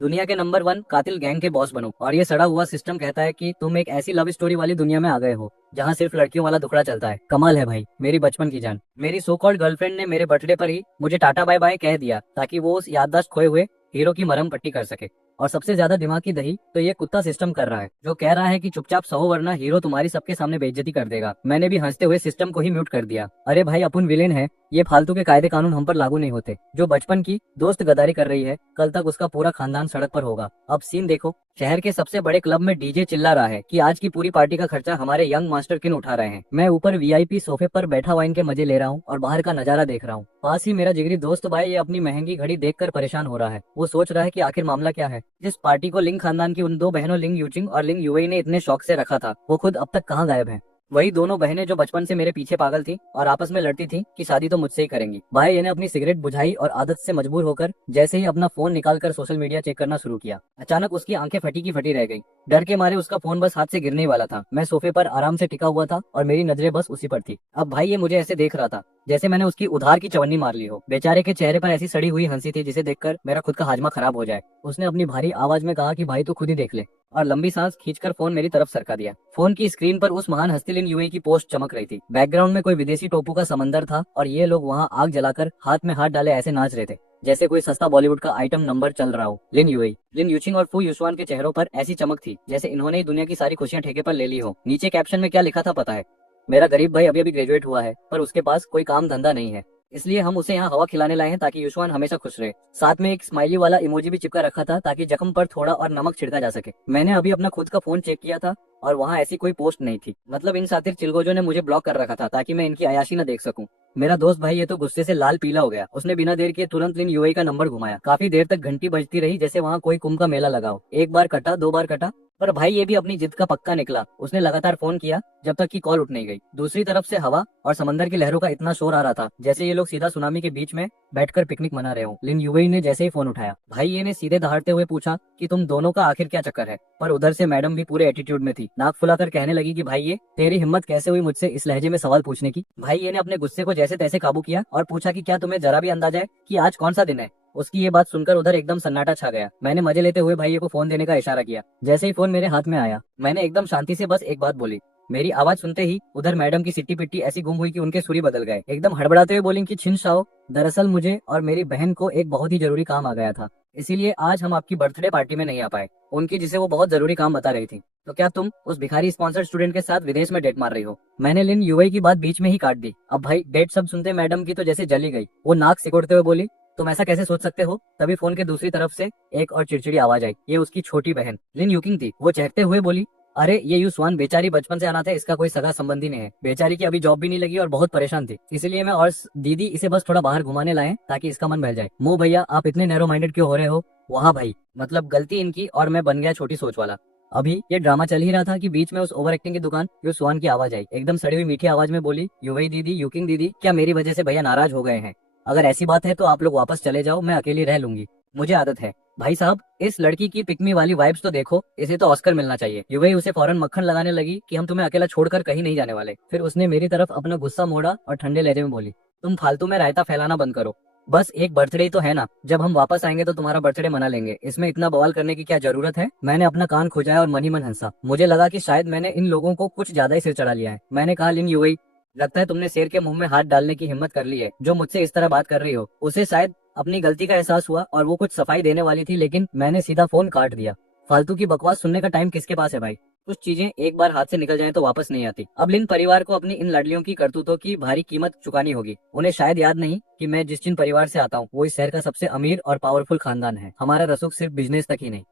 दुनिया के नंबर 1 कातिल गैंग के बॉस बनो, और ये सड़ा हुआ सिस्टम कहता है कि तुम एक ऐसी लव स्टोरी वाली दुनिया में आ गए हो जहाँ सिर्फ लड़कियों वाला दुखड़ा चलता है। कमाल है भाई, मेरी बचपन की जान, मेरी सो कॉल्ड गर्लफ्रेंड ने मेरे बर्थडे पर ही मुझे टाटा बाय बाय कह दिया ताकि वो उस याददाश्त खोए हुए हीरो की मरहम पट्टी कर सके। और सबसे ज्यादा दिमाग की दही तो ये कुत्ता सिस्टम कर रहा है, जो कह रहा है कि चुपचाप सहो वरना हीरो तुम्हारी सबके सामने बेइज्जती कर देगा। मैंने भी हंसते हुए सिस्टम को ही म्यूट कर दिया। अरे भाई, अपन विलेन है, ये फालतू के कायदे कानून हम पर लागू नहीं होते। जो बचपन की दोस्त गद्दारी कर रही है, कल तक उसका पूरा खानदान सड़क पर होगा। अब सीन देखो, शहर के सबसे बड़े क्लब में डीजे चिल्ला रहा है कि आज की पूरी पार्टी का खर्चा हमारे यंग मास्टर किन उठा रहे हैं। मैं ऊपर वीआईपी सोफे पर बैठा वाइन के मजे ले रहा हूँ और बाहर का नजारा देख रहा हूँ। पास ही मेरा जिगरी दोस्त भाई ये अपनी महंगी घड़ी देखकर परेशान हो रहा है। वो सोच रहा है कि आखिर मामला क्या है। जिस पार्टी को लिंग खानदान की उन दो बहनों लिंग यूचिंग और लिंग युवई ने इतने शौक से रखा था, वो खुद अब तक कहाँ गायब है। वही दोनों बहनें जो बचपन से मेरे पीछे पागल थी और आपस में लड़ती थी कि शादी तो मुझसे ही करेंगी। भाई ने अपनी सिगरेट बुझाई और आदत से मजबूर होकर जैसे ही अपना फोन निकालकर सोशल मीडिया चेक करना शुरू किया, अचानक उसकी आंखें फटी की फटी रह गई। डर के मारे उसका फोन बस हाथ से गिरने ही वाला था। मैं सोफे पर आराम से टिका हुआ था और मेरी नजरें बस उसी पर थी। अब भाई ये मुझे ऐसे देख रहा था जैसे मैंने उसकी उधार की चवन्नी मार ली हो। बेचारे के चेहरे पर ऐसी सड़ी हुई हंसी थी जिसे देखकर मेरा खुद का हाजमा खराब हो जाए। उसने अपनी भारी आवाज में कहा कि भाई तू खुद ही देख ले, और लंबी सांस खींचकर फोन मेरी तरफ सरका दिया। फोन की स्क्रीन पर उस महान हस्ती लिन यूए की पोस्ट चमक रही थी। बैकग्राउंड में कोई विदेशी टोपू का समंदर था और ये लोग वहाँ आग जलाकर हाथ में हाथ डाले ऐसे नाच रहे थे जैसे कोई सस्ता बॉलीवुड का आइटम नंबर चल रहा हो। लिन यूई, लिन यूचिंग और फू युसवान के चेहरों पर ऐसी चमक थी जैसे इन्होंने ही दुनिया की सारी खुशियां ठेके पर ले ली हो। नीचे कैप्शन में क्या लिखा था पता है? मेरा गरीब भाई अभी अभी ग्रेजुएट हुआ है पर उसके पास कोई काम धंधा नहीं है, इसलिए हम उसे यहाँ हवा खिलाने लाए हैं ताकि युशवान हमेशा खुश रहे। साथ में एक स्माइली वाला इमोजी भी चिपका रखा था ताकि जख्म पर थोड़ा और नमक छिड़का जा सके। मैंने अभी अपना खुद का फोन चेक किया था और वहाँ ऐसी कोई पोस्ट नहीं थी। मतलब इन सातिर चिलगोजों ने मुझे ब्लॉक कर रखा था ताकि मैं इनकी अयाशी न देख सकूं। मेरा दोस्त भाई ये तो गुस्से से लाल पीला हो गया। उसने बिना देर किए तुरंत लिन यूएई का नंबर घुमाया। काफी देर तक घंटी बजती रही जैसे वहाँ कोई कुंभ का मेला लगा हो। एक बार कटा, दो बार कटा, पर भाई ये भी अपनी जिद का पक्का निकला। उसने लगातार फोन किया जब तक कि कॉल उठ नहीं गई। दूसरी तरफ से हवा और समंदर की लहरों का इतना शोर आ रहा था जैसे ये लोग सीधा सुनामी के बीच में बैठकर पिकनिक मना रहे हो। लिन यूएई ने जैसे ही फोन उठाया, भाई ये ने सीधे दहाड़ते हुए पूछा कि तुम दोनों का आखिर क्या चक्कर है। पर उधर से मैडम भी पूरे एटीट्यूड में थी। नाक फुलाकर कहने लगी कि भाई ये तेरी हिम्मत कैसे हुई मुझसे इस लहजे में सवाल पूछने की। भाई ये ने अपने गुस्से को जैसे तैसे काबू किया और पूछा कि क्या तुम्हें जरा भी अंदाजा है कि आज कौन सा दिन है। उसकी ये बात सुनकर उधर एकदम सन्नाटा छा गया। मैंने मजे लेते हुए भाई को फोन देने का इशारा किया। जैसे ही फोन मेरे हाथ में आया, मैंने एकदम शांति से बस एक बात बोली। मेरी आवाज सुनते ही उधर मैडम की सिट्टी पिट्टी ऐसी गुम हुई कि उनके सुरी बदल गए। एकदम हड़बड़ाते हुए बोली कि छिन शाओ, दरअसल मुझे और मेरी बहन को एक बहुत ही जरूरी काम आ गया था, इसीलिए आज हम आपकी बर्थडे पार्टी में नहीं आ पाए। उनकी जिसे वो बहुत जरूरी काम बता रही थी। तो क्या तुम उस भिखारी स्पॉन्सर्ड स्टूडेंट के साथ विदेश में डेट मार रही हो? मैंने लिन यूएई की बात बीच में ही काट दी। अब भाई डेट शब्द सुनते मैडम की तो जैसे जली गई। वो नाक सिकोड़ते हुए बोली, तुम ऐसा कैसे सोच सकते हो? तभी फोन के दूसरी तरफ से एक और चिड़चिड़ी आवाज आई। ये उसकी छोटी बहन लिन यूकिंग थी। वो चहकते हुए बोली, अरे ये युसवान बेचारी बचपन से अनाथ है, इसका कोई सगा संबंधी नहीं है। बेचारी की अभी जॉब भी नहीं लगी और बहुत परेशान थी, इसलिए मैं और दीदी इसे बस थोड़ा बाहर घुमाने लाए ताकि इसका मन बहल जाए। मो भैया आप इतने नैरो माइंडेड क्यों हो रहे हो? वहाँ भाई मतलब गलती इनकी और मैं बन गया छोटी सोच वाला। अभी ये ड्रामा चल ही रहा था कि बीच में उस ओवर एक्टिंग की दुकान युसवान की आवाज आई। एकदम सड़ी हुई मीठी आवाज में बोली, युवई दीदी, यूकिंग दीदी, क्या मेरी वजह से भैया नाराज हो गए हैं? अगर ऐसी बात है तो आप लोग वापस चले जाओ, मैं अकेली रह लूंगी, मुझे आदत है। भाई साहब इस लड़की की पिकमी वाली वाइब्स तो देखो, इसे तो ऑस्कर मिलना चाहिए। युवई उसे फौरन मक्खन लगाने लगी कि हम तुम्हें अकेला छोड़कर कहीं नहीं जाने वाले। फिर उसने मेरी तरफ अपना गुस्सा मोड़ा और ठंडे लहजे में बोली, तुम फालतू में रायता फैलाना बंद करो। बस एक बर्थडे ही तो है ना, जब हम वापस आएंगे तो तुम्हारा बर्थडे मना लेंगे, इसमें इतना बवाल करने की क्या जरूरत है? मैंने अपना कान खुजाया और मन ही मन हंसा। मुझे लगा कि शायद मैंने इन लोगों को कुछ ज्यादा ही सिर चढ़ा लिया है। मैंने कहा, लिन युवई, लगता है तुमने शेर के मुंह में हाथ डालने की हिम्मत कर ली है। जो मुझसे इस तरह बात कर रही हो, उसे शायद अपनी गलती का एहसास हुआ और वो कुछ सफाई देने वाली थी, लेकिन मैंने सीधा फोन काट दिया। फालतू की बकवास सुनने का टाइम किसके पास है भाई? कुछ चीजें एक बार हाथ से निकल जाएं तो वापस नहीं आती। अब लिन परिवार को अपनी इन लाडलियों की करतूतों की भारी कीमत चुकानी होगी। उन्हें शायद याद नहीं कि मैं जिस जिन परिवार से आता हूँ वो इस शहर का सबसे अमीर और पावरफुल खानदान है। हमारा रसूख सिर्फ बिजनेस तक ही नहीं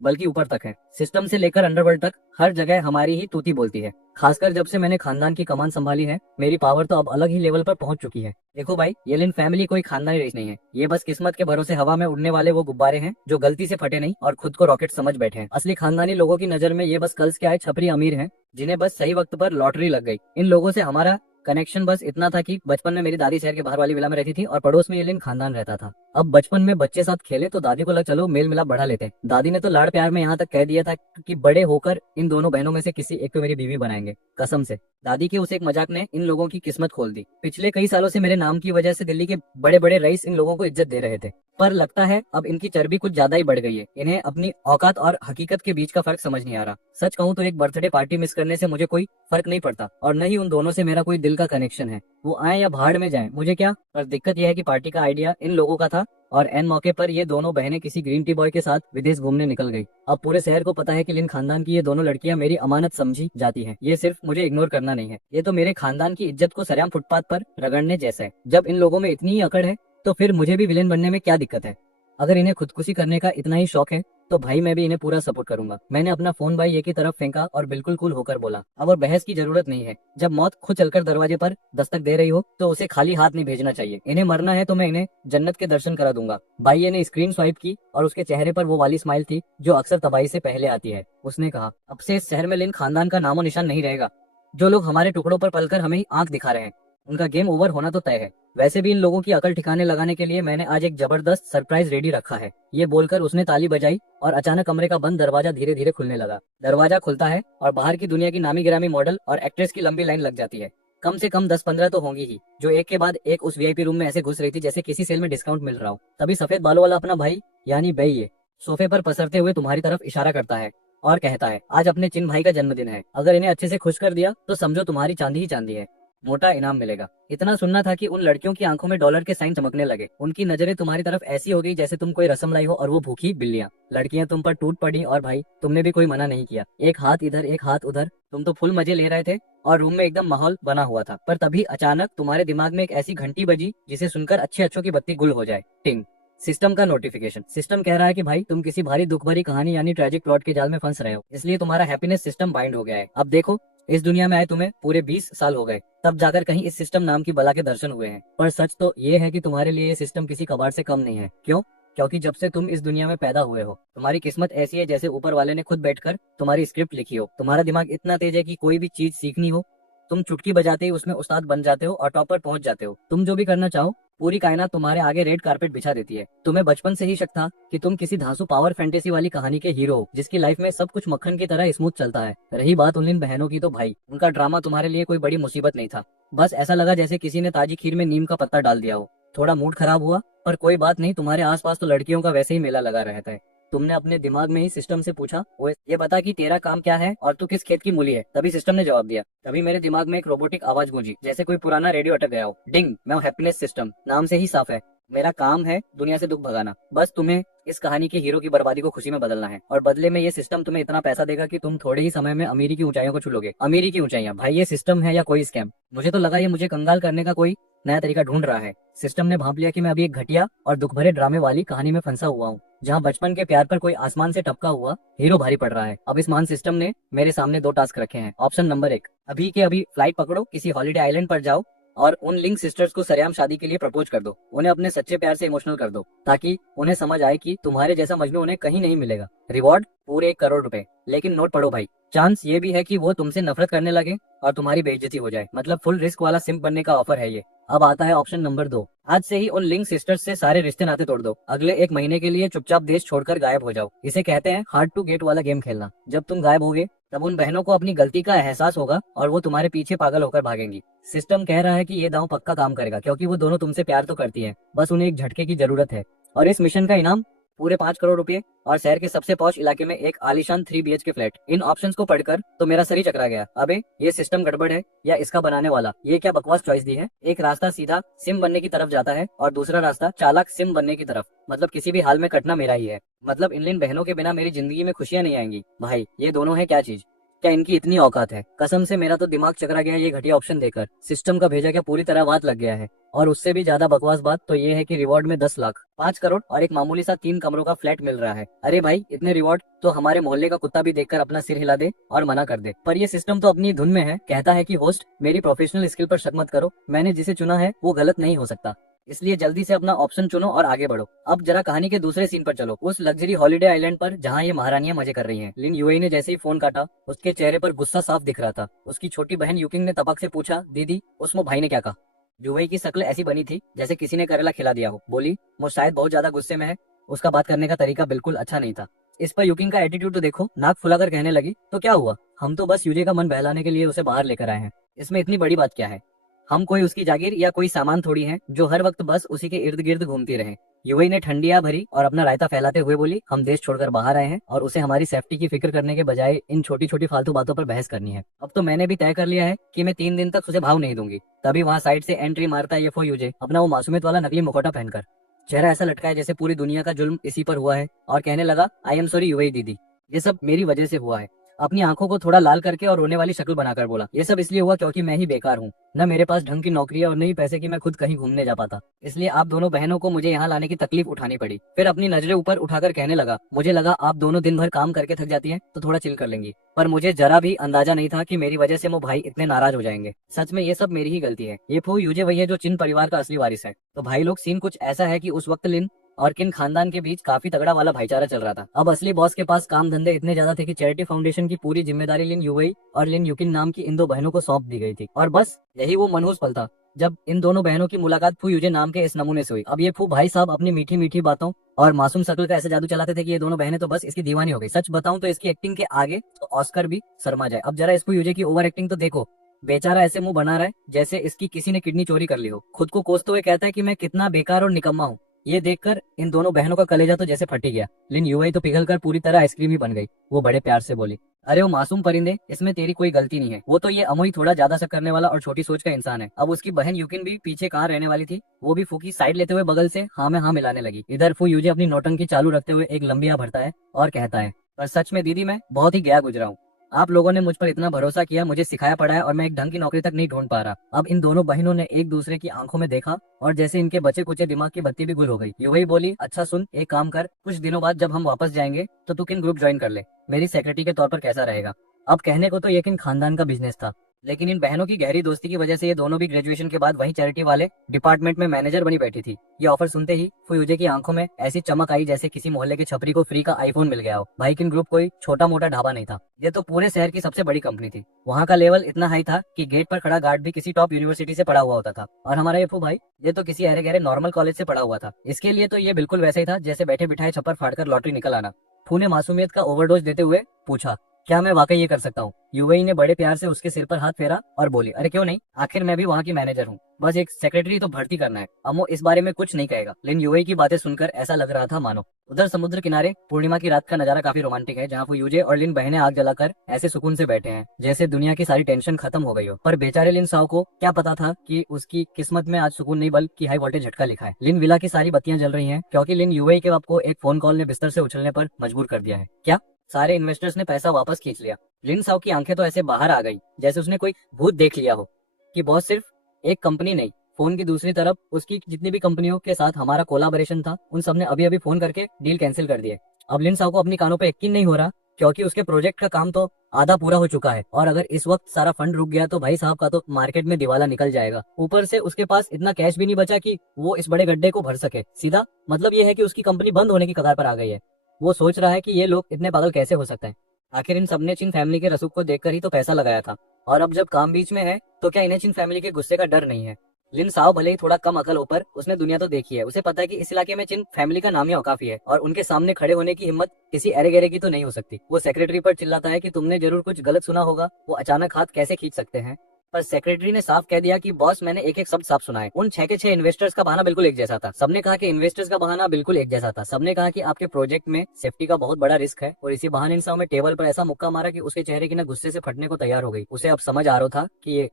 बल्कि ऊपर तक है। सिस्टम से लेकर अंडरवर्ल्ड तक हर जगह हमारी ही तूती बोलती है। खासकर जब से मैंने खानदान की कमान संभाली है, मेरी पावर तो अब अलग ही लेवल पर पहुंच चुकी है। देखो भाई, ये लिन फैमिली कोई खानदानी रेस नहीं है। ये बस किस्मत के भरोसे हवा में उड़ने वाले वो गुब्बारे हैं जो गलती से फटे नहीं और खुद को रॉकेट समझ बैठे हैं। असली खानदानी लोगों की नजर में ये बस कल्स के आए छपरी अमीर हैं जिन्हें बस सही वक्त पर लॉटरी लग गई। इन लोगों से हमारा कनेक्शन बस इतना था कि बचपन में मेरी दादी शहर के बाहर वाली विला में रहती थी और पड़ोस में ये लिन खानदान रहता था। अब बचपन में बच्चे साथ खेले तो दादी को लगा चलो मेल मिलाप बढ़ा लेते हैं। दादी ने तो लाड़ प्यार में यहाँ तक कह दिया था कि बड़े होकर इन दोनों बहनों में से किसी एक को मेरी बीवी बनाएंगे। कसम से दादी के उस एक मजाक ने इन लोगों की किस्मत खोल दी। पिछले कई सालों से मेरे नाम की वजह से दिल्ली के बड़े बड़े रईस इन लोगों को इज्जत दे रहे थे, पर लगता है अब इनकी चर्बी कुछ ज्यादा ही बढ़ गई है। इन्हें अपनी औकात और हकीकत के बीच का फर्क समझ नहीं आ रहा। सच कहूँ तो एक बर्थडे पार्टी मिस करने से मुझे कोई फर्क नहीं पड़ता और न ही उन दोनों से मेरा कोई दिल का कनेक्शन है। वो आए या भाड़ में जाए मुझे क्या। पर दिक्कत यह है कि पार्टी का आइडिया इन लोगों का था और एन मौके पर ये दोनों बहनें किसी ग्रीन टी बॉय के साथ विदेश घूमने निकल गई। अब पूरे शहर को पता है कि लिन खानदान की ये दोनों लड़कियां मेरी अमानत समझी जाती हैं। ये सिर्फ मुझे इग्नोर करना नहीं है, ये तो मेरे खानदान की इज्जत को सरेआम फुटपाथ पर रगड़ने जैसा है। जब इन लोगों में इतनी ही अकड़ है तो फिर मुझे भी विलेन बनने में क्या दिक्कत है। अगर इन्हें खुदकुशी करने का इतना ही शौक है तो भाई मैं भी इन्हें पूरा सपोर्ट करूंगा। मैंने अपना फोन भाई ये की तरफ फेंका और बिल्कुल कूल होकर बोला, अब और बहस की जरूरत नहीं है। जब मौत खुद चलकर दरवाजे पर दस्तक दे रही हो तो उसे खाली हाथ नहीं भेजना चाहिए। इन्हें मरना है तो मैं इन्हें जन्नत के दर्शन करा दूंगा। भाई ने स्क्रीन स्वाइप की और उसके चेहरे पर वो वाली स्माइल थी जो अक्सर तबाही से पहले आती है। उसने कहा, अब से इस शहर में लिन खानदान का नामो निशान नहीं रहेगा। जो लोग हमारे टुकड़ों पर पलकर हमें आंख दिखा रहे हैं उनका गेम ओवर होना तो तय है। वैसे भी इन लोगों की अकल ठिकाने लगाने के लिए मैंने आज एक जबरदस्त सरप्राइज रेडी रखा है। ये बोलकर उसने ताली बजाई और अचानक कमरे का बंद दरवाजा धीरे धीरे खुलने लगा। दरवाजा खुलता है और बाहर की दुनिया की नामी गिरामी मॉडल और एक्ट्रेस की लंबी लाइन लग जाती है। कम से कम 10-15 तो होंगी ही, जो एक के बाद एक उस वीआईपी रूम में ऐसे घुस रही थी जैसे किसी सेल में डिस्काउंट मिल रहा हो। तभी सफेद बालों वाला अपना भाई यानी बई ये सोफे पर पसरते हुए तुम्हारी तरफ इशारा करता है और कहता है, आज अपने चिन भाई का जन्मदिन है, अगर इन्हें अच्छे से खुश कर दिया तो समझो तुम्हारी चांदी ही चांदी है, मोटा इनाम मिलेगा। इतना सुनना था कि उन लड़कियों की आंखों में डॉलर के साइन चमकने लगे। उनकी नजरें तुम्हारी तरफ ऐसी हो गई जैसे तुम कोई रसमलाई हो और वो भूखी बिल्लियां। लड़कियां तुम पर टूट पड़ी और भाई तुमने भी कोई मना नहीं किया। एक हाथ इधर एक हाथ उधर, तुम तो फुल मजे ले रहे थे और रूम में एकदम माहौल बना हुआ था। पर तभी अचानक तुम्हारे दिमाग में एक ऐसी घंटी बजी जिसे सुनकर अच्छे अच्छों की बत्ती गुल हो जाए। टिंग। सिस्टम का नोटिफिकेशन। सिस्टम कह रहा है कि भाई तुम किसी भारी दुख भरी कहानी यानी ट्रेजिक प्लॉट के जाल में फंस रहे हो, इसलिए तुम्हारा हैप्पीनेस सिस्टम बाइंड हो गया है। अब देखो, इस दुनिया में आए तुम्हें पूरे 20 साल हो गए, तब जाकर कहीं इस सिस्टम नाम की बला के दर्शन हुए हैं। पर सच तो ये है कि तुम्हारे लिए ये सिस्टम किसी कबाड़ से कम नहीं है। क्यों? क्योंकि जब से तुम इस दुनिया में पैदा हुए हो तुम्हारी किस्मत ऐसी है जैसे ऊपर वाले ने खुद बैठकर तुम्हारी स्क्रिप्ट लिखी हो। तुम्हारा दिमाग इतना तेज है कि कोई भी चीज सीखनी हो तुम चुटकी बजाते ही उसमें उस्ताद बन जाते हो और टॉप पर पहुंच जाते हो। तुम जो भी करना चाहो पूरी कायनात तुम्हारे आगे रेड कारपेट बिछा देती है। तुम्हें बचपन से ही शक था कि तुम किसी धांसू पावर फैंटेसी वाली कहानी के हीरो हो जिसकी लाइफ में सब कुछ मक्खन की तरह स्मूथ चलता है। रही बात उन बहनों की तो भाई उनका ड्रामा तुम्हारे लिए कोई बड़ी मुसीबत नहीं था। बस ऐसा लगा जैसे किसी ने ताजी खीर में नीम का पत्ता डाल दिया हो। थोड़ा मूड खराब हुआ पर कोई बात नहीं, तुम्हारे आसपास तो लड़कियों का वैसे ही मेला लगा रहता है। तुमने अपने दिमाग में ही सिस्टम से पूछा, वो ये बता कि तेरा काम क्या है और तू किस खेत की मूली है। तभी सिस्टम ने जवाब दिया। तभी मेरे दिमाग में एक रोबोटिक आवाज गूंजी जैसे कोई पुराना रेडियो अटक गया हो। डिंग। मैं हूँ हैप्पीनेस सिस्टम, नाम से ही साफ है। मेरा काम है दुनिया से दुख भगाना। बस तुम्हें इस कहानी के हीरो की बर्बादी को खुशी में बदलना है और बदले में ये सिस्टम तुम्हें इतना पैसा देगा कि तुम थोड़े ही समय में अमीरी की ऊंचाइयों को छू लोगे। अमीरी की ऊंचाइयां भाई, ये सिस्टम है या कोई स्कैम? मुझे तो लगा ये मुझे कंगाल करने का कोई नया तरीका ढूंढ रहा है। सिस्टम ने भांप लिया कि मैं अभी एक घटिया और दुख भरे ड्रामे वाली कहानी में फंसा हुआ हूँ जहाँ बचपन के प्यार पर कोई आसमान से टपका हुआ हीरो भारी पड़ रहा है। अब इस महान सिस्टम ने मेरे सामने 2 टास्क रखे हैं। ऑप्शन नंबर 1, अभी के अभी फ्लाइट पकड़ो, किसी हॉलिडे आइलैंड पर जाओ और उन लिंक सिस्टर्स को सरेआम शादी के लिए प्रपोज कर दो। उन्हें अपने सच्चे प्यार से इमोशनल कर दो ताकि उन्हें समझ आए कि तुम्हारे जैसा मजनू उन्हें कहीं नहीं मिलेगा। रिवॉर्ड पूरे 1 करोड़ रुपए। लेकिन नोट पढ़ो भाई, चांस ये भी है कि वो तुमसे नफरत करने लगे और तुम्हारी बेइज्जती हो जाए। मतलब फुल रिस्क वाला सिम्प बनने का ऑफर है ये। अब आता है ऑप्शन नंबर 2, आज से ही उन लिंक सिस्टर्स से सारे रिश्ते नाते तोड़ दो। अगले 1 महीने के लिए चुपचाप देश छोड़कर गायब हो जाओ। इसे कहते हैं हार्ड टू गेट वाला गेम खेलना। जब तुम गायब होगे तब उन बहनों को अपनी गलती का एहसास होगा और वो तुम्हारे पीछे पागल होकर भागेंगी। सिस्टम कह रहा है कि ये दांव पक्का काम करेगा क्योंकि वो दोनों तुमसे प्यार तो करती हैं, बस उन्हें एक झटके की जरूरत है। और इस मिशन का इनाम पूरे 5 करोड़ रुपए और शहर के सबसे पॉश इलाके में एक आलीशान 3 BHK फ्लैट। इन ऑप्शंस को पढ़कर तो मेरा सर ही चकरा गया। अबे ये सिस्टम गड़बड़ है या इसका बनाने वाला ये क्या बकवास चॉइस दी है। एक रास्ता सीधा सिम बनने की तरफ जाता है और दूसरा रास्ता चालाक सिम बनने की तरफ। मतलब किसी भी हाल में कटना मेरा ही है। मतलब इन बहनों के बिना मेरी जिंदगी में खुशियां नहीं आएंगी। भाई ये दोनों है क्या चीज, क्या इनकी इतनी औकात है? कसम से मेरा तो दिमाग चकरा गया ये घटिया ऑप्शन देकर। सिस्टम का भेजा क्या पूरी तरह बात लग गया है। और उससे भी ज्यादा बकवास बात तो ये है कि रिवॉर्ड में 10 लाख, 5 करोड़ और एक मामूली सा 3 कमरों का फ्लैट मिल रहा है। अरे भाई इतने रिवॉर्ड तो हमारे मोहल्ले का कुत्ता भी देखकर अपना सिर हिला दे और मना कर दे। पर ये सिस्टम तो अपनी धुन में है। कहता है कि होस्ट मेरी प्रोफेशनल स्किल पर शक मत करो, मैंने जिसे चुना है वो गलत नहीं हो सकता। इसलिए जल्दी से अपना ऑप्शन चुनो और आगे बढ़ो। अब जरा कहानी के दूसरे सीन पर चलो, उस लग्जरी हॉलिडे आइलैंड पर जहाँ ये महारानियां मजे कर रही हैं। लिन यूएई ने जैसे ही फोन काटा, उसके चेहरे पर गुस्सा साफ दिख रहा था। उसकी छोटी बहन यूकिंग ने तपक से पूछा, दीदी उसमो भाई ने क्या कहा? यूएई की शक्ल ऐसी बनी थी जैसे किसी ने करेला खिला दिया हो। बोली, वो शायद बहुत ज्यादा गुस्से में है, उसका बात करने का तरीका बिल्कुल अच्छा नहीं था। इस पर यूकिंग का एटीट्यूड तो देखो, नाक फुलाकर कहने लगी, तो क्या हुआ, हम तो बस यूजे का मन बहलाने के लिए उसे बाहर लेकर आए हैं, इसमें इतनी बड़ी बात क्या है? हम कोई उसकी जागीर या कोई सामान थोड़ी हैं जो हर वक्त बस उसी के इर्द गिर्द घूमती रहे। यूवी ने ठंडिया भरी और अपना रायता फैलाते हुए बोली, हम देश छोड़कर बाहर आए हैं और उसे हमारी सेफ्टी की फिक्र करने के बजाय इन छोटी छोटी फालतू बातों पर बहस करनी है। अब तो मैंने भी तय कर लिया है कि मैं 3 दिन तक उसे भाव नहीं दूंगी। तभी वहाँ साइड से एंट्री मारता है ये फो यूजे, अपना वो मासूमियत वाला नकली मुखौटा पहनकर, चेहरा ऐसा लटका है जैसे पूरी दुनिया का जुल्म इसी पर हुआ है, और कहने लगा, आई एम सॉरी यूवी दीदी, ये सब मेरी वजह से हुआ है। अपनी आंखों को थोड़ा लाल करके और रोने वाली शक्ल बनाकर बोला, ये सब इसलिए हुआ क्योंकि मैं ही बेकार हूँ, न मेरे पास ढंग की नौकरी है और न ही पैसे की मैं खुद कहीं घूमने जा पाता, इसलिए आप दोनों बहनों को मुझे यहाँ लाने की तकलीफ उठानी पड़ी। फिर अपनी नजरें ऊपर उठाकर कहने लगा, मुझे लगा आप दोनों दिन भर काम करके थक जाती हैं तो थोड़ा चिल कर लेंगी, पर मुझे जरा भी अंदाजा नहीं था कि मेरी वजह से वो भाई इतने नाराज हो जाएंगे। सच में ये सब मेरी ही गलती है। ये फू यूजे वही है जो चिन परिवार का असली वारिस है। तो भाई लोग, सीन कुछ ऐसा है कि उस वक्त लिन और किन खानदान के बीच काफी तगड़ा वाला भाईचारा चल रहा था। अब असली बॉस के पास काम धंधे इतने ज्यादा थे कि चैरिटी फाउंडेशन की पूरी जिम्मेदारी लिन यूवई और लिन युकिन नाम की इन दो बहनों को सौंप दी गई थी। और बस यही वो मनहूस पल था जब इन दोनों बहनों की मुलाकात फू यूजे नाम के इस नमूने से हुई। अब ये फू भाई साहब अपनी मीठी मीठी बातों और मासूम शक्ल का ऐसे जादू चलाते थे कि ये दोनों बहनें तो बस इसकी दीवानी हो गई। सच बताऊं तो इसकी एक्टिंग के आगे तो ऑस्कर भी शर्मा जाए। अब जरा इस फू यूजे की ओवर एक्टिंग तो देखो, बेचारा ऐसे मुंह बना रहा है जैसे इसकी किसी ने किडनी चोरी कर ली हो। खुद को कोसते हुए कहता है कि मैं कितना बेकार और निकम्मा हूँ। ये देखकर इन दोनों बहनों का कलेजा तो जैसे फट ही गया। लिन यूआई तो पिघलकर पूरी तरह आइसक्रीम ही बन गई। वो बड़े प्यार से बोली, अरे वो मासूम परिंदे, इसमें तेरी कोई गलती नहीं है, वो तो ये अमोई थोड़ा ज्यादा शक करने वाला और छोटी सोच का इंसान है। अब उसकी बहन यूकिन भी पीछे कहाँ रहने वाली थी, वो भी फू की साइड लेते हुए बगल से हाँ में हाँ मिलाने लगी। इधर फू यूजे अपनी नौटंकी चालू रखते हुए एक लंबिया भरता है और कहता है, पर सच में दीदी मैं बहुत ही गया गुजरा हूँ। आप लोगों ने मुझ पर इतना भरोसा किया, मुझे सिखाया पढ़ाया और मैं एक ढंग की नौकरी तक नहीं ढूंढ पा रहा। अब इन दोनों बहनों ने एक दूसरे की आंखों में देखा और जैसे इनके बचे कुचे दिमाग की बत्ती भी गुल हो गई। यूवी बोली, अच्छा सुन, एक काम कर, कुछ दिनों बाद जब हम वापस जाएंगे तो तू किन ग्रुप ज्वाइन कर ले, मेरी सेक्रेटरी के तौर पर कैसा रहेगा? अब कहने को तो ये किन खानदान का बिजनेस था, लेकिन इन बहनों की गहरी दोस्ती की वजह से ये दोनों भी ग्रेजुएशन के बाद वही चैरिटी वाले डिपार्टमेंट में मैनेजर बनी बैठी थी। ये ऑफर सुनते ही फुयूजे की आंखों में ऐसी चमक आई जैसे किसी मोहल्ले के छपरी को फ्री का आईफोन मिल गया हो। भाई किन ग्रुप कोई छोटा मोटा ढाबा नहीं था, ये तो पूरे शहर की सबसे बड़ी कंपनी थी। वहाँ का लेवल इतना हाई था कि गेट पर खड़ा गार्ड भी किसी टॉप यूनिवर्सिटी से पढ़ा हुआ होता था। और हमारा ये फू भाई, ये तो किसी अरे गहरे नॉर्मल कॉलेज से पढ़ा हुआ था। इसके लिए तो ये बिल्कुल वैसे ही था जैसे बैठे बिठाए छप्पर फाड़कर लॉटरी निकल आना। फू ने मासूमियत का ओवरडोज देते हुए पूछा, क्या मैं वाकई ये कर सकता हूँ? यूएई ने बड़े प्यार से उसके सिर पर हाथ फेरा और बोली, अरे क्यों नहीं, आखिर मैं भी वहाँ की मैनेजर हूँ, बस एक सेक्रेटरी तो भर्ती करना है। अम्मो इस बारे में कुछ नहीं कहेगा। लेकिन यूएई की बातें सुनकर ऐसा लग रहा था मानो उधर समुद्र किनारे पूर्णिमा की रात का नजारा काफी रोमांटिक है, जहाँ वो यूजे और लिन बहनें आग जलाकर ऐसे सुकून से बैठे हैं जैसे दुनिया की सारी टेंशन खत्म हो गई हो। पर बेचारे लिन साओ को क्या पता था कि उसकी किस्मत में आज सुकून नहीं बल्कि हाई वोल्टेज झटका लिखा है। लिन विला की सारी बत्तियां जल रही हैं क्योंकि लिन यूएई के बाप को एक फोन कॉल ने बिस्तर से उछलने पर मजबूर कर दिया है। क्या सारे इन्वेस्टर्स ने पैसा वापस खींच लिया? लिन साओ की आंखें तो ऐसे बाहर आ गई जैसे उसने कोई भूत देख लिया हो कि बॉस सिर्फ एक कंपनी नहीं, फोन की दूसरी तरफ उसकी जितनी भी कंपनियों के साथ हमारा कोलाबोरेशन था उन सब ने अभी अभी फोन करके डील कैंसिल कर दिए। अब लिन साओ को अपनी कानों पे यकीन नहीं हो रहा क्योंकि उसके प्रोजेक्ट का काम तो आधा पूरा हो चुका है और अगर इस वक्त सारा फंड रुक गया तो भाई साहब का तो मार्केट में दिवाला निकल जाएगा। ऊपर से उसके पास इतना कैश भी नहीं बचा कि वो इस बड़े गड्ढे को भर सके। सीधा मतलब ये है कि उसकी कंपनी बंद होने की कगार पर आ गई है। वो सोच रहा है कि ये लोग इतने पागल कैसे हो सकते हैं। आखिर इन सबने चिन फैमिली के रसूख को देखकर ही तो पैसा लगाया था और अब जब काम बीच में है तो क्या इन्हें चिन फैमिली के गुस्से का डर नहीं है? लिन साओ भले ही थोड़ा कम अकल हो पर उसने दुनिया तो देखी है। उसे पता है कि इस इलाके में चिन फैमिली का नाम ही औकाफी है और उनके सामने खड़े होने की हिम्मत किसी अरे गहरे की तो नहीं हो सकती। वो सेक्रेटरी पर चिल्लाता है कि तुमने जरूर कुछ गलत सुना होगा, वो अचानक हाथ कैसे खींच सकते हैं? पर सेक्रेटरी ने साफ कह दिया कि बॉस मैंने एक एक शब्द साफ सुना है। उन 6 के 6 इन्वेस्टर्स का बहाना बिल्कुल एक जैसा था। सबने कहा कि इन्वेस्टर्स का बहाना बिल्कुल एक जैसा था। सबने कहा कि आपके प्रोजेक्ट में सेफ्टी का बहुत बड़ा रिस्क है और इसी बहाने इन सब में टेबल पर ऐसा मुक्का मारा कि उसके चेहरे की ना गुस्से से फटने को तैयार हो गई। उसे अब समझ आ रहा था कि ये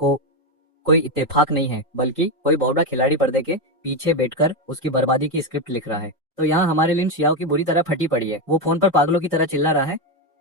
कोई इत्तेफाक नहीं है बल्कि कोई बहुत बड़ा खिलाड़ी पर्दे के पीछे बैठकर उसकी बर्बादी की स्क्रिप्ट लिख रहा है। तो यहाँ हमारे लिन शियाओ की बुरी तरह फटी पड़ी है। वो फोन पर पागलों की तरह चिल्ला रहा है,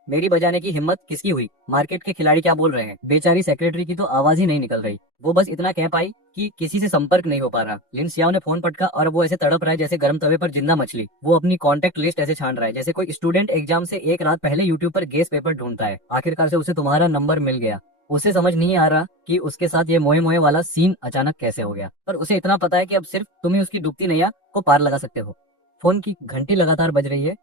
मेरी बजाने की हिम्मत किसकी हुई? मार्केट के खिलाड़ी क्या बोल रहे हैं? बेचारी सेक्रेटरी की तो आवाज ही नहीं निकल रही। वो बस इतना कह पाई कि किसी से संपर्क नहीं हो पा रहा। लिन सियाओ ने फोन पटका और वो ऐसे तड़प रहा है जैसे गर्म तवे पर जिंदा मछली। वो अपनी कॉन्टेक्ट लिस्ट ऐसे छान रहा है जैसे कोई स्टूडेंट एग्जाम से एक रात पहले यूट्यूब पर गेस पेपर ढूंढता है। आखिरकार से उसे तुम्हारा नंबर मिल गया। उसे समझ नहीं आ रहा कि उसके साथ ये मोए मोए वाला सीन अचानक कैसे हो गया, पर उसे इतना पता है कि अब सिर्फ तुम ही उसकी डूबती नैया को पार लगा सकते हो। फोन की घंटी लगातार बज रही है,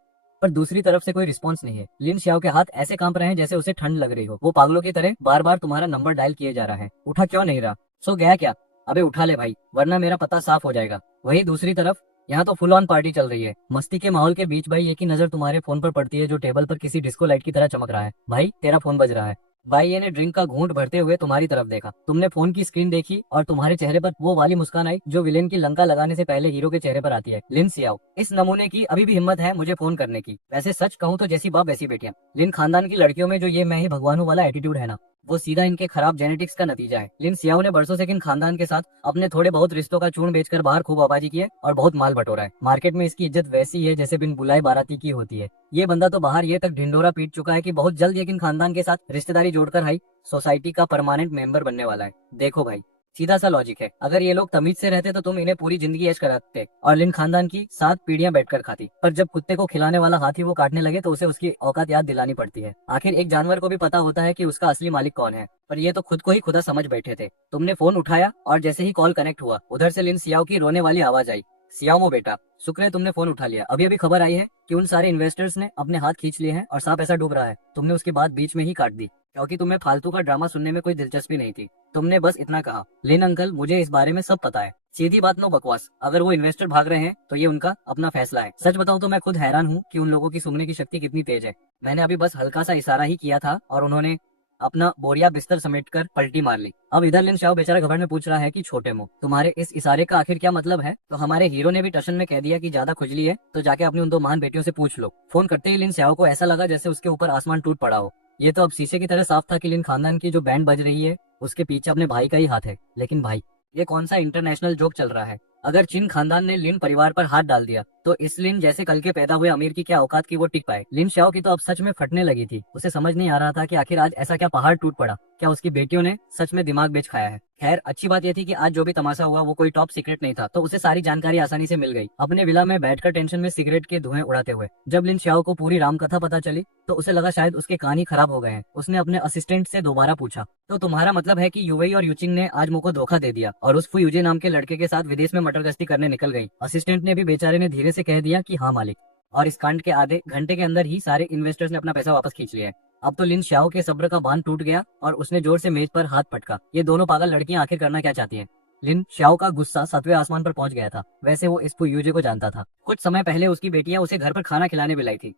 पर दूसरी तरफ से कोई रिस्पॉन्स नहीं है। लिन शियाओ के हाथ ऐसे कांप रहे हैं जैसे उसे ठंड लग रही हो। वो पागलों की तरह बार बार तुम्हारा नंबर डायल किए जा रहा है। उठा क्यों नहीं रहा? सो गया क्या? अबे उठा ले भाई, वरना मेरा पता साफ हो जाएगा। वही दूसरी तरफ यहाँ तो फुल ऑन पार्टी चल रही है। मस्ती के माहौल के बीच भाई एक ही नजर तुम्हारे फोन पर पड़ती है जो टेबल पर किसी डिस्को लाइट की तरह चमक रहा है। भाई तेरा फोन बज रहा है। भाई ये ने ड्रिंक का घूंट भरते हुए तुम्हारी तरफ देखा। तुमने फोन की स्क्रीन देखी और तुम्हारे चेहरे पर वो वाली मुस्कान आई जो विलेन की लंका लगाने से पहले हीरो के चेहरे पर आती है। लिन सियाओ, इस नमूने की अभी भी हिम्मत है मुझे फोन करने की। वैसे सच कहूँ तो जैसी बाप वैसी बेटियां। लिन खानदान की लड़कियों में जो ये मैं ही भगवान हूं वाला एटीट्यूड है ना, वो सीधा इनके खराब जेनेटिक्स का नतीजा है। लिन सियाओ ने बरसों से किन खानदान के साथ अपने थोड़े बहुत रिश्तों का चूर्ण बेचकर बाहर खूब आबादी की है और बहुत माल बटोरा है। मार्केट में इसकी इज्जत वैसी है जैसे बिन बुलाए बाराती की होती है। ये बंदा तो बाहर ये तक ढिंडोरा पीट चुका है कि बहुत जल्द ये किन खानदान के साथ रिश्तेदारी जोड़कर हाई सोसाइटी का परमानेंट मेंबर बनने वाला है। देखो भाई, सीधा सा लॉजिक है। अगर ये लोग तमीज से रहते तो तुम इन्हें पूरी जिंदगी ऐश कराते और लिन खानदान की 7 पीढ़ियां बैठकर खाती। पर जब कुत्ते को खिलाने वाला हाथी वो काटने लगे तो उसे उसकी औकात याद दिलानी पड़ती है। आखिर एक जानवर को भी पता होता है कि उसका असली मालिक कौन है, पर ये तो खुद को ही खुदा समझ बैठे थे। तुमने फोन उठाया और जैसे ही कॉल कनेक्ट हुआ उधर से लिन सियाओ की रोने वाली आवाज आई। सियाओ बेटा, शुक्र है तुमने फोन उठा लिया। अभी अभी खबर आई है कि उन सारे इन्वेस्टर्स ने अपने हाथ खींच लिए हैं और सांप ऐसा डूब रहा है। तुमने उसकी बात बीच में ही काट दी क्योंकि तुम्हें फालतू का ड्रामा सुनने में कोई दिलचस्पी नहीं थी। तुमने बस इतना कहा, लिन अंकल मुझे इस बारे में सब पता है। सीधी बात, नो बकवास। अगर वो इन्वेस्टर भाग रहे हैं तो ये उनका अपना फैसला है। सच बताऊं तो मैं खुद हैरान हूँ कि उन लोगों की सुनने की शक्ति कितनी तेज है। मैंने अभी बस हल्का सा इशारा ही किया था और उन्होंने अपना बोरिया बिस्तर समेटकर पलटी मार ली। अब इधर लिन शाओ बेचारा घबराहट में पूछ रहा है कि छोटे मुंह, तुम्हारे इस इशारे का आखिर क्या मतलब है? तो हमारे हीरो ने भी टशन में कह दिया कि ज्यादा खुजली है तो जाके अपनी उन 2 महान बेटियों से पूछ लो। फोन करते ही लिन शाओ को ऐसा लगा जैसे उसके ऊपर आसमान टूट पड़ा हो। ये तो अब शीशे की तरह साफ था कि लिन खानदान की जो बैंड बज रही है उसके पीछे अपने भाई का ही हाथ है। लेकिन भाई, ये कौन सा इंटरनेशनल जोक चल रहा है? अगर चिन खानदान ने लिन परिवार पर हाथ डाल दिया तो इस लिन जैसे कल के पैदा हुए अमीर की क्या औकात की वो टिक पाए? लिन शाओ की तो अब सच में फटने लगी थी। उसे समझ नहीं आ रहा था कि आखिर आज ऐसा क्या पहाड़ टूट पड़ा। क्या उसकी बेटियों ने सच में दिमाग बेच खाया है? खैर, अच्छी बात यह थी कि आज जो भी तमाशा हुआ वो कोई टॉप सीक्रेट नहीं था, तो उसे सारी जानकारी आसानी से मिल गई। अपने विला में बैठकर टेंशन में सिगरेट के धुएं उड़ाते हुए जब लिन शाओ को पूरी राम कथा पता चली तो उसे लगा शायद उसके कान ही खराब हो गए हैं। उसने अपने असिस्टेंट से दोबारा पूछा, तो तुम्हारा मतलब है कि युवई और यूचिंग ने आज मुझको धोखा दे दिया और उस फु यूजे नाम के लड़के के साथ विदेश में मटर गश्ती करने निकल गई? असिस्टेंट ने भी बेचारे ने धीरे से कह दिया कि हाँ मालिक। और इस कांड के आधे घंटे के अंदर ही सारे इन्वेस्टर्स ने अपना पैसा वापस खींच लिया है। अब तो लिन शाओ के सब्र का बांध टूट गया और उसने जोर से मेज पर हाथ पटका। ये दोनों पागल लड़कियां आखिर करना क्या चाहती हैं? लिन शाओ का गुस्सा 7वें आसमान पर पहुंच गया था। वैसे वो इस यूजे को जानता था। कुछ समय पहले उसकी बेटियां उसे घर पर खाना खिलाने बुलाई थी।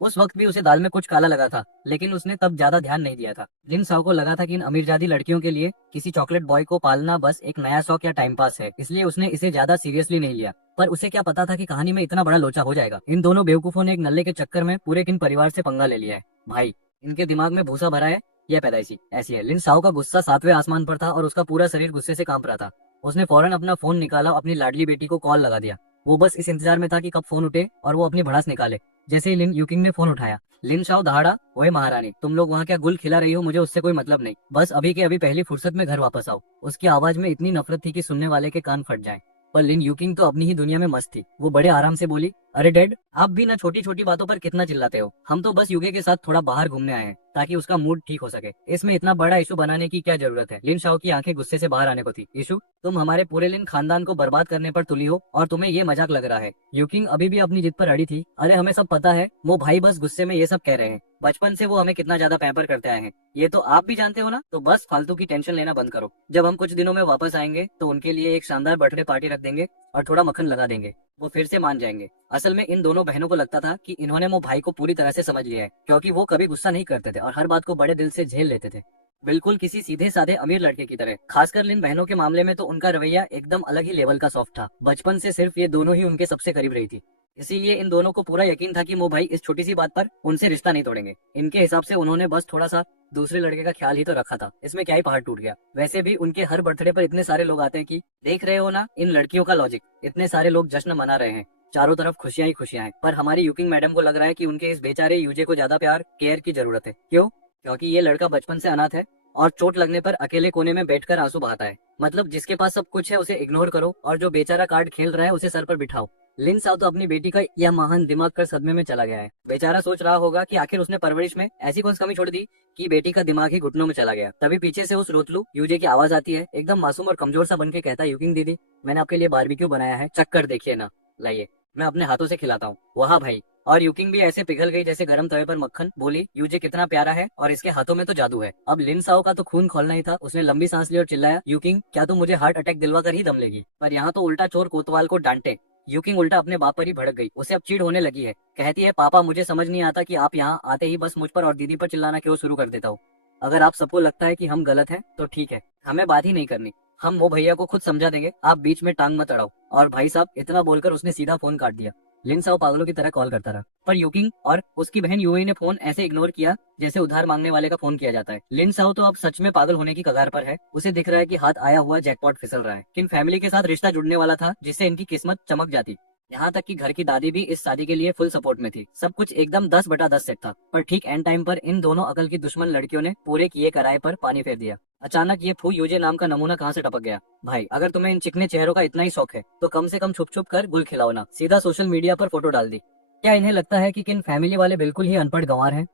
उस वक्त भी उसे दाल में कुछ काला लगा था, लेकिन उसने तब ज्यादा ध्यान नहीं दिया था। लिन शाओ को लगा था कि इन अमीरजादी लड़कियों के लिए किसी चॉकलेट बॉय को पालना बस एक नया शौक या टाइम पास है, इसलिए उसने इसे ज्यादा सीरियसली नहीं लिया। पर उसे क्या पता था कि कहानी में इतना बड़ा लोचा हो जाएगा। इन दोनों बेवकूफों ने एक नल्ले के चक्कर में पूरे किन परिवार से पंगा ले लिया है। भाई, इनके दिमाग में भूसा भरा है, यह पैदाइशी ऐसी है। लिन शाओ का गुस्सा 7वें आसमान पर था और उसका पूरा शरीर गुस्से से कांप रहा था। उसने फौरन अपना फोन निकाला, अपनी लाडली बेटी को कॉल लगा दिया। वो बस इस इंतजार में था कि कब फोन उठे और वो अपनी भड़ास निकाले। जैसे ही लिन यूकिंग ने फोन उठाया, लिन शाओ दहाड़ा, ओए महारानी, तुम लोग वहाँ क्या गुल खिला रही हो? मुझे उससे कोई मतलब नहीं, बस अभी के अभी पहली फुर्सत में घर वापस आओ। उसकी आवाज में इतनी नफरत थी कि सुनने वाले के कान फट जाएं। पर लिन यूकिंग तो अपनी ही दुनिया में मस्त थी। वो बड़े आराम से बोली, अरे डैड, आप भी ना छोटी छोटी बातों पर कितना चिल्लाते हो? हम तो बस युगे के साथ थोड़ा बाहर घूमने आए हैं ताकि उसका मूड ठीक हो सके। इसमें इतना बड़ा इशू बनाने की क्या जरूरत है? लिन शाओ की आंखें गुस्से से बाहर आने को थी। इशू? तुम हमारे पूरे लिन खानदान को बर्बाद करने पर तुली हो और तुम्हें ये मजाक लग रहा है? यूकिंग अभी भी अपनी जिद पर अड़ी थी। अरे हमें सब पता है, वो भाई बस गुस्से में ये सब कह रहे हैं। बचपन से वो हमें कितना ज्यादा पैम्पर करते आए हैं, ये तो आप भी जानते हो ना। तो बस फालतू की टेंशन लेना बंद करो। जब हम कुछ दिनों में वापस आएंगे तो उनके लिए एक शानदार बर्थडे पार्टी रख देंगे और थोड़ा मक्खन लगा देंगे। वो फिर से मान जाएंगे। असल में इन दोनों बहनों को लगता था कि इन्होंने वो भाई को पूरी तरह से समझ लिया है, क्योंकि वो कभी गुस्सा नहीं करते थे और हर बात को बड़े दिल से झेल लेते थे, बिल्कुल किसी सीधे साधे अमीर लड़के की तरह। खासकर इन बहनों के मामले में तो उनका रवैया एकदम अलग ही लेवल का सॉफ्ट था। बचपन से सिर्फ ये दोनों ही उनके सबसे करीब रही थी, इसीलिए इन दोनों को पूरा यकीन था कि वो भाई इस छोटी सी बात पर उनसे रिश्ता नहीं तोड़ेंगे। इनके हिसाब से उन्होंने बस थोड़ा सा दूसरे लड़के का ख्याल ही तो रखा था, इसमें क्या ही पहाड़ टूट गया। वैसे भी उनके हर बर्थडे पर इतने सारे लोग आते हैं कि देख रहे हो ना इन लड़कियों का लॉजिक। इतने सारे लोग जश्न मना रहे हैं, चारों तरफ खुशियां ही खुशियां हैं। पर हमारी यूकिंग मैडम को लग रहा है कि उनके इस बेचारे यूजे को ज्यादा प्यार केयर की जरूरत है। क्यों? क्योंकि ये लड़का बचपन से अनाथ है और चोट लगने पर अकेले कोने में बैठकर आंसू बहाता है। मतलब जिसके पास सब कुछ है उसे इग्नोर करो और जो बेचारा कार्ड खेल रहा है उसे सर पर बिठाओ। लिन साओ तो अपनी बेटी का यह महान दिमाग कर सदमे में चला गया है। बेचारा सोच रहा होगा कि आखिर उसने परवरिश में ऐसी कौन सी कमी छोड़ दी कि बेटी का दिमाग ही घुटनों में चला गया। तभी पीछे से उस रोतलू यूजे की आवाज आती है। एकदम मासूम और कमजोर सा बन के कहता है, युकिंग दीदी मैंने आपके लिए बारबेक्यू बनाया है, चक्कर देखिए ना, लाइए मैं अपने हाथों से खिलाता हूँ। वाह भाई। और युकिंग भी ऐसे पिघल गई जैसे गर्म तवे पर मक्खन। बोली, यूजे कितना प्यारा है और इसके हाथों में तो जादू है। अब लिन साओ का तो खून खोलना ही था। उसने लंबी सांस ली और चिल्लाया, युकिंग क्या तुम मुझे हार्ट अटैक दिलवा कर ही दम लेगी? पर यहाँ तो उल्टा चोर कोतवाल को डांटे। युकिंग उल्टा अपने बाप पर ही भड़क गई। उसे अब चिढ़ होने लगी है। कहती है, पापा मुझे समझ नहीं आता कि आप यहाँ आते ही बस मुझ पर और दीदी पर चिल्लाना क्यों शुरू कर देता हूँ। अगर आप सबको लगता है कि हम गलत हैं तो ठीक है, हमें बात ही नहीं करनी। हम वो भैया को खुद समझा देंगे, आप बीच में टांग मत अड़ाओ। और भाई साहब इतना बोलकर उसने सीधा फोन काट दिया। लिन साओ पागलों की तरह कॉल करता रहा, पर युकिंग और उसकी बहन यूई ने फोन ऐसे इग्नोर किया जैसे उधार मांगने वाले का फोन किया जाता है। लिन साओ तो अब सच में पागल होने की कगार पर है। उसे दिख रहा है कि हाथ आया हुआ जैकपॉट फिसल रहा है। किन फैमिली के साथ रिश्ता जुड़ने वाला था जिससे इनकी किस्मत चमक जाती। यहाँ तक कि घर की दादी भी इस शादी के लिए फुल सपोर्ट में थी। सब कुछ एकदम 10/10 सेट था। पर ठीक एंड टाइम पर इन दोनों अकल की दुश्मन लड़कियों ने पूरे किए कराए पर पानी फेर दिया। अचानक ये फू यूजे नाम का नमूना कहाँ से टपक गया? भाई अगर तुम्हें इन चिकने चेहरों का इतना ही शौक है तो कम से कम छुप छुप कर गुल खिलाओ ना। सीधा सोशल मीडिया पर फोटो डाल दी। क्या इन्हें लगता है कि किन फैमिली वाले बिल्कुल ही अनपढ़ गंवार हैं?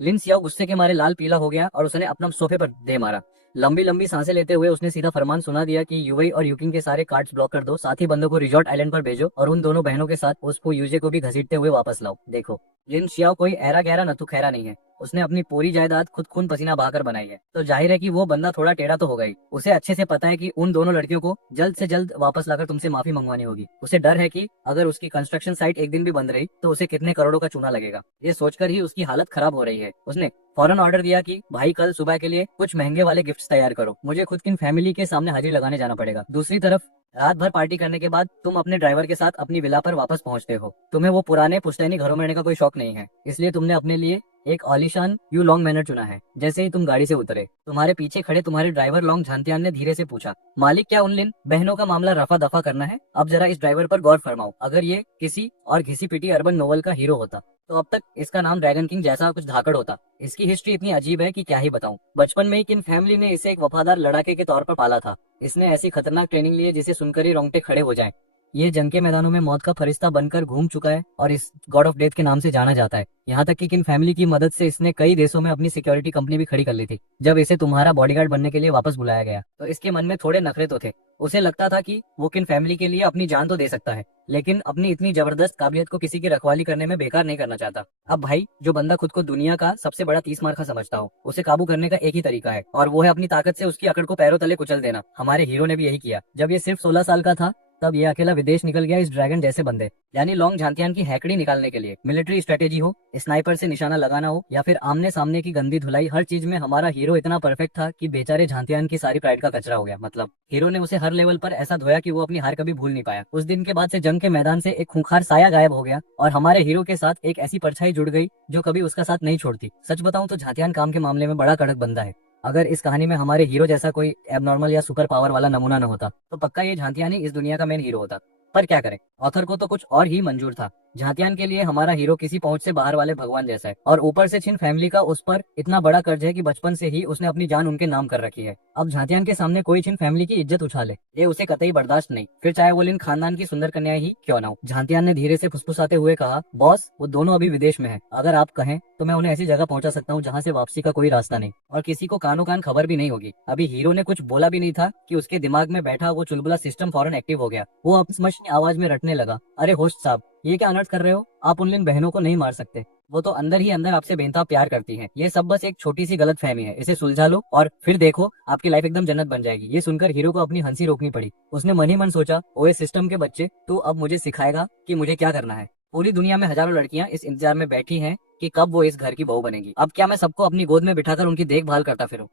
लिन सियाओ गुस्से के मारे लाल पीला हो गया और उसने अपना सोफे पर दे मारा। लंबी लंबी सांसें लेते हुए उसने सीधा फरमान सुना दिया कि यूवी और युकिंग के सारे कार्ड्स ब्लॉक कर दो, साथ ही बंदों को रिजॉर्ट आइलैंड पर भेजो और उन दोनों बहनों के साथ उस यूजे को भी घसीटते हुए वापस लाओ। देखो, लिन सियाओ कोई ऐरा गहरा नतु खैरा नहीं है। उसने अपनी पूरी जायदाद खुद खून पसीना बहाकर बनाई है, तो जाहिर है कि वो बंदा थोड़ा टेढ़ा तो होगा ही। उसे अच्छे से पता है कि उन दोनों लड़कियों को जल्द से जल्द वापस लाकर तुमसे माफी मंगवानी होगी। उसे डर है कि अगर उसकी कंस्ट्रक्शन साइट एक दिन भी बंद रही तो उसे कितने करोड़ों का चूना लगेगा। ये सोचकर ही उसकी हालत खराब हो रही है। उसने फौरन ऑर्डर दिया कि भाई कल सुबह के लिए कुछ महंगे वाले गिफ्ट्स तैयार करो, मुझे खुद की फैमिली के सामने हाजिरी लगाने जाना पड़ेगा। दूसरी तरफ रात भर पार्टी करने के बाद तुम अपने ड्राइवर के साथ अपनी विला पर वापस पहुंचते हो। तुम्हें वो पुराने पुश्तैनी घरों में रहने का कोई शौक नहीं है, इसलिए तुमने अपने लिए एक आलीशान यू लॉन्ग मैनर चुना है। जैसे ही तुम गाड़ी से उतरे, तुम्हारे पीछे खड़े तुम्हारे ड्राइवर लॉन्ग झांतियान ने धीरे से पूछा, मालिक क्या उन लिन बहनों का मामला रफा दफा करना है? अब जरा इस ड्राइवर पर गौर फरमाओ। अगर ये किसी और घिसी पिटी अर्बन नोवेल का हीरो होता तो अब तक इसका नाम ड्रैगन किंग जैसा कुछ धाकड़ होता। इसकी हिस्ट्री इतनी अजीब है कि क्या ही बताऊं। बचपन में ही किन फैमिली ने इसे एक वफादार लड़ाके के तौर पर पाला था। इसने ऐसी खतरनाक ट्रेनिंग ली है जिसे सुनकर ही रोंगटे खड़े हो जाएं। ये जंग के मैदानों में मौत का फरिश्ता बनकर घूम चुका है और इस गॉड ऑफ डेथ के नाम से जाना जाता है। यहाँ तक कि किन फैमिली की मदद से इसने कई देशों में अपनी सिक्योरिटी कंपनी भी खड़ी कर ली थी। जब इसे तुम्हारा बॉडीगार्ड बनने के लिए वापस बुलाया गया तो इसके मन में थोड़े नखरे तो थे। उसे लगता था कि वो किन फैमिली के लिए अपनी जान तो दे सकता है, लेकिन अपनी इतनी जबरदस्त काबिलियत को किसी की रखवाली करने में बेकार नहीं करना चाहता। अब भाई, जो बंदा खुद को दुनिया का सबसे बड़ा 30 मार्का समझता हो, उसे काबू करने का एक ही तरीका है और वो है अपनी ताकत से उसकी अकड़ को पैरों तले कुचल देना। हमारे हीरो ने भी यही किया। जब ये सिर्फ 16 साल का था तब ये अकेला विदेश निकल गया इस ड्रैगन जैसे बंदे यानी लॉन्ग झांतियान की हैकड़ी निकालने के लिए। मिलिट्री स्ट्रेटेजी हो, स्नाइपर से निशाना लगाना हो या फिर आमने सामने की गंदी धुलाई, हर चीज में हमारा हीरो इतना परफेक्ट था कि बेचारे झांतियान की सारी प्राइड का कचरा हो गया। मतलब हीरो ने उसे हर लेवल पर ऐसा धोया कि वो अपनी हार कभी भूल नहीं पाया। उस दिन के बाद से जंग के मैदान से एक खूंखार साया गायब हो गया और हमारे हीरो के साथ एक ऐसी परछाई जुड़ गई जो कभी उसका साथ नहीं छोड़ती। सच बताऊं तो झांतियान काम के मामले में बड़ा कड़क बंदा है। अगर इस कहानी में हमारे हीरो जैसा कोई एबनॉर्मल या सुपर पावर वाला नमूना न होता तो पक्का ये झांतियान ही इस दुनिया का मेन हीरो होता। पर क्या करें, ऑथर को तो कुछ और ही मंजूर था। झांतियान के लिए हमारा हीरो किसी पहुंच से बाहर वाले भगवान जैसा है और ऊपर से छिन फैमिली का उस पर इतना बड़ा कर्ज है कि बचपन से ही उसने अपनी जान उनके नाम कर रखी है। अब झांतियान के सामने कोई छिन फैमिली की इज्जत उछाले, ये उसे कतई बर्दाश्त नहीं, फिर चाहे वो लिन खानदान की सुंदर कन्या ही क्यों ना हो। झांतियान ने धीरे से फुसफुसाते हुए कहा, बॉस वो दोनों अभी विदेश में है। अगर आप कहें तो मैं उन्हें ऐसी जगह पहुंचा सकता हूँ जहाँ से वापसी का कोई रास्ता नहीं और किसी को कानो कान खबर भी नहीं होगी। अभी हीरो ने कुछ बोला भी नहीं था कि उसके दिमाग में बैठा वो चुलबुला सिस्टम फौरन एक्टिव हो गया। वो अपनी आवाज में रटने लगा, अरे होस्ट साहब, ये क्या अनर्थ कर रहे हो? आप उन लिन बहनों को नहीं मार सकते, वो तो अंदर ही अंदर आपसे बेनताब प्यार करती हैं। ये सब बस एक छोटी सी गलत फहमी है, इसे सुलझा लो और फिर देखो आपकी लाइफ एकदम जन्नत बन जाएगी। ये सुनकर हीरो को अपनी हंसी रोकनी पड़ी। उसने मन ही मन सोचा, ओए सिस्टम के बच्चे, तू अब मुझे सिखाएगा कि मुझे क्या करना है। पूरी दुनिया में हजारों लड़कियां इस इंतजार में बैठी हैं कि कब वो इस घर की बहू बनेगी। अब क्या मैं सबको अपनी गोद में बिठाकर उनकी देखभाल करता फिरूं?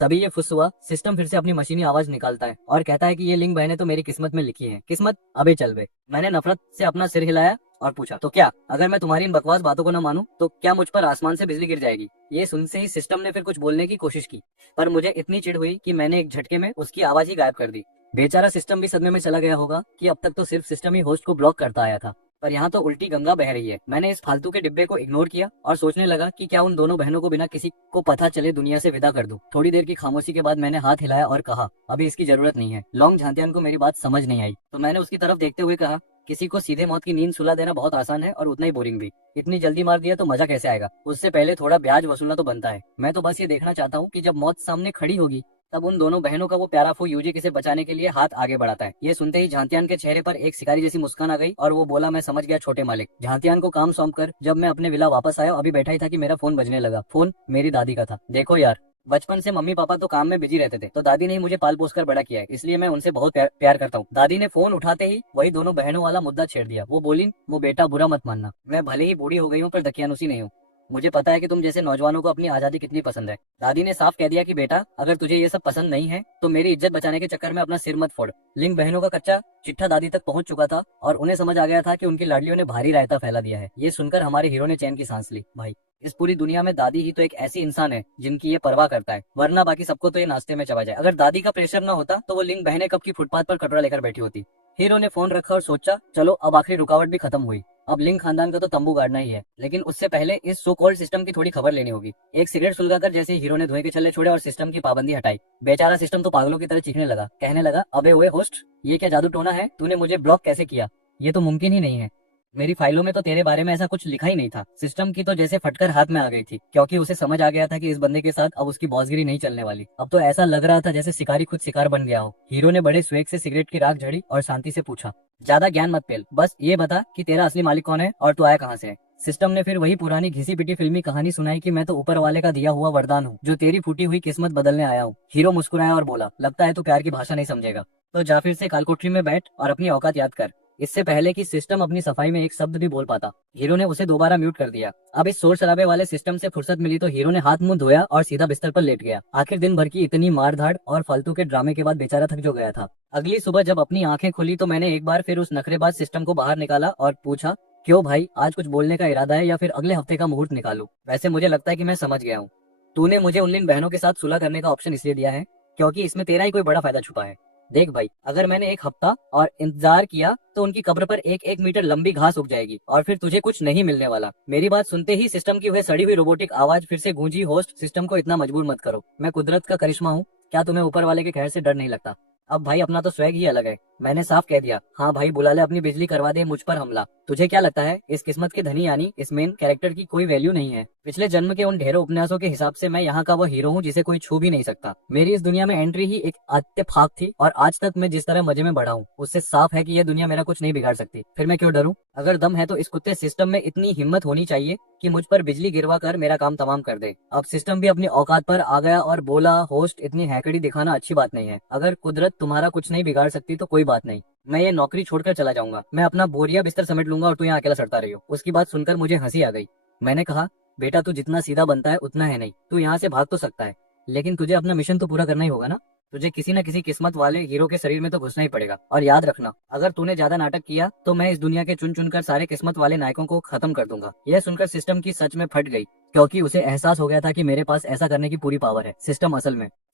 तभी ये फुस हुआ। सिस्टम फिर से अपनी मशीनी आवाज निकालता है और कहता है कि ये लिंक बहनें तो मेरी किस्मत में लिखी है। किस्मत? अबे चल बे। मैंने नफरत से अपना सिर हिलाया और पूछा, तो क्या अगर मैं तुम्हारी इन बकवास बातों को न मानूं तो क्या मुझ पर आसमान से बिजली गिर जाएगी? ये सुनते ही सिस्टम ने फिर कुछ बोलने की कोशिश की, पर मुझे इतनी चिढ़ हुई कि मैंने एक झटके में उसकी आवाज ही गायब कर दी। बेचारा सिस्टम भी सदमे में चला गया होगा कि अब तक तो सिर्फ सिस्टम ही होस्ट को ब्लॉक करता आया था, पर यहाँ तो उल्टी गंगा बह रही है। मैंने इस फालतू के डिब्बे को इग्नोर किया और सोचने लगा कि क्या उन दोनों बहनों को बिना किसी को पता चले दुनिया से विदा कर दूं। थोड़ी देर की खामोशी के बाद मैंने हाथ हिलाया और कहा, अभी इसकी जरूरत नहीं है। लॉन्ग झांतियान को मेरी बात समझ नहीं आई तो मैंने उसकी तरफ देखते हुए कहा, किसी को सीधे मौत की नींद सुला देना बहुत आसान है और उतना ही बोरिंग भी। इतनी जल्दी मार दिया तो मजा कैसे आएगा? उससे पहले थोड़ा ब्याज वसूलना तो बनता है। मैं तो बस ये देखना चाहता हूँ कि जब मौत सामने खड़ी होगी तब उन दोनों बहनों का वो प्यारा फू यूजी किसे बचाने के लिए हाथ आगे बढ़ाता है। ये सुनते ही झांतियान के चेहरे पर एक शिकारी जैसी मुस्कान आ गई और वो बोला, मैं समझ गया छोटे मालिक। झांतियान को काम सौंप कर जब मैं अपने विला वापस आया, अभी बैठा ही था कि मेरा फोन बजने लगा। फोन मेरी दादी का था। देखो यार, बचपन से मम्मी पापा तो काम में बिजी रहते थे, तो दादी ने ही मुझे पाल पोस कर बड़ा किया है, इसलिए मैं उनसे बहुत प्यार करता हूँ। दादी ने फोन उठाते ही वही दोनों बहनों वाला मुद्दा छेड़ दिया। वो बोली, वो बेटा बुरा मत मानना, मैं भले ही बूढ़ी हो गई हूँ पर दकियानुसी नहीं हूँ। मुझे पता है कि तुम जैसे नौजवानों को अपनी आजादी कितनी पसंद है। दादी ने साफ कह दिया कि बेटा, अगर तुझे ये सब पसंद नहीं है तो मेरी इज्जत बचाने के चक्कर में अपना सिर मत फोड़। लिंग बहनों का कच्चा चिट्ठा दादी तक पहुंच चुका था और उन्हें समझ आ गया था कि उनकी लाडलियों ने भारी रायता फैला दिया है। ये सुनकर हमारे हीरो ने चैन की सांस ली। भाई, इस पूरी दुनिया में दादी ही तो एक ऐसी इंसान है जिनकी ये परवाह करता है, वरना बाकी सबको तो ये नाश्ते में चबा जाए। अगर दादी का प्रेशर ना होता तो वो लिंग बहनें कब की फुटपाथ पर कटोरा लेकर बैठी होती। हीरो ने फोन रखा और सोचा, चलो अब आखिरी रुकावट भी खत्म हुई। अब लिंग खानदान का तो तंबू गाड़ना ही है, लेकिन उससे पहले इस सो कॉल्ड सिस्टम की थोड़ी खबर लेनी होगी। एक सिगरेट सुलगाकर जैसे हीरो ने धुएं के छल्ले छोड़े और सिस्टम की पाबंदी हटाई, बेचारा सिस्टम तो पागलों की तरह चीखने लगा, कहने लगा, अबे ओए होस्ट, ये क्या जादू टोना है? तूने मुझे ब्लॉक कैसे किया? ये तो मुमकिन ही नहीं है। मेरी फाइलों में तो तेरे बारे में ऐसा कुछ लिखा ही नहीं था। सिस्टम की तो जैसे फटकर हाथ में आ गई थी, क्योंकि उसे समझ आ गया था कि इस बंदे के साथ अब उसकी बॉसगिरी नहीं चलने वाली। अब तो ऐसा लग रहा था जैसे शिकारी खुद शिकार बन गया हो। हीरो ने बड़े स्वेग से सिगरेट की राख झड़ी और शांति से पूछा, ज्यादा ज्ञान मत पेल, बस ये बता कि तेरा असली मालिक कौन है और तू आया कहाँ से है? सिस्टम ने फिर वही पुरानी घिसी पिटी फिल्मी कहानी सुनाई कि मैं तो ऊपर वाले का दिया हुआ वरदान हूँ, जो तेरी फूटी हुई किस्मत बदलने आया हूँ। हीरो मुस्कुराया और बोला, लगता है तू प्यार की भाषा नहीं समझेगा, तो जा फिर से कालकोठरी में बैठ और अपनी औकात याद कर। इससे पहले कि सिस्टम अपनी सफाई में एक शब्द भी बोल पाता, हीरो ने उसे दोबारा म्यूट कर दिया। अब इस शोर शराबे वाले सिस्टम से फुर्सत मिली तो हीरो ने हाथ मुंह धोया और सीधा बिस्तर पर लेट गया। आखिर दिन भर की इतनी मार धाड़ और फालतू के ड्रामे के बाद बेचारा थक जो गया था। अगली सुबह जब अपनी आंखें खुली तो मैंने एक बार फिर उस नखरेबाज सिस्टम को बाहर निकाला और पूछा, क्यों भाई, आज कुछ बोलने का इरादा है या फिर अगले हफ्ते का मुहूर्त निकालूं? वैसे मुझे लगता है कि मैं समझ गया हूँ। तूने मुझे उन बहनों के साथ सुलह करने का ऑप्शन इसलिए दिया है क्योंकि इसमें तेरा ही कोई बड़ा फायदा छुपा है। देख भाई, अगर मैंने एक हफ्ता और इंतजार किया तो उनकी कब्र पर एक एक मीटर लंबी घास उग जाएगी और फिर तुझे कुछ नहीं मिलने वाला। मेरी बात सुनते ही सिस्टम की वह सड़ी हुई रोबोटिक आवाज फिर से गूंजी, होस्ट, सिस्टम को इतना मजबूर मत करो, मैं कुदरत का करिश्मा हूँ, क्या तुम्हें ऊपर वाले के कहर से डर नहीं लगता? अब भाई अपना तो स्वैग ही अलग है। मैंने साफ कह दिया, हाँ भाई, बुला ले अपनी बिजली, करवा दे मुझ पर हमला। तुझे क्या लगता है इस किस्मत के धनी यानी इस मेन कैरेक्टर की कोई वैल्यू नहीं है? पिछले जन्म के उन ढेरों उपन्यासों के हिसाब से मैं यहाँ का वो हीरो हूँ जिसे कोई छू भी नहीं सकता। मेरी इस दुनिया में एंट्री ही एक इत्तेफाक थी और आज तक मैं जिस तरह मजे में बढ़ा हूँ उससे साफ है कि यह दुनिया मेरा कुछ नहीं बिगाड़ सकती। फिर मैं क्यों डरूं? अगर दम है तो इस कुत्ते सिस्टम में इतनी हिम्मत होनी चाहिए कि मुझ पर बिजली गिरवा कर मेरा काम तमाम कर दे। अब सिस्टम भी अपनी औकात पर आ गया और बोला, होस्ट, इतनी हैकड़ी दिखाना अच्छी बात नहीं है। अगर कुदरत तुम्हारा कुछ नहीं बिगाड़ सकती तो कोई बात नहीं, मैं ये नौकरी छोड़कर चला जाऊंगा। मैं अपना बोरिया बिस्तर समेट लूंगा और तू यहाँ अकेला सड़ता रही हो। उसकी बात सुनकर मुझे हंसी आ गई। मैंने कहा, बेटा तू जितना सीधा बनता है उतना है नहीं, तू यहाँ से भाग तो सकता है लेकिन तुझे अपना मिशन तो पूरा करना ही होगा ना। तुझे किसी न किसी किस्मत वाले हीरो के शरीर में तो घुसना ही पड़ेगा। और याद रखना, अगर तूने ज्यादा नाटक किया तो मैं इस दुनिया के चुन चुनकर सारे किस्मत वाले नायकों को खत्म कर दूंगा। यह सुनकर सिस्टम की सच में फट गई, क्योंकि उसे एहसास हो गया था कि मेरे पास ऐसा करने की पूरी पावर है।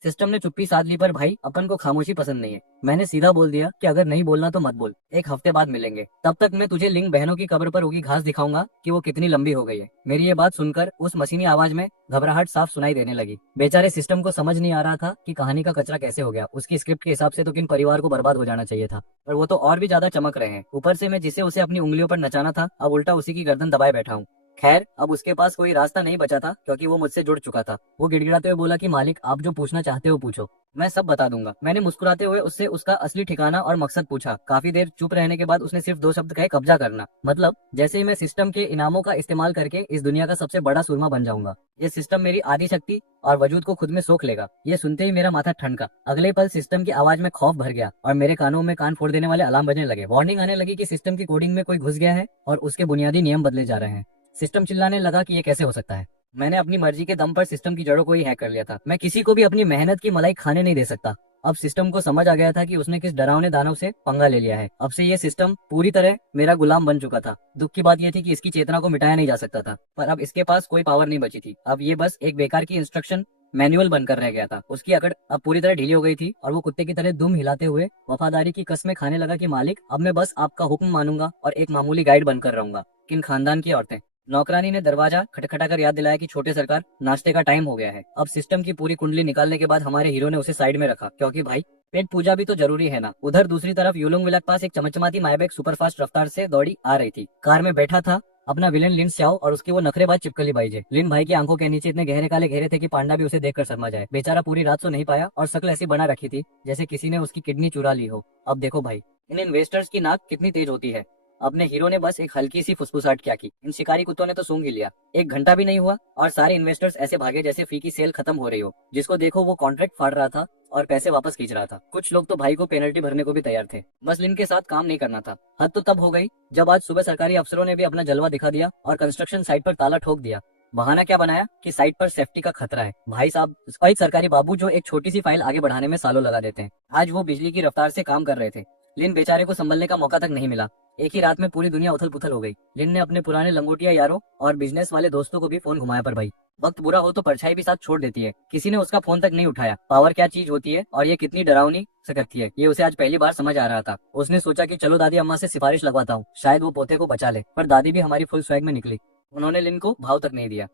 सिस्टम ने चुप्पी साध ली, पर भाई अपन को खामोशी पसंद नहीं है। मैंने सीधा बोल दिया कि अगर नहीं बोलना तो मत बोल, एक हफ्ते बाद मिलेंगे, तब तक मैं तुझे लिंग बहनों की कब्र पर उगी घास दिखाऊंगा कि वो कितनी लंबी हो गई है। मेरी ये बात सुनकर उस मशीनी आवाज में घबराहट साफ सुनाई देने लगी। बेचारे सिस्टम को समझ नहीं आ रहा था कि कहानी का कचरा कैसे हो गया। उसकी स्क्रिप्ट के हिसाब से तो किन परिवार को बर्बाद हो जाना चाहिए था, पर वो तो और भी ज्यादा चमक रहे हैं। ऊपर से मैं जिसे उसे अपनी उंगलियों पर नचाना था, अब उल्टा उसी की गर्दन दबाए बैठा हूँ। खैर, अब उसके पास कोई रास्ता नहीं बचा था क्योंकि वो मुझसे जुड़ चुका था। वो गिड़गिड़ाते हुए बोला कि मालिक, आप जो पूछना चाहते हो पूछो, मैं सब बता दूंगा। मैंने मुस्कुराते हुए उससे उसका असली ठिकाना और मकसद पूछा। काफी देर चुप रहने के बाद उसने सिर्फ 2 शब्द कहे, कब्जा करना। मतलब जैसे ही मैं सिस्टम के इनामों का इस्तेमाल करके इस दुनिया का सबसे बड़ा सुरमा बन जाऊंगा। ये सिस्टम मेरी आदि शक्ति और वजूद को खुद में सोख लेगा। ये सुनते ही मेरा माथा ठनका। अगले पल सिस्टम की आवाज में खौफ भर गया और मेरे कानों में कान फोड़ देने वाले अलार्म बजने लगे। वार्निंग आने लगी कि सिस्टम की कोडिंग में कोई घुस गया है और उसके बुनियादी नियम बदले जा रहे हैं। सिस्टम चिल्लाने लगा कि ये कैसे हो सकता है। मैंने अपनी मर्जी के दम पर सिस्टम की जड़ों को ही हैक कर लिया था। मैं किसी को भी अपनी मेहनत की मलाई खाने नहीं दे सकता। अब सिस्टम को समझ आ गया था कि उसने किस डरावने दानव से पंगा ले लिया है। अब से ये सिस्टम पूरी तरह मेरा गुलाम बन चुका था। दुख की बात यह थी कि इसकी चेतना को मिटाया नहीं जा सकता था, पर अब इसके पास कोई पावर नहीं बची थी। अब ये बस एक बेकार की इंस्ट्रक्शन मैनुअल बनकर रह गया था। उसकी अकड़ अब पूरी तरह ढीली हो गई थी और वो कुत्ते की तरह दुम हिलाते हुए वफादारी की कस्में खाने लगा कि मालिक, अब मैं बस आपका हुक्म मानूंगा और एक मामूली गाइड बनकर रहूंगा। किन खानदान की औरतें नौकरानी ने दरवाजा खटखटाकर याद दिलाया कि छोटे सरकार, नाश्ते का टाइम हो गया है। अब सिस्टम की पूरी कुंडली निकालने के बाद हमारे हीरो ने उसे साइड में रखा, क्योंकि भाई पेट पूजा भी तो जरूरी है ना। उधर दूसरी तरफ यूलोंग विला के पास एक चमचमाती मायबैक सुपरफास्ट रफ्तार से दौड़ी आ रही थी। कार में बैठा था अपना विलेन लिन स्याओ और उसकी वो नखरेबाज चिपकली बाईजे। लिन भाई की आंखों के नीचे इतने गहरे काले घेरे थे कि पांडा भी उसे देखकर शर्मा जाए। बेचारा पूरी रात सो नहीं पाया और शक्ल ऐसी बना रखी थी जैसे किसी ने उसकी किडनी चुरा ली हो। अब देखो भाई, इन इन्वेस्टर्स की नाक कितनी तेज होती है। अपने हीरो ने बस एक हल्की सी फुसफुसाहट क्या की, इन शिकारी कुत्तों ने तो सूंघ ही लिया। 1 घंटा भी नहीं हुआ और सारे इन्वेस्टर्स ऐसे भागे जैसे फी की सेल खत्म हो रही हो। जिसको देखो वो कॉन्ट्रैक्ट फाड़ रहा था और पैसे वापस खींच रहा था। कुछ लोग तो भाई को पेनल्टी भरने को भी तैयार थे। बस लिन के साथ काम नहीं करना था। हद तो तब हो गई जब आज सुबह सरकारी अफसरों ने भी अपना जलवा दिखा दिया और कंस्ट्रक्शन साइट पर ताला ठोक दिया। बहाना क्या बनाया कि साइट पर सेफ्टी का खतरा है। भाई साहब, एक सरकारी बाबू जो एक छोटी सी फाइल आगे बढ़ाने में सालों लगा देते हैं, आज वो बिजली की रफ्तार से काम कर रहे थे। लिन बेचारे को संभलने का मौका तक नहीं मिला। एक ही रात में पूरी दुनिया उथल पुथल हो गई। लिन ने अपने पुराने लंगोटिया यारों और बिजनेस वाले दोस्तों को भी फोन घुमाया, पर भाई वक्त बुरा हो तो परछाई भी साथ छोड़ देती है। किसी ने उसका फोन तक नहीं उठाया। पावर क्या चीज होती है और ये कितनी डरावनी से करती है, ये उसे आज पहली बार समझ आ रहा था। उसने सोचा कि चलो दादी अम्मा से सिफारिश लगवाता हूँ, शायद वो पोते को बचा ले। पर दादी भी हमारी फुल स्वैग में निकली। उन्होंने लिन को भाव तक नहीं दिया।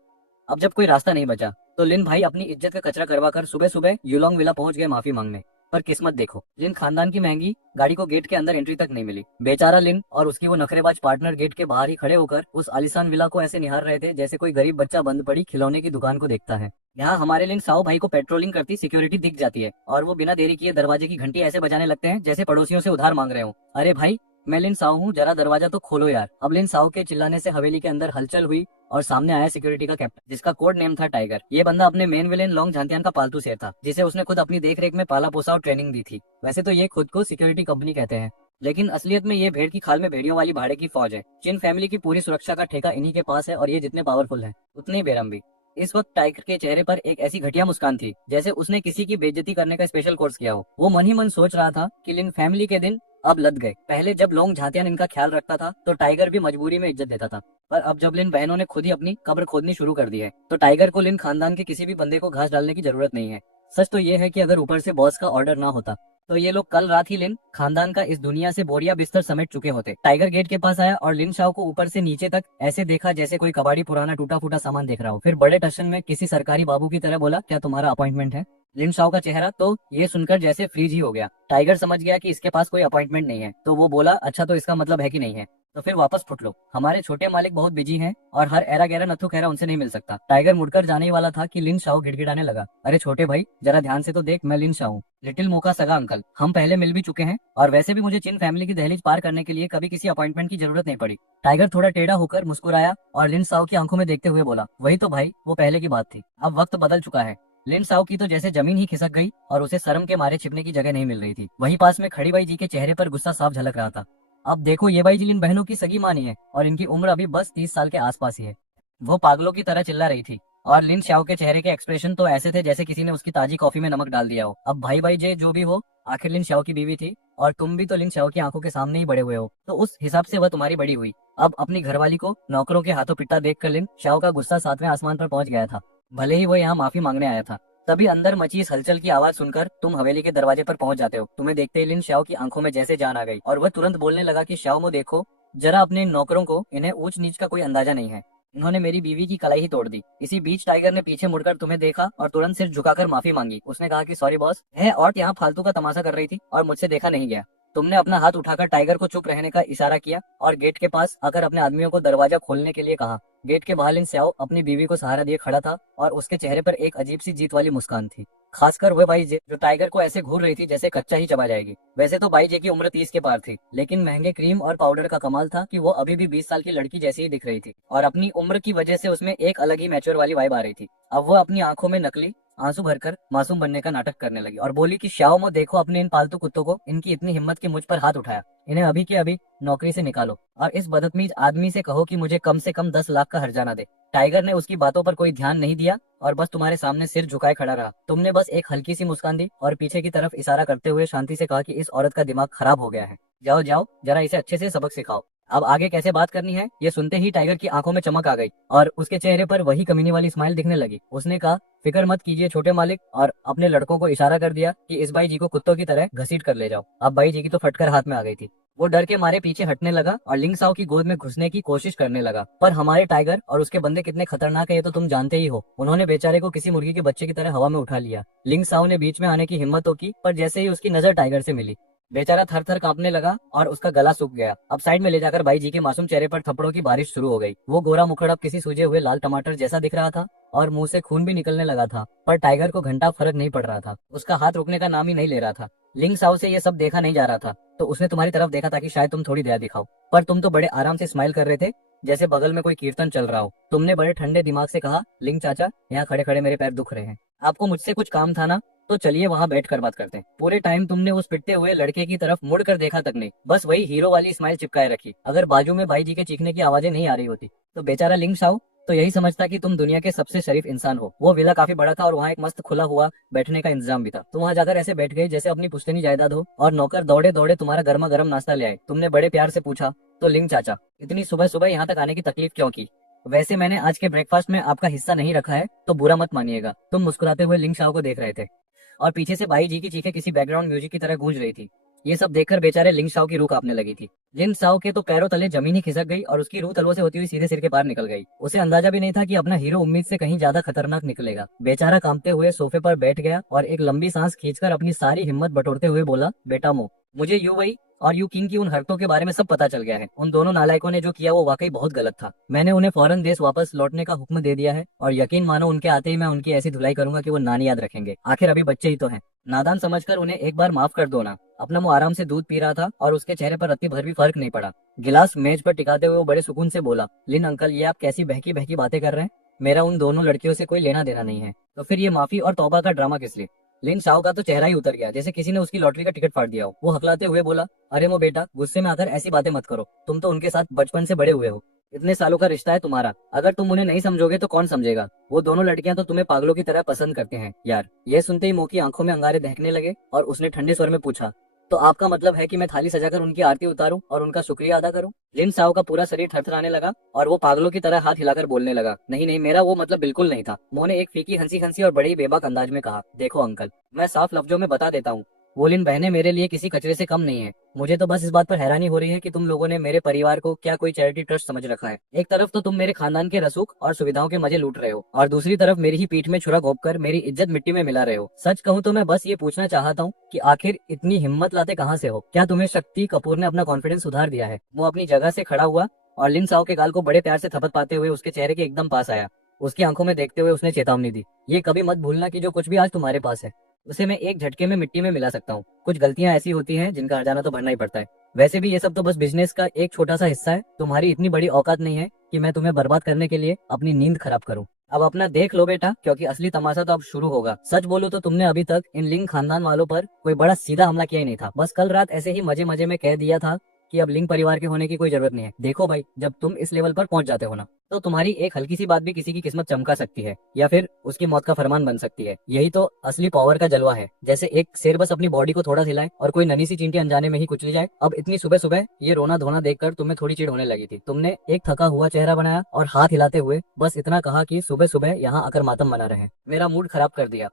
अब जब कोई रास्ता नहीं बचा तो लिन भाई अपनी इज्जत का कचरा करवा कर सुबह सुबह यूलोंग विला पहुंच गए माफी मांगने। पर किस्मत देखो, लिन खानदान की महंगी गाड़ी को गेट के अंदर एंट्री तक नहीं मिली। बेचारा लिन और उसकी वो नखरेबाज पार्टनर गेट के बाहर ही खड़े होकर उस आलिशान विला को ऐसे निहार रहे थे जैसे कोई गरीब बच्चा बंद पड़ी खिलौने की दुकान को देखता है। यहाँ हमारे लिन साओ भाई को पेट्रोलिंग करती सिक्योरिटी दिख जाती है और वो बिना देरी किए दरवाजे की घंटी ऐसे बजाने लगते हैं जैसे पड़ोसियों से उधार मांग रहे हो। अरे भाई, मैं लिन साओ हूँ, जरा दरवाजा तो खोलो यार। अब लिन साओ के चिल्लाने से हवेली के अंदर हलचल हुई और सामने आया सिक्योरिटी का कैप्टन, जिसका कोड नेम था टाइगर। ये बंदा अपने मेन विलेन लोंग झांतियान का पालतू शेर था, जिसे उसने खुद अपनी देखरेख में पाला पोसा और ट्रेनिंग दी थी। वैसे तो ये खुद को सिक्योरिटी कंपनी कहते हैं, लेकिन असलियत में ये भेड़ की खाल में भेड़ियों वाली भाड़े की फौज है। चिन फैमिली की पूरी सुरक्षा का ठेका इन्हीं के पास है और ये जितने पावरफुल है उतने ही बेरम भी। इस वक्त टाइगर के चेहरे पर एक ऐसी घटिया मुस्कान थी जैसे उसने किसी की बेइज्जती करने का स्पेशल कोर्स किया हो। वो मन ही मन सोच रहा था कि लिन फैमिली के दिन अब लद गए। पहले जब लोंग झातियान इनका ख्याल रखता था तो टाइगर भी मजबूरी में इज्जत देता था, पर अब जब लिन बहनों ने खुद ही अपनी कब्र खोदनी शुरू कर दी है तो टाइगर को लिन खानदान के किसी भी बंदे को घास डालने की जरूरत नहीं है। सच तो ये है कि अगर ऊपर से बॉस का ऑर्डर ना होता तो ये लोग कल रात ही लिन खानदान का इस दुनिया से बोरिया बिस्तर समेट चुके होते। टाइगर गेट के पास आया और लिन शाओ को ऊपर से नीचे तक ऐसे देखा जैसे कोई कबाड़ी पुराना टूटा फूटा सामान देख रहा हो। फिर बड़े टशन में किसी सरकारी बाबू की तरह बोला, क्या तुम्हारा अपॉइंटमेंट है? लिन शाओ का चेहरा तो ये सुनकर जैसे फ्रीज ही हो गया। टाइगर समझ गया कि इसके पास कोई अपॉइंटमेंट नहीं है, तो वो बोला, अच्छा तो इसका मतलब है कि नहीं है, तो फिर वापस फुट लो। हमारे छोटे मालिक बहुत बिजी हैं और हर एरा गैरा नथु खैरा उनसे नहीं मिल सकता। टाइगर मुड़कर जाने ही वाला था कि लिन शाओ गिड़गिड़ाने लगा, अरे छोटे भाई जरा ध्यान से तो देख, मैं लिन शाओ, लिटिल मुंह का सगा अंकल। हम पहले मिल भी चुके हैं और वैसे भी मुझे चिन फैमिली की दहलीज पार करने के लिए कभी किसी अपॉइंटमेंट की जरूरत नहीं पड़ी। टाइगर थोड़ा टेढ़ा होकर मुस्कुराया और लिन शाओ की आंखों में देखते हुए बोला, वही तो भाई, वो पहले की बात थी, अब वक्त बदल चुका है। लिन साओ की तो जैसे जमीन ही खिसक गई और उसे शर्म के मारे छिपने की जगह नहीं मिल रही थी। वहीं पास में खड़ी बाई जी के चेहरे पर गुस्सा साफ झलक रहा था। अब देखो, ये बाई जी इन बहनों की सगी मानी है और इनकी उम्र अभी बस 30 साल के आसपास ही है। वो पागलों की तरह चिल्ला रही थी और लिन शाओ के चेहरे के एक्सप्रेशन तो ऐसे थे जैसे किसी ने उसकी ताजी कॉफी में नमक डाल दिया हो। अब भाई भाई जे जो भी हो, आखिर लिन शाओ की बीवी थी और तुम भी तो लिन शाओ की आंखों के सामने ही बड़े हुए हो, तो उस हिसाब से वह तुम्हारी बड़ी हुई। अब अपनी घरवाली को नौकरों के हाथों पिट्टा देखकर लिन शाओ का गुस्सा 7वें आसमान पर पहुंच गया था। भले ही वो यहाँ माफी मांगने आया था। तभी अंदर मची इस हलचल की आवाज सुनकर तुम हवेली के दरवाजे पर पहुंच जाते हो। तुम्हें देखते ही लिन शाओ की आंखों में जैसे जान आ गई और वह तुरंत बोलने लगा कि शाओ मो देखो जरा अपने इन नौकरों को, इन्हें ऊंच नीच का कोई अंदाजा नहीं है। इन्होंने मेरी बीवी की कलाई ही तोड़ दी। इसी बीच टाइगर ने पीछे मुड़कर तुम्हें देखा और तुरंत सिर झुकाकर माफी मांगी। उसने कहा कि सॉरी बॉस है, और यहाँ फालतू का तमाशा कर रही थी और मुझसे देखा नहीं गया। तुमने अपना हाथ उठाकर टाइगर को चुप रहने का इशारा किया और गेट के पास आकर अपने आदमियों को दरवाजा खोलने के लिए कहा। गेट के बाहर लिन स्याओ अपनी बीवी को सहारा दिए खड़ा था और उसके चेहरे पर एक अजीब सी जीत वाली मुस्कान थी। खासकर वह बाई जे जो टाइगर को ऐसे घूर रही थी जैसे कच्चा ही चबा जाएगी। वैसे तो बाई जे की उम्र 30 के पार थी, लेकिन महंगे क्रीम और पाउडर का कमाल था कि वो अभी भी 20 साल की लड़की जैसी ही दिख रही थी और अपनी उम्र की वजह से उसमें एक अलग ही मैच्योर वाली वाइब आ रही थी। अब वह अपनी आंखों में नकली आंसू भरकर मासूम बनने का नाटक करने लगी और बोली कि शाओ मो देखो अपने इन पालतू कुत्तों को, इनकी इतनी हिम्मत की मुझ पर हाथ उठाया, इन्हें अभी के अभी नौकरी से निकालो और इस बदतमीज आदमी से कहो कि मुझे कम से कम 10 लाख का हर्जाना दे। टाइगर ने उसकी बातों पर कोई ध्यान नहीं दिया और बस तुम्हारे सामने सिर झुकाए खड़ा रहा। तुमने बस एक हल्की सी मुस्कान दी और पीछे की तरफ इशारा करते हुए शांति से कहा कि इस औरत का दिमाग खराब हो गया है, जाओ जाओ जरा इसे अच्छे से सबक सिखाओ। अब आगे कैसे बात करनी है ये सुनते ही टाइगर की आंखों में चमक आ गई और उसके चेहरे पर वही कमीनी वाली स्माइल दिखने लगी। उसने कहा, फिक्र मत कीजिए छोटे मालिक, और अपने लड़कों को इशारा कर दिया कि इस बाई जी को कुत्तों की तरह घसीट कर ले जाओ। अब बाई जी की तो फटकर हाथ में आ गई थी। वो डर के मारे पीछे हटने लगा और लिंग साओ की गोद में घुसने की कोशिश करने लगा। पर हमारे टाइगर और उसके बंदे कितने खतरनाक है ये तो तुम जानते ही हो। उन्होंने बेचारे को किसी मुर्गी के बच्चे की तरह हवा में उठा लिया। लिंग साओ ने बीच में आने की हिम्मत तो की, पर जैसे ही उसकी नजर टाइगर से मिली, बेचारा थर थर कांपने लगा और उसका गला सूख गया। अब साइड में ले जाकर भाई जी के मासूम चेहरे पर थप्पड़ों की बारिश शुरू हो गई। वो गोरा मुखड़ अब किसी सूजे हुए लाल टमाटर जैसा दिख रहा था और मुंह से खून भी निकलने लगा था। पर टाइगर को घंटा फर्क नहीं पड़ रहा था, उसका हाथ रुकने का नाम ही नहीं ले रहा था। लिंग साओ से ये सब देखा नहीं जा रहा था, तो उसने तुम्हारी तरफ देखा ताकि शायद तुम थोड़ी दया दिखाओ। पर तुम तो बड़े आराम से स्माइल कर रहे थे, जैसे बगल में कोई कीर्तन चल रहा हो। तुमने बड़े ठंडे दिमाग से कहा, लिंग चाचा यहाँ खड़े खड़े मेरे पैर दुख रहे हैं, आपको मुझसे कुछ काम था ना, तो चलिए वहाँ बैठ कर बात करते हैं। पूरे टाइम तुमने उस पिटते हुए लड़के की तरफ मुड़ कर देखा तक नहीं, बस वही हीरो वाली स्माइल चिपकाए रखी। अगर बाजू में भाई जी के चीखने की आवाजें नहीं आ रही होती तो बेचारा लिंग साओ तो यही समझता कि तुम दुनिया के सबसे शरीफ इंसान हो। वो विला काफी बड़ा था और वहाँ एक मस्त खुला हुआ बैठने का इंतजाम भी था। तुम वहाँ जाकर ऐसे बैठ गए जैसे अपनी पुश्तैनी जायदाद हो, और नौकर दौड़े दौड़े तुम्हारा गर्मा गर्म नाश्ता ले आए। तुमने बड़े प्यार से पूछा, तो लिंग चाचा इतनी सुबह सुबह यहाँ तक आने की तकलीफ क्यों की? वैसे मैंने आज के ब्रेकफास्ट में आपका हिस्सा नहीं रखा है तो बुरा मत मानिएगा। तुम मुस्कुराते हुए लिंग साओ को देख रहे थे और पीछे से भाई जी की चीखें किसी बैकग्राउंड म्यूजिक की तरह गूंज रही थी। ये सब देखकर बेचारे लिंग साओ की रूह कांपने लगी थी। लिंग साओ के तो पैरों तले जमीन ही खिसक गई और उसकी रूह तलवों से होती हुई सीधे सिर के पार निकल गई। उसे अंदाजा भी नहीं था कि अपना हीरो उम्मीद से कहीं ज्यादा खतरनाक निकलेगा। बेचारा कांपते हुए सोफे पर बैठ गया और एक लंबी सांस खींचकर अपनी सारी हिम्मत बटोरते हुए बोला, बेटा मो, मुझे यू वही और यू किंग की उन हरकतों के बारे में सब पता चल गया है। उन दोनों नालायकों ने जो किया वो वाकई बहुत गलत था। मैंने उन्हें फौरन देश वापस लौटने का हुक्म दे दिया है और यकीन मानो उनके आते ही मैं उनकी ऐसी धुलाई करूंगा कि वो नानी याद रखेंगे। आखिर अभी बच्चे ही तो हैं। नादान समझकर उन्हें एक बार माफ कर दो ना। अपना मुंह आराम से दूध पी रहा था और उसके चेहरे पर रत्ती भर भी फर्क नहीं पड़ा। गिलास मेज पर टिकाते हुए वो बड़े सुकून से बोला, लिन अंकल ये आप कैसी बहकी बहकी बातें कर रहे हैं? मेरा उन दोनों लड़कियों से कोई लेना देना नहीं है, तो फिर ये माफी और तौबा का ड्रामा किस लिए? लिन शाओ का तो चेहरा ही उतर गया जैसे किसी ने उसकी लॉटरी का टिकट फाड़ दिया हो। वो हकलाते हुए बोला, अरे वो बेटा गुस्से में आकर ऐसी बातें मत करो, तुम तो उनके साथ बचपन से बड़े हुए हो, इतने सालों का रिश्ता है तुम्हारा। अगर तुम उन्हें नहीं समझोगे तो कौन समझेगा? वो दोनों लड़कियां तो तुम्हें पागलों की तरह पसंद करते हैं यार। ये सुनते ही मो की आंखों में अंगारे दहकने लगे और उसने ठंडे स्वर में पूछा, तो आपका मतलब है कि मैं थाली सजाकर उनकी आरती उतारूं और उनका शुक्रिया अदा करूं? लिन साओ का पूरा शरीर थरथराने लगा और वो पागलों की तरह हाथ हिलाकर बोलने लगा, नहीं नहीं, मेरा वो मतलब बिल्कुल नहीं था। मो ने एक फीकी हंसी हंसी और बड़े ही बेबाक अंदाज में कहा, देखो अंकल, मैं साफ लफ्जों में बता देता हूँ, वो लिन बहनें मेरे लिए किसी कचरे से कम नहीं है। मुझे तो बस इस बात पर हैरानी हो रही है कि तुम लोगों ने मेरे परिवार को क्या कोई चैरिटी ट्रस्ट समझ रखा है। एक तरफ तो तुम मेरे खानदान के रसूख और सुविधाओं के मजे लूट रहे हो और दूसरी तरफ मेरी ही पीठ में छुरा घोंपकर मेरी इज्जत मिट्टी में मिला रहे हो। सच कहूँ तो मैं बस ये पूछना चाहता हूँ कि आखिर इतनी हिम्मत लाते कहाँ से हो? क्या तुम्हें शक्ति कपूर ने अपना कॉन्फिडेंस सुधार दिया है? वो अपनी जगह से खड़ा हुआ और लिन साओ के गाल को बड़े प्यार से थपथ पाते हुए उसके चेहरे के एकदम पास आया। उसकी आंखों में देखते हुए उसने चेतावनी दी, ये कभी मत भूलना कि जो कुछ भी आज तुम्हारे पास है उसे मैं एक झटके में मिट्टी में मिला सकता हूँ। कुछ गलतियां ऐसी होती हैं जिनका हर्जाना तो भरना ही पड़ता है। वैसे भी ये सब तो बस बिजनेस का एक छोटा सा हिस्सा है। तुम्हारी इतनी बड़ी औकात नहीं है कि मैं तुम्हें बर्बाद करने के लिए अपनी नींद खराब करूं। अब अपना देख लो बेटा, क्योंकि असली तमाशा तो अब शुरू होगा। सच बोलो तो तुमने अभी तक इन लिंग खानदान वालों पर कोई बड़ा सीधा हमला किया ही नहीं था। बस कल रात ऐसे ही मजे मजे में कह दिया था कि अब लिंग परिवार के होने की कोई जरूरत नहीं है। देखो भाई, जब तुम इस लेवल पर पहुंच जाते हो ना, तो तुम्हारी एक हल्की सी बात भी किसी की किस्मत चमका सकती है या फिर उसकी मौत का फरमान बन सकती है। यही तो असली पावर का जलवा है। जैसे एक शेर बस अपनी बॉडी को थोड़ा हिलाए और कोई नन्ही सी चींटी अनजाने में ही कुचली जाए। अब इतनी सुबह सुबह ये रोना धोना देखकर तुम्हें थोड़ी चिढ़ होने लगी थी। तुमने एक थका हुआ चेहरा बनाया और हाथ हिलाते हुए बस इतना कहा कि सुबह सुबह यहाँ आकर मातम मना रहे हैं, मेरा मूड खराब कर दिया,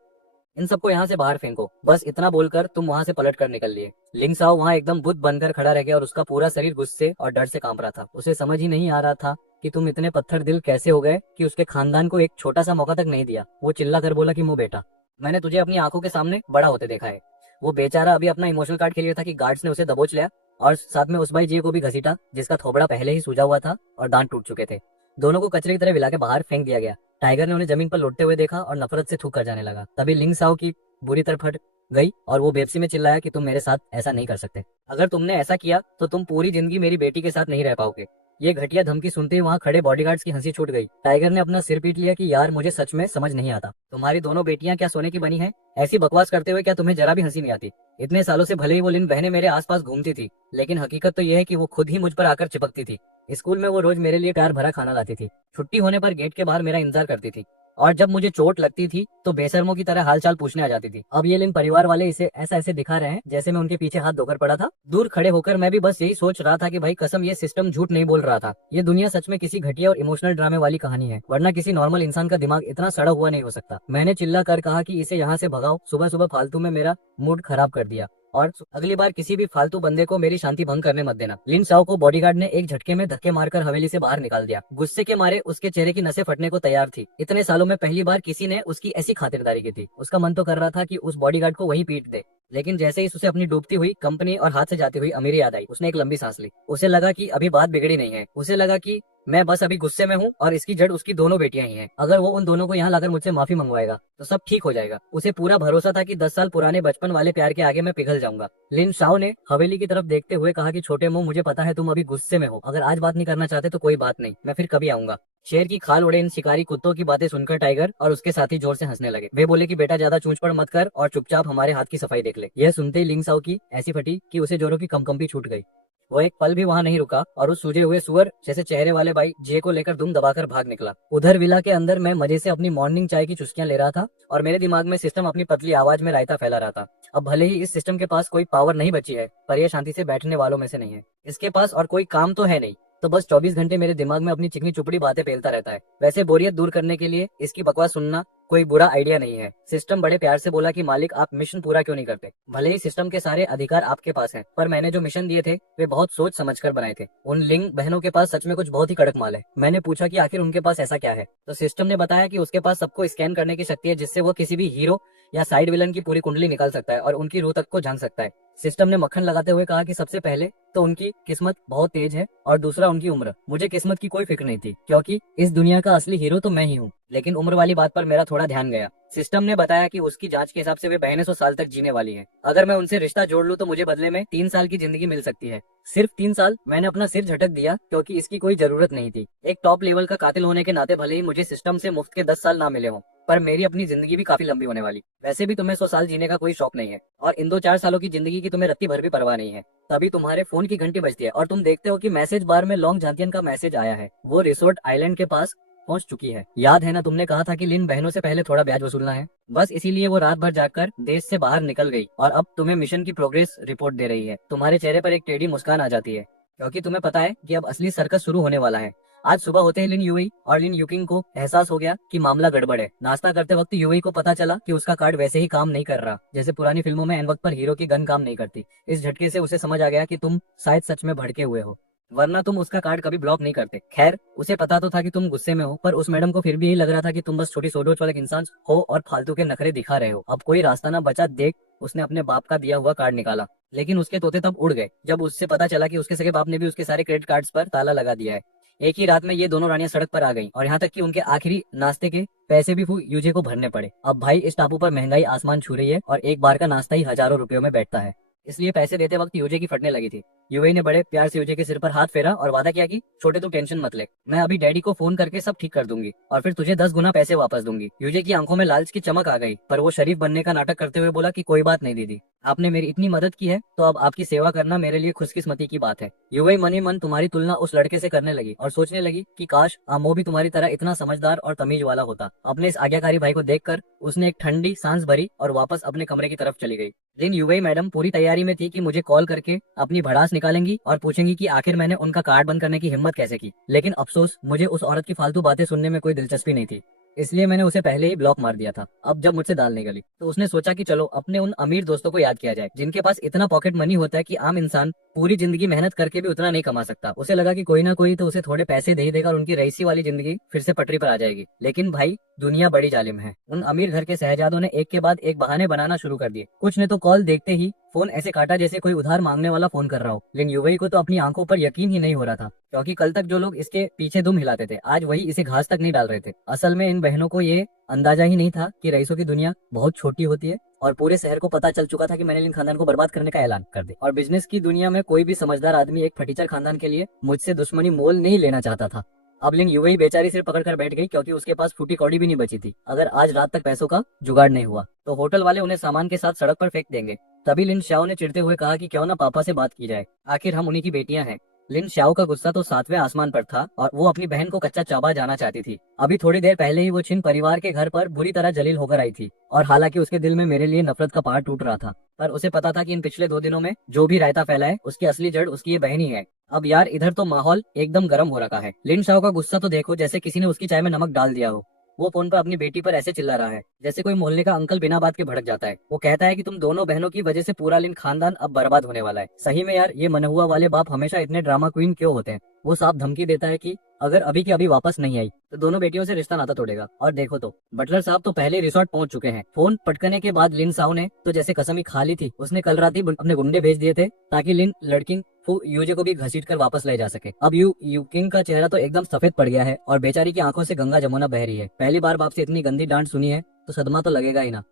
इन सबको यहाँ से बाहर फेंको। बस इतना बोलकर तुम वहाँ से पलट कर निकल लिए। लिंग साओ वहाँ एकदम बुद्ध बनकर खड़ा रह गया और उसका पूरा शरीर गुस्से और डर से कांप रहा था। उसे समझ ही नहीं आ रहा था कि तुम इतने पत्थर दिल कैसे हो गए कि उसके खानदान को एक छोटा सा मौका तक नहीं दिया। वो चिल्ला कर बोला कि मो बेटा, मैंने तुझे अपनी आंखों के सामने बड़ा होते देखा है। वो बेचारा अभी अपना इमोशनल कार्ड खेल रहा था कि गार्ड्स ने उसे दबोच लिया और साथ में उस भाई जी को भी घसीटा जिसका थोबड़ा पहले ही सूजा हुआ था और दांत टूट चुके थे। दोनों को कचरे की तरह मिला के बाहर फेंक दिया गया। टाइगर ने उन्हें जमीन पर लौटते हुए देखा और नफरत से थूक कर जाने लगा। तभी लिंग साओ की बुरी तरह फट गई और वो बेबसी में चिल्लाया कि तुम मेरे साथ ऐसा नहीं कर सकते। अगर तुमने ऐसा किया तो तुम पूरी जिंदगी मेरी बेटी के साथ नहीं रह पाओगे। ये घटिया धमकी सुनते ही वहाँ खड़े बॉडीगार्ड्स की हंसी छूट गई। टाइगर ने अपना सिर पीट लिया कि यार मुझे सच में समझ नहीं आता, तुम्हारी दोनों बेटियां क्या सोने की बनी हैं? ऐसी बकवास करते हुए क्या तुम्हें जरा भी हंसी नहीं आती? इतने सालों से भले ही वो लिन बहनें मेरे आसपास घूमती थी, लेकिन हकीकत तो यह है कि वो खुद ही मुझ पर आकर चिपकती थी। स्कूल में वो रोज मेरे लिए प्यार भरा खाना लाती थी, छुट्टी होने पर गेट के बाहर मेरा इंतजार करती थी और जब मुझे चोट लगती थी तो बेशर्मों की तरह हालचाल पूछने आ जाती थी। अब ये लिन परिवार वाले इसे ऐसा ऐसे दिखा रहे हैं जैसे मैं उनके पीछे हाथ धोकर पड़ा था। दूर खड़े होकर मैं भी बस यही सोच रहा था कि भाई कसम ये सिस्टम झूठ नहीं बोल रहा था। ये दुनिया सच में किसी घटिया और इमोशनल ड्रामे वाली कहानी है, वरना किसी नॉर्मल इंसान का दिमाग इतना सड़ा हुआ नहीं हो सकता। मैंने चिल्ला कर कहा कि इसे यहाँ से भगाओ, सुबह सुबह फालतू में मेरा मूड खराब कर दिया। और अगली बार किसी भी फालतू बंदे को मेरी शांति भंग करने मत देना। लिन शाओ को बॉडीगार्ड ने एक झटके में धक्के मारकर हवेली से बाहर निकाल दिया। गुस्से के मारे उसके चेहरे की नसें फटने को तैयार थी। इतने सालों में पहली बार किसी ने उसकी ऐसी खातिरदारी की थी। उसका मन तो कर रहा था कि उस बॉडीगार्ड को वही पीट दे, लेकिन जैसे ही उसे अपनी डूबती हुई कंपनी और हाथ से जाती हुई अमीरी याद आई, उसने एक लंबी सांस ली। उसे लगा कि अभी बात बिगड़ी नहीं है। उसे लगा कि मैं बस अभी गुस्से में हूँ और इसकी जड़ उसकी दोनों बेटियां ही हैं। अगर वो उन दोनों को यहाँ लाकर मुझसे माफी मंगवाएगा तो सब ठीक हो जाएगा। उसे पूरा भरोसा था कि 10 साल पुराने बचपन वाले प्यार के आगे मैं पिघल जाऊंगा। लिन शाओ ने हवेली की तरफ देखते हुए कहा कि छोटे मुंह, मुझे पता है तुम अभी गुस्से में हो। अगर आज बात नहीं करना चाहते तो कोई बात नहीं, मैं फिर कभी आऊंगा। शेर की खाल उड़े इन शिकारी कुत्तों की बातें सुनकर टाइगर और उसके साथी जोर से हंसने लगे। वे बोले कि बेटा ज्यादा चूंच पड़ मत कर और चुपचाप हमारे हाथ की सफाई देख ले। यह सुनते ही लिंग साओ की ऐसी फटी कि उसे जोरों की कंपी छूट गई। वो एक पल भी वहां नहीं रुका और उस सूजे हुए सुअर जैसे चेहरे वाले भाई जे को लेकर दुम दबाकर भाग निकला। उधर विला के अंदर मैं मजे से अपनी मॉर्निंग चाय की चुस्कियां ले रहा था और मेरे दिमाग में सिस्टम अपनी पतली आवाज में रायता फैला रहा था। अब भले ही इस सिस्टम के पास कोई पावर नहीं बची है, पर यह शांति से बैठने वालों में से नहीं है। इसके पास और कोई काम तो है नहीं, तो बस 24 घंटे मेरे दिमाग में अपनी चिकनी चुपड़ी बातें पेलता रहता है। वैसे बोरियत दूर करने के लिए इसकी बकवास सुनना कोई बुरा आइडिया नहीं है। सिस्टम बड़े प्यार से बोला कि मालिक, आप मिशन पूरा क्यों नहीं करते? भले ही सिस्टम के सारे अधिकार आपके पास हैं, पर मैंने जो मिशन दिए थे वे बहुत सोच समझकर बनाए थे। उन लिंग बहनों के पास सच में कुछ बहुत ही कड़क माल है। मैंने पूछा कि आखिर उनके पास ऐसा क्या है, तो सिस्टम ने बताया कि उसके पास सबको स्कैन करने की शक्ति है, जिससे वो किसी भी हीरो या साइड विलन की पूरी कुंडली निकाल सकता है और उनकी रूह तक को झांक सकता है। सिस्टम ने मक्खन लगाते हुए कहा कि सबसे पहले तो उनकी किस्मत बहुत तेज है और दूसरा उनकी उम्र। मुझे किस्मत की कोई फिक्र नहीं थी, क्योंकि इस दुनिया का असली हीरो तो मैं ही हूँ, लेकिन उम्र वाली बात पर मेरा थोड़ा ध्यान गया। सिस्टम ने बताया कि उसकी जांच के हिसाब से वे बहनें 100 साल तक जीने वाली हैं। अगर मैं उनसे रिश्ता जोड़ लूं तो मुझे बदले में 3 साल की जिंदगी मिल सकती है। सिर्फ 3 साल? मैंने अपना सिर झटक दिया, क्योंकि इसकी कोई जरूरत नहीं थी। एक टॉप लेवल का कातिल होने के नाते भले ही मुझे सिस्टम से मुफ्त के 10 साल ना मिले हों, पर मेरी अपनी जिंदगी भी काफी लंबी होने वाली। वैसे भी तुम्हें 100 साल जीने का कोई शौक नहीं है और इन 2-4 सालों की जिंदगी की तुम्हें रत्ती भर भी परवाह नहीं है। तभी तुम्हारे फोन की घंटी बजती है और तुम देखते हो कि मैसेज बार में लॉन्ग जातियन का मैसेज आया है। वो रिसोर्ट आइलैंड के पास पहुंच चुकी है। याद है ना, तुमने कहा था कि लिन बहनों से पहले थोड़ा ब्याज वसूलना है। बस इसीलिए वो रात भर जागकर देश से बाहर निकल गई और अब तुम्हें मिशन की प्रोग्रेस रिपोर्ट दे रही है। तुम्हारे चेहरे पर एक टेढ़ी मुस्कान आ जाती है, क्योंकि तुम्हें पता है कि अब असली सर्कस शुरू होने वाला है। आज सुबह होते ही लिन यूई और लिन यूकिंग को एहसास हो गया कि मामला गड़बड़ है। नाश्ता करते वक्त यूई को पता चला कि उसका कार्ड वैसे ही काम नहीं कर रहा, जैसे पुरानी फिल्मों में एन वक्त पर हीरो की गन काम नहीं करती। इस झटके से उसे समझ आ गया कि तुम शायद सच में भड़के हुए हो, वरना तुम उसका कार्ड कभी ब्लॉक नहीं करते। खैर, उसे पता तो था कि तुम गुस्से में हो, पर उस मैडम को फिर भी यही लग रहा था कि तुम बस छोटी सोच वाले इंसान हो और फालतू के नखरे दिखा रहे हो। अब कोई रास्ता ना बचा देख उसने अपने बाप का दिया हुआ कार्ड निकाला, लेकिन उसके तोते तब उड़ गए जब उससे पता चला कि उसके सगे बाप ने भी उसके सारे क्रेडिट कार्ड्स पर ताला लगा दिया है। एक ही रात में ये दोनों रानियां सड़क पर आ गईं और यहाँ तक कि उनके आखिरी नाश्ते के पैसे भी यूजे को भरने पड़े। अब भाई, इस टापू पर महंगाई आसमान छू रही है और एक बार का नाश्ता ही हजारों रुपयों में बैठता है। इसलिए पैसे देते वक्त यूजे की फटने लगी थी। यूए ने बड़े प्यार से यूजे के सिर पर हाथ फेरा और वादा किया कि छोटे, तू टेंशन मत ले, मैं अभी डैडी को फोन करके सब ठीक कर दूंगी और फिर तुझे 10 गुना पैसे वापस दूंगी। यूजे की आंखों में लालच की चमक आ गई, पर वो शरीफ बनने का नाटक करते हुए बोला कि कोई बात नहीं दीदी, आपने मेरी इतनी मदद की है तो अब आपकी सेवा करना मेरे लिए खुशकिस्मती की बात है। यूए मन ही मन तुम्हारी तुलना उस लड़के से करने लगी और सोचने लगी कि काश आमो भी तुम्हारी तरह इतना समझदार और तमीज वाला होता। अपने इस आज्ञाकारी भाई को देखकर उसने एक ठंडी सांस भरी और वापस अपने कमरे की तरफ चली गई। लेकिन यूए मैडम पूरी तैयारी में थी कि मुझे कॉल करके अपनी भड़ास निकालेंगी और पूछेंगी कि आखिर मैंने उनका कार्ड बंद करने की हिम्मत कैसे की। लेकिन अफसोस, मुझे उस औरत की फालतू बातें सुनने में कोई दिलचस्पी नहीं थी, इसलिए मैंने उसे पहले ही ब्लॉक मार दिया था। अब जब मुझसे दाल निकली तो उसने सोचा कि चलो अपने उन अमीर दोस्तों को याद किया जाए, जिनके पास इतना पॉकेट मनी होता है कि आम इंसान पूरी जिंदगी मेहनत करके भी उतना नहीं कमा सकता। उसे लगा कि कोई ना कोई तो उसे थोड़े पैसे दे ही देगा और उनकी रईसी वाली जिंदगी फिर से पटरी पर आ जाएगी। लेकिन भाई, दुनिया बड़ी जालिम है। उन अमीर घर के शहजादों ने एक के बाद एक बहाने बनाना शुरू कर दिए। कुछ ने तो कॉल देखते ही फोन ऐसे काटा जैसे कोई उधार मांगने वाला फोन कर रहा हो। लेकिन युवई को तो अपनी आंखों पर यकीन ही नहीं हो रहा था, क्योंकि कल तक जो लोग इसके पीछे दुम हिलाते थे, आज वही इसे घास तक नहीं डाल रहे थे। असल में इन बहनों को ये अंदाजा ही नहीं था कि रईसों की दुनिया बहुत छोटी होती है और पूरे शहर को पता चल चुका था कि मैंने इन खानदान को बर्बाद करने का ऐलान कर दिया। और बिजनेस की दुनिया में कोई भी समझदार आदमी एक फटीचर खानदान के लिए मुझसे दुश्मनी मोल नहीं लेना चाहता था। अब लिन यूं ही बेचारी सिर पकड़ कर बैठ गई, क्योंकि उसके पास फूटी कौड़ी भी नहीं बची थी। अगर आज रात तक पैसों का जुगाड़ नहीं हुआ तो होटल वाले उन्हें सामान के साथ सड़क पर फेंक देंगे। तभी लिन शाओ ने चिढ़ते हुए कहा कि क्यों ना पापा से बात की जाए, आखिर हम उन्हीं की बेटियां हैं। लिन शाओ का गुस्सा तो 7वें आसमान पर था और वो अपनी बहन को कच्चा चाबा जाना चाहती थी। अभी थोड़ी देर पहले ही वो छिन परिवार के घर पर बुरी तरह जलील होकर आई थी और हालांकि उसके दिल में मेरे लिए नफरत का पहाड़ टूट रहा था, पर उसे पता था कि इन पिछले 2 दिनों में जो भी रायता फैला है उसकी असली जड़ उसकी ये बहन ही है। अब यार, इधर तो माहौल एकदम गर्म हो रखा है। लिन शाओ का गुस्सा तो देखो, जैसे किसी ने उसकी चाय में नमक डाल दिया हो। वो फोन पर अपनी बेटी पर ऐसे चिल्ला रहा है जैसे कोई मोहल्ले का अंकल बिना बात के भड़क जाता है। वो कहता है कि तुम दोनों बहनों की वजह से पूरा लिन खानदान अब बर्बाद होने वाला है। सही में यार, ये मनहुआ वाले बाप हमेशा इतने ड्रामा क्वीन क्यों होते हैं। वो साफ धमकी देता है कि अगर अभी की अभी वापस नहीं आई तो दोनों बेटियों से रिश्ता नाता तोड़ेगा। और देखो तो बटलर साहब तो पहले रिसोर्ट पहुंच चुके हैं। फोन पटकने के बाद लिन साहू ने तो जैसे कसम ही खा ली थी। उसने कल रात ही अपने गुंडे भेज दिए थे ताकि लिन लड़की फू यूजे को भी घसीट कर वापस ले जा सके। अब यूकिंग का चेहरा तो एकदम सफेद पड़ गया है और बेचारी की आंखों से गंगा जमुना बह रही है। पहली बार बाप से इतनी गंदी डांट सुनी है तो सदमा तो लगेगा ही ना।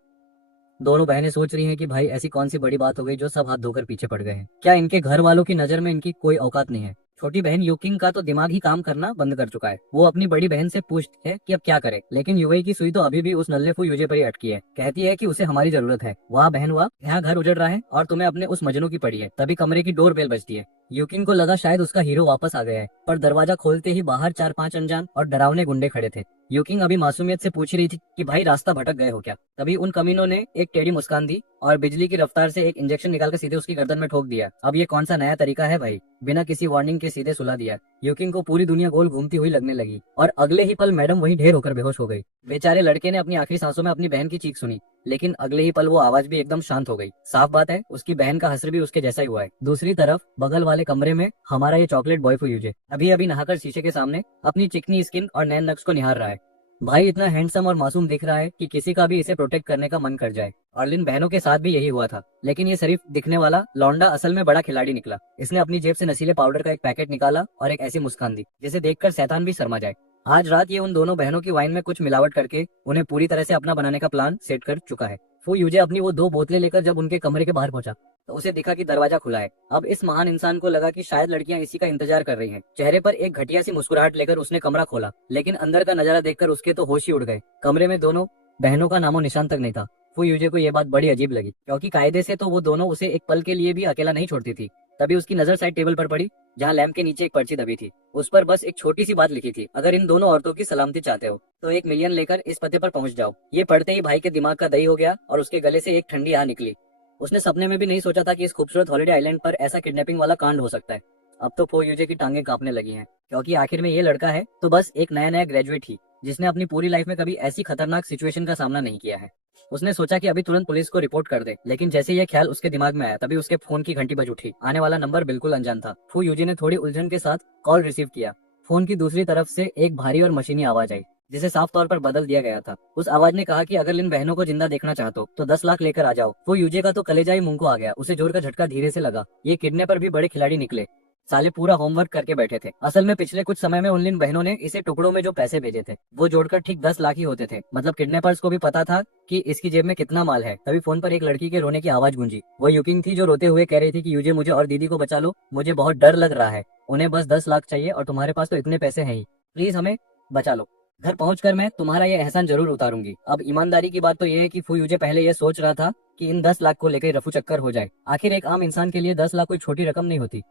दोनों बहनें सोच रही हैं कि भाई ऐसी कौन सी बड़ी बात हो गई जो सब हाथ धोकर पीछे पड़ गए हैं। क्या इनके घर वालों की नजर में इनकी कोई औकात नहीं है। छोटी बहन यूकिंग का तो दिमाग ही काम करना बंद कर चुका है। वो अपनी बड़ी बहन से पूछती है कि अब क्या करे, लेकिन युवई की सुई तो अभी भी उस नल्ले फू यूजे पर ही अटकी है। कहती है कि उसे हमारी जरूरत है। वाह बहन वाह, यहाँ घर उजड़ रहा है और तुम्हें अपने उस मजनू की पड़ी है। तभी कमरे की डोर बेल बजती है। यूकिंग को लगा शायद उसका हीरो वापस आ गया है, पर दरवाजा खोलते ही बाहर 4-5 अनजान और डरावने गुंडे खड़े थे। यूकिंग अभी मासूमियत से पूछ रही थी कि भाई रास्ता भटक गए हो क्या। तभी उन कमीनों ने एक टेढ़ी मुस्कान दी और बिजली की रफ्तार से एक इंजेक्शन निकालकर सीधे उसकी गर्दन में ठोक दिया। अब ये कौन सा नया तरीका है भाई, बिना किसी वार्निंग के सीधे सुला दिया। यूकिंग को पूरी दुनिया गोल घूमती हुई लगने लगी और अगले ही पल मैडम वहीं ढेर होकर बेहोश हो गई। बेचारे लड़के ने अपनी आखिरी सांसों में अपनी बहन की चीख सुनी, लेकिन अगले ही पल वो आवाज भी एकदम शांत हो गई। साफ बात है उसकी बहन का हसर भी उसके जैसा ही हुआ है। दूसरी तरफ बगल वाले कमरे में हमारा ये चॉकलेट बॉय फू यूजे अभी अभी नहाकर शीशे के सामने अपनी चिकनी स्किन और नैन नक्श को निहार रहा है। भाई इतना हैंडसम और मासूम दिख रहा है कि किसी का भी इसे प्रोटेक्ट करने का मन कर जाए। और लिन बहनों के साथ भी यही हुआ था, लेकिन ये शरीफ दिखने वाला लौंडा असल में बड़ा खिलाड़ी निकला। इसने अपनी जेब से नशीले पाउडर का एक पैकेट निकाला और एक ऐसी मुस्कान दी जिसे देखकर शैतान भी शर्मा जाए। आज रात ये उन दोनों बहनों की वाइन में कुछ मिलावट करके उन्हें पूरी तरह से अपना बनाने का प्लान सेट कर चुका है। फू यूजे अपनी वो 2 बोतलें लेकर जब उनके कमरे के बाहर पहुंचा तो उसे दिखा कि दरवाजा खुला है। अब इस महान इंसान को लगा कि शायद लड़कियां इसी का इंतजार कर रही हैं। चेहरे पर एक घटिया सी मुस्कुराहट लेकर उसने कमरा खोला, लेकिन अंदर का नजारा देखकर उसके तो होश ही उड़ गए। कमरे में दोनों बहनों का नामो निशान तक नहीं था। फू यूजे को यह बात बड़ी अजीब लगी, क्योंकि कायदे से तो वो दोनों उसे एक पल के लिए भी अकेला नहीं छोड़ती थी। तभी उसकी नजर साइड टेबल पर पड़ी, जहाँ लैंप के नीचे एक पर्ची दबी थी। उस पर बस एक छोटी सी बात लिखी थी, अगर इन दोनों औरतों की सलामती चाहते हो तो 1 मिलियन लेकर इस पते पर पहुंच जाओ। ये पढ़ते ही भाई के दिमाग का दही हो गया और उसके गले से एक ठंडी आ निकली। उसने सपने में भी नहीं सोचा था कि इस खूबसूरत हॉलिडे आइलैंड पर ऐसा किडनैपिंग वाला कांड हो सकता है। अब तो फू यूजे की टांगें कांपने लगी हैं, क्योंकि आखिर में ये लड़का है तो बस एक नया नया ग्रेजुएट ही, जिसने अपनी पूरी लाइफ में कभी ऐसी खतरनाक सिचुएशन का सामना नहीं किया है। उसने सोचा कि अभी तुरंत पुलिस को रिपोर्ट कर दे, लेकिन जैसे यह ख्याल उसके दिमाग में आया तभी उसके फोन की घंटी बज उठी। आने वाला नंबर बिल्कुल अनजान था। फू यूजी ने थोड़ी उलझन के साथ कॉल रिसीव किया। फोन की दूसरी तरफ से एक भारी और मशीनी आवाज आई, जिसे साफ तौर पर बदल दिया गया था। उस आवाज ने कहा कि अगर इन बहनों को जिंदा देखना चाहते हो तो 10 लाख लेकर आ जाओ। वो यूजे का तो कलेजा ही मुंह को आ गया। उसे जोर का झटका धीरे से लगा। ये किडनैपर भी बड़े खिलाड़ी निकले, साले पूरा होमवर्क करके बैठे थे। असल में पिछले कुछ समय में उन बहनों ने इसे टुकड़ों में जो पैसे भेजे थे वो जोड़कर ठीक 10 लाख ही होते थे। मतलब किडनैपर्स को भी पता था कि इसकी जेब में कितना माल है। तभी फोन पर एक लड़की के रोने की आवाज गूंजी। वो यूकिंग थी, जो रोते हुए कह रही थी कि यूजे मुझे और दीदी को बचा लो, मुझे बहुत डर लग रहा है। उन्हें बस 10 लाख चाहिए और तुम्हारे पास तो इतने पैसे हैं ही, प्लीज हमें बचा लो। घर पहुंचकर मैं तुम्हारा ये एहसान जरूर उतारूंगी। अब ईमानदारी की बात तो ये है कि फू यूजे पहले ये सोच रहा था कि इन 10 लाख को लेकर रफू चक्कर हो जाए। आखिर एक आम इंसान के लिए 10 लाख कोई छोटी रकम नहीं होती।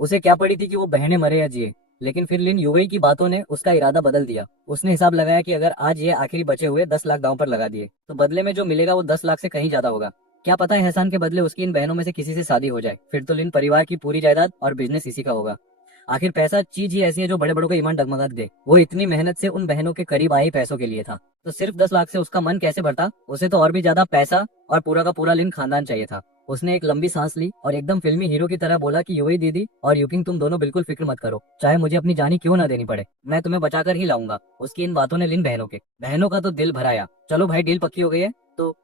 उसे क्या पड़ी थी कि वो बहने मरे या जिए। लेकिन फिर लिन युवई की बातों ने उसका इरादा बदल दिया। उसने हिसाब लगाया कि अगर आज ये आखिरी बचे हुए 10 लाख दांव पर लगा दिए तो बदले में जो मिलेगा वो 10 लाख से कहीं ज्यादा होगा। क्या पता है एहसान के बदले उसकी इन बहनों में से किसी से शादी हो जाए, फिर तो लिन परिवार की पूरी जायदाद और बिजनेस इसी का होगा। आखिर पैसा चीज ही ऐसी है जो बड़े बड़ों का ईमान डगमगा दे। वो इतनी मेहनत से उन बहनों के करीब आए पैसों के लिए था, तो सिर्फ 10 लाख से उसका मन कैसे भरता। उसे तो और भी ज्यादा पैसा और पूरा का पूरा लिन खानदान चाहिए था। उसने एक लंबी सांस ली और एकदम फिल्मी हीरो की तरह बोला कि युवी दीदी और यूकिंग तुम दोनों बिल्कुल फिक्र मत करो, चाहे मुझे अपनी जानी क्यों ना देनी पड़े, मैं तुम्हें बचाकर ही लाऊंगा। उसकी इन बातों ने लिन बहनों का तो दिल भराया। चलो भाई डील पक्की हो गई है तो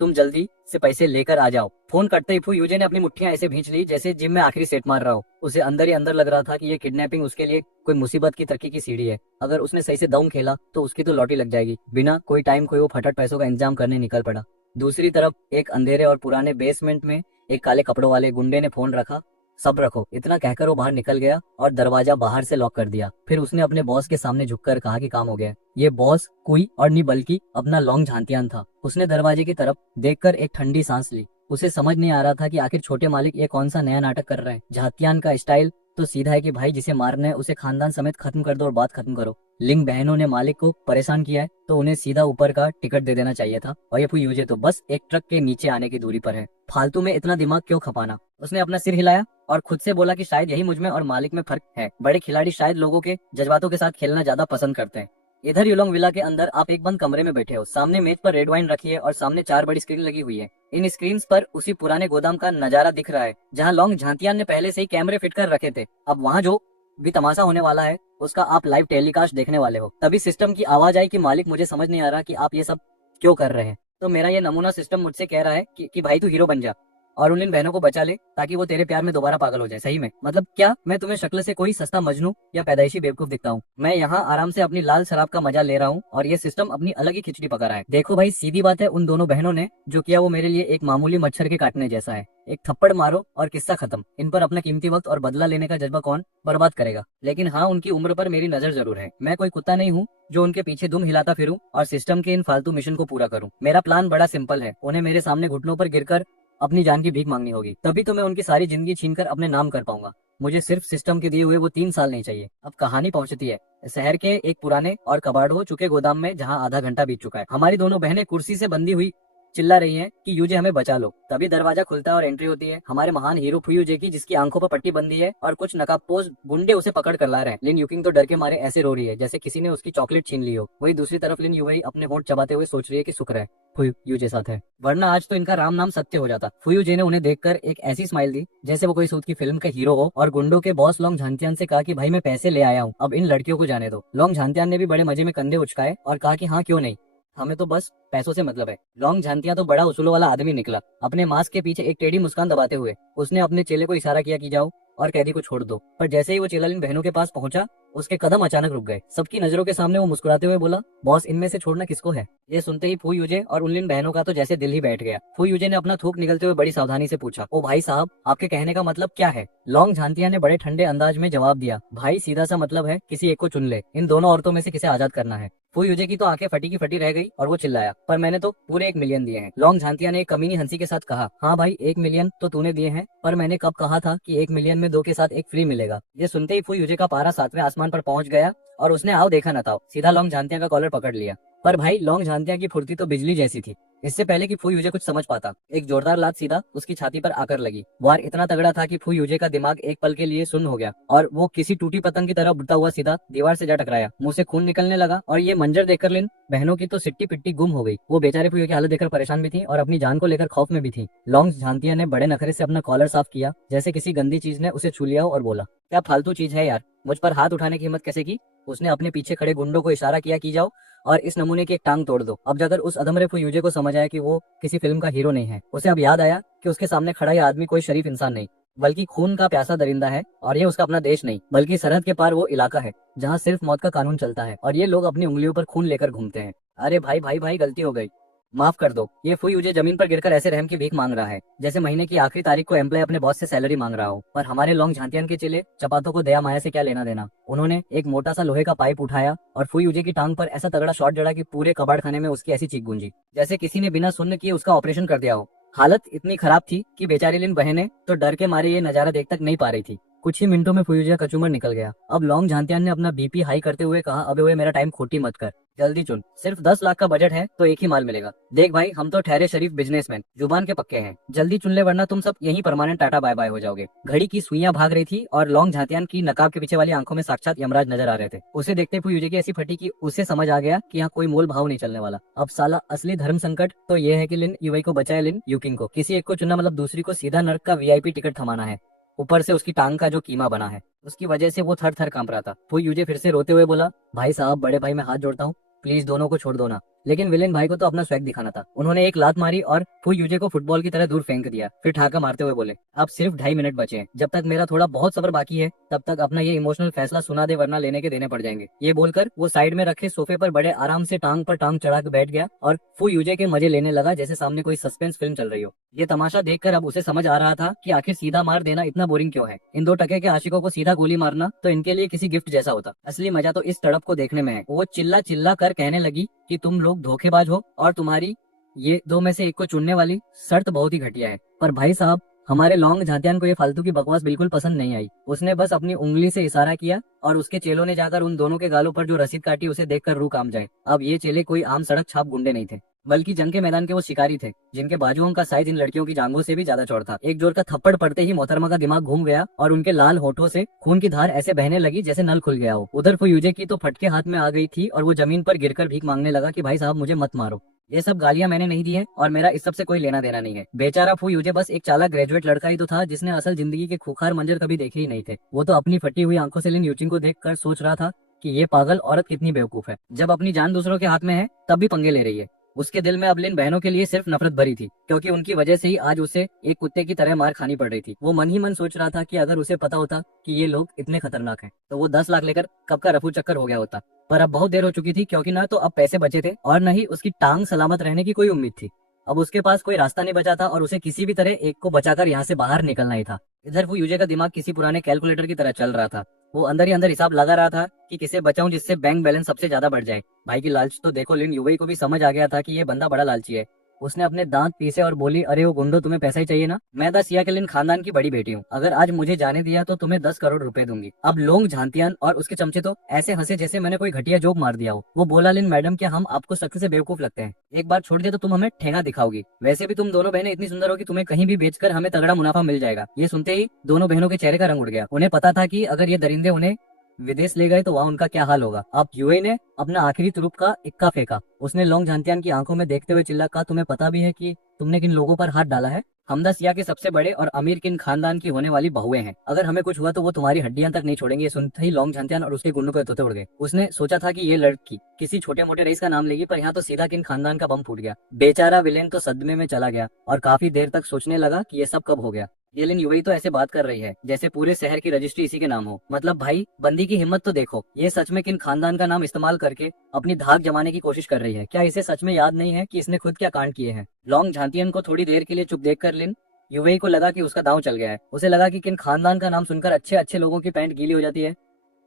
तुम जल्दी से पैसे लेकर आ जाओ। फोन कटते ही फू यूजे ने अपनी मुट्ठियां ऐसे भींच ली जैसे जिम में आखिरी सेट मार रहा हो। उसे अंदर ही अंदर लग रहा था कि ये किडनैपिंग उसके लिए कोई मुसीबत की तरक्की की सीढ़ी है। अगर उसने सही से दम खेला तो उसकी तो लॉटरी लग जाएगी। बिना कोई टाइम खोए वो फटाफट पैसों का इंतजाम करने निकल पड़ा। दूसरी तरफ एक अंधेरे और पुराने बेसमेंट में एक काले कपड़ों वाले गुंडे ने फोन रखा। सब रखो, इतना कहकर वो बाहर निकल गया और दरवाजा बाहर से लॉक कर दिया। फिर उसने अपने बॉस के सामने झुककर कहा कि काम हो गया। ये बॉस कोई और नहीं बल्कि अपना लॉन्ग झांतियान था। उसने दरवाजे की तरफ देखकर एक ठंडी सांस ली। उसे समझ नहीं आ रहा था कि आखिर छोटे मालिक ये कौन सा नया नाटक कर रहे हैं। झातियान का स्टाइल तो सीधा है कि भाई जिसे मारना है उसे खानदान समेत खत्म कर दो और बात खत्म करो। लिंग बहनों ने मालिक को परेशान किया है तो उन्हें सीधा ऊपर का टिकट दे देना चाहिए था, और ये फू यूजे तो बस एक ट्रक के नीचे आने की दूरी पर है। फालतू में इतना दिमाग क्यों खपाना। उसने अपना सिर हिलाया और खुद से बोला कि शायद यही मुझ में और मालिक में फर्क है। बड़े खिलाड़ी शायद लोगों के जज्बातों के साथ खेलना ज्यादा पसंद करते हैं। इधर युलोंग विला के अंदर आप एक बंद कमरे में बैठे हो, सामने मेज पर रेड वाइन रखी है और सामने 4 बड़ी स्क्रीन लगी हुई है। इन स्क्रीन पर उसी पुराने गोदाम का नजारा दिख रहा है जहाँ लोंग झांतियान ने पहले से ही कैमरे फिट कर रखे थे। अब वहाँ जो भी तमाशा होने वाला है उसका आप लाइव टेलीकास्ट देखने वाले हो। तभी सिस्टम की आवाज आई कि मालिक मुझे समझ नहीं आ रहा कि आप ये सब क्यों कर रहे हैं। तो मेरा ये नमूना सिस्टम मुझसे कह रहा है कि भाई तू हीरो बन जा और उन इन बहनों को बचा ले ताकि वो तेरे प्यार में दोबारा पागल हो जाए। सही में मतलब क्या मैं तुम्हें शक्ल से कोई सस्ता मजनू या पैदाइशी बेवकूफ दिखता हूँ? मैं यहाँ आराम से अपनी लाल शराब का मजा ले रहा हूँ और ये सिस्टम अपनी अलग ही खिचड़ी पका रहा है। देखो भाई, सीधी बात है, उन दोनों बहनों ने जो किया वो मेरे लिए एक मामूली मच्छर के काटने जैसा है। एक थप्पड़ मारो और किस्सा खत्म। इन पर अपना कीमती वक्त और बदला लेने का जज्बा कौन बर्बाद करेगा? लेकिन हाँ, उनकी उम्र पर मेरी नजर जरूर है। मैं कोई कुत्ता नहीं हूँ जो उनके पीछे दुम हिलाता फिरूं और सिस्टम के इन फालतू मिशन को पूरा करूं। मेरा प्लान बड़ा सिंपल है, उन्हें मेरे सामने घुटनों पर गिरकर अपनी जान की भीख मांगनी होगी, तभी तो मैं उनकी सारी जिंदगी छीनकर अपने नाम कर पाऊंगा। मुझे सिर्फ सिस्टम के दिए हुए वो 3 साल नहीं चाहिए। अब कहानी पहुंचती है शहर के एक पुराने और कबाड़ हो चुके गोदाम में, जहां आधा घंटा बीत चुका है। हमारी दोनों बहनें कुर्सी से बंधी हुई चिल्ला रही हैं कि यूजे हमें बचा लो। तभी दरवाजा खुलता है और एंट्री होती है हमारे महान हीरो फुयूजे की, जिसकी आंखों पर पट्टी बंदी है और कुछ नकाबपोश गुंडे उसे पकड़ कर ला रहे हैं। लिन यूकिंग तो डर के मारे ऐसे रो रही है जैसे किसी ने उसकी चॉकलेट छीन ली हो। वही दूसरी तरफ लिन यूई अपने होंठ चबाते हुए सोच रही है कि शुक्र है फुयूजे साथ है, वरना आज तो इनका राम नाम सत्य हो जाता। फुयूजे ने उन्हें देखकर एक ऐसी स्माइल दी जैसे वो कोई सूट की फिल्म का हीरो हो और गुंडों के बॉस लोंग झांतियान से कहा कि भाई मैं पैसे ले आया हूँ, अब इन लड़कियों को जाने दो। लोंग झांतियान ने भी बड़े मजे में कंधे उचकाए और कहा कि हाँ क्यों नहीं, हमें तो बस पैसों से मतलब है। लोंग झांतिया तो बड़ा उसूलों वाला आदमी निकला। अपने मास्क के पीछे एक टेढ़ी मुस्कान दबाते हुए उसने अपने चेले को इशारा किया कि जाओ और कैदी को छोड़ दो। पर जैसे ही वो चेला इन बहनों के पास पहुंचा, उसके कदम अचानक रुक गए। सबकी नजरों के सामने वो मुस्कुराते हुए बोला, बॉस इनमें से छोड़ना किसको है? ये सुनते ही फू यूजे और उन बहनों का तो जैसे दिल ही बैठ गया। फू यूजे ने अपना थूक निकलते हुए बड़ी सावधानी से पूछा, ओ भाई साहब, आपके कहने का मतलब क्या है? लोंग झांतिया ने बड़े ठंडे अंदाज में जवाब दिया, भाई सीधा सा मतलब है किसी एक को चुन ले, इन दोनों औरतों में से किसे आजाद करना है। फू यूजे की तो आंखें फटी की फटी रह गई और वो चिल्लाया, पर मैंने तो पूरे 1 मिलियन दिए हैं। लोंग झांतिया ने एक कमीनी हंसी के साथ कहा, हाँ भाई 1 मिलियन तो तूने दिए हैं, पर मैंने कब कहा था कि 1 मिलियन में 2 के साथ एक फ्री मिलेगा? ये सुनते ही फू यूजे का पारा 7वें आसमान पर पहुंच गया और उसने आओ देखा न था सीधा लोंग झांतिया का कॉलर पकड़ लिया। पर भाई लोंग झांतिया की फुर्ती तो बिजली जैसी थी। इससे पहले कि फू यूजे कुछ समझ पाता, एक जोरदार लात सीधा उसकी छाती पर आकर लगी। वार इतना तगड़ा था कि फू यूजे का दिमाग एक पल के लिए सुन्न हो गया और वो किसी टूटी पतंग की तरह उड़ता हुआ सीधा दीवार से जा टकराया। मुंह से खून निकलने लगा और ये मंजर देखकर लिन बहनों की तो सिट्टी पिट्टी गुम हो गई। वो बेचारे फू की हालत देखकर परेशान भी थी और अपनी जान को लेकर खौफ में भी थी। लोंग झांतिया ने बड़े नखरे से अपना कॉलर साफ किया जैसे किसी गंदी चीज ने उसे छू लिया हो और बोला, क्या फालतू चीज है यार, मुझ पर हाथ उठाने की हिम्मत कैसे की? उसने अपने पीछे खड़े गुंडों को इशारा किया कि जाओ और इस नमूने की एक टांग तोड़ दो। अब जाकर उस अधमरे फुयूजे को समझ आया कि वो किसी फिल्म का हीरो नहीं है। उसे अब याद आया कि उसके सामने खड़ा यह आदमी कोई शरीफ इंसान नहीं, बल्कि खून का प्यासा दरिंदा है। और ये उसका अपना देश नहीं, बल्कि सरहद के पार वो इलाका है जहाँ सिर्फ मौत का कानून चलता है और ये लोग अपनी उंगलियों पर खून लेकर घूमते हैं। अरे भाई भाई भाई, गलती हो गई, माफ कर दो। ये फुयूजे जमीन पर गिरकर ऐसे रहम की भीख मांग रहा है जैसे महीने की आखिरी तारीख को एम्प्लॉय अपने बॉस से सैलरी मांग रहा हो। पर हमारे लोंग झांतियान के चेले चपातों को दया माया से क्या लेना देना। उन्होंने एक मोटा सा लोहे का पाइप उठाया और फुयूजे की टांग पर ऐसा तगड़ा शॉट जड़ा कि पूरे कबाड़ खाने में उसकी ऐसी चीख गूंजी जैसे किसी ने बिना सुन्न किए उसका ऑपरेशन कर दिया हो। हालत इतनी खराब थी कि बेचारी लिन बहनें तो डर के मारे ये नजारा देख तक नहीं पा रही थी। कुछ ही मिनटों में फुयूजे का कचूमर निकल गया। अब लोंग झांतियान ने अपना बीपी हाई करते हुए कहा, अबे ओए मेरा टाइम खोटी मत कर, जल्दी चुन। सिर्फ 10 लाख का बजट है तो एक ही माल मिलेगा। देख भाई, हम तो ठहरे शरीफ बिजनेसमैन, जुबान के पक्के हैं, जल्दी चुन ले वरना तुम सब यहीं परमानेंट टाटा बाय बाय हो जाओगे। घड़ी की सुइयां भाग रही थी और लोंग झांतियान की नकाब के पीछे वाली आंखों में साक्षात यमराज नजर आ रहे थे। उसे देखते फुयूजे की ऐसी फटी कि उसे समझ आ गया कि यहाँ कोई मोल भाव नहीं चलने वाला। अब साला असली धर्म संकट तो ये है कि लिन यूई को बचाए लिन यूकिंग को। किसी एक को चुनना मतलब दूसरी को सीधा नर्क का वीआईपी टिकट थमाना है। ऊपर से उसकी टांग का जो कीमा बना है उसकी वजह से वो थर थर कांप रहा था। फुयूजे फिर से रोते हुए बोला, भाई साहब, बड़े भाई मैं हाथ जोड़ता हूँ, प्लीज दोनों को छोड़ दो ना। लेकिन विलेन भाई को तो अपना स्वैग दिखाना था। उन्होंने एक लात मारी और फुयूजे को फुटबॉल की तरह दूर फेंक दिया। फिर ठाका मारते हुए बोले, अब सिर्फ 2.5 मिनट बचे हैं, जब तक मेरा थोड़ा बहुत सब्र बाकी है तब तक अपना ये इमोशनल फैसला सुना दे वरना लेने के देने पड़ जाएंगे। ये बोलकर वो साइड में रखे सोफे पर बड़े आराम से टांग पर टांग चढ़ा के बैठ गया और फुयूजे के मजे लेने लगा जैसे सामने कोई सस्पेंस फिल्म चल रही हो। ये तमाशा देखकर अब उसे समझ आ रहा था कि आखिर सीधा मार देना इतना बोरिंग क्यों है। इन 2 टके के आशिकों को सीधा गोली मारना तो इनके लिए किसी गिफ्ट जैसा होता। असली मजा तो इस तड़प को देखने में है। वो चिल्ला चिल्ला कर कहने लगी कि तुम लोग धोखेबाज हो और तुम्हारी ये 2 में से एक को चुनने वाली शर्त बहुत ही घटिया है। पर भाई साहब, हमारे लोंग झांतियान को ये फालतू की बकवास बिल्कुल पसंद नहीं आई। उसने बस अपनी उंगली से इशारा किया और उसके चेलों ने जाकर उन दोनों के गालों पर जो रसीद काटी उसे देखकर रूह काम जाए। अब ये चेले कोई आम सड़क छाप गुंडे नहीं थे। बल्कि जंग के मैदान के वो शिकारी थे जिनके बाजुओं का साइज इन लड़कियों की जांघों से भी ज्यादा चौड़ा था। एक जोर का थप्पड़ पड़ते ही मोहतरमा का दिमाग घूम गया और उनके लाल होठों से खून की धार ऐसे बहने लगी जैसे नल खुल गया हो। उधर फुयूजे की तो फटके हाथ में आ गई थी और वो जमीन पर गिरकर भीख मांगने लगा कि भाई साहब मुझे मत मारो, ये सब गालियां मैंने नहीं दी है और मेरा इस सब से कोई लेना देना नहीं है। बेचारा फुयूजे बस एक चालाक ग्रेजुएट लड़का ही तो था जिसने असल जिंदगी के खूंखार मंजर कभी देखे ही नहीं थे। वो तो अपनी फटी हुई आंखों से लिन यूचिंग को देखकर सोच रहा था कि ये पागल औरत कितनी बेवकूफ है, जब अपनी जान दूसरों के हाथ में है तब भी पंगे ले रही है। उसके दिल में अब लिन बहनों के लिए सिर्फ नफरत भरी थी, क्योंकि उनकी वजह से ही आज उसे एक कुत्ते की तरह मार खानी पड़ रही थी। वो मन ही मन सोच रहा था कि अगर उसे पता होता कि ये लोग इतने खतरनाक हैं, तो वो 10 लाख लेकर कब का रफू चक्कर हो गया होता। पर अब बहुत देर हो चुकी थी, क्योंकि ना तो अब पैसे बचे थे और न ही उसकी टांग सलामत रहने की कोई उम्मीद थी। अब उसके पास कोई रास्ता नहीं बचा था और उसे किसी भी तरह एक को बचाकर यहाँ से बाहर निकलना ही था। इधर वो यूजे का दिमाग किसी पुराने कैलकुलेटर की तरह चल रहा था। वो अंदर ही अंदर हिसाब लगा रहा था कि किसे बचाऊं जिससे बैंक बैलेंस सबसे ज्यादा बढ़ जाए। भाई की लालच तो देखो, लिन युवई को भी समझ आ गया था कि ये बंदा बड़ा लालची है। उसने अपने दांत पीसे और बोली, अरे वो गुंडो, तुम्हें पैसा ही चाहिए ना? मैं द सिया के लिन खानदान की बड़ी बेटी हूँ, अगर आज मुझे जाने दिया तो तुम्हें 10 करोड़ रुपए दूंगी। अब लोंग झांतियान और उसके चमचे तो ऐसे हंसे जैसे मैंने कोई घटिया जोक मार दिया हो। वो बोला, लिन मैडम क्या हम आपको सख्त से बेवकूफ लगते हैं? एक बार छोड़ दिया तो तुम हमें ठेंगा दिखाओगी। वैसे भी तुम दोनों बहनें इतनी सुंदर हो कि तुम्हें कहीं भी बेचकर हमें तगड़ा मुनाफा मिल जाएगा। ये सुनते ही दोनों बहनों के चेहरे का रंग उड़ गया। उन्हें पता था कि अगर ये दरिंदे उन्हें विदेश ले गए तो वहाँ उनका क्या हाल होगा। अब यूए ने अपना आखिरी तुरुप का इक्का फेंका। उसने लोंग झांतियान की आंखों में देखते हुए चिल्ला, कहा तुम्हें पता भी है कि तुमने किन लोगों पर हाथ डाला है? हमदा सिया के सबसे बड़े और अमीर किन खानदान की होने वाली बहुएं हैं। अगर हमें कुछ हुआ तो वो तुम्हारी हड्डियां तक नहीं छोड़ेंगे। ये सुनते ही लोंग झांतियान और उसके गुंडों के तोते उड़ गए। उसने सोचा था कि ये लड़की किसी छोटे मोटे रईस का नाम लेगी, पर यहाँ तो सीधा किन खानदान का बम फूट गया। बेचारा विलेन तो सदमे में चला गया और काफी देर तक सोचने लगा कि ये सब कब हो गया। ये लिन युवई तो ऐसे बात कर रही है जैसे पूरे शहर की रजिस्ट्री इसी के नाम हो। मतलब भाई, बंदी की हिम्मत तो देखो, ये सच में किन खानदान का नाम इस्तेमाल करके अपनी धाक जमाने की कोशिश कर रही है। क्या इसे सच में याद नहीं है कि इसने खुद क्या कांड किए हैं? लोंग झांतियन को थोड़ी देर के लिए चुप देखकर लिन युवई को लगा कि उसका दांव चल गया है। उसे लगा कि किन खानदान का नाम सुनकर अच्छे अच्छे लोगों की पैंट गीली हो जाती है,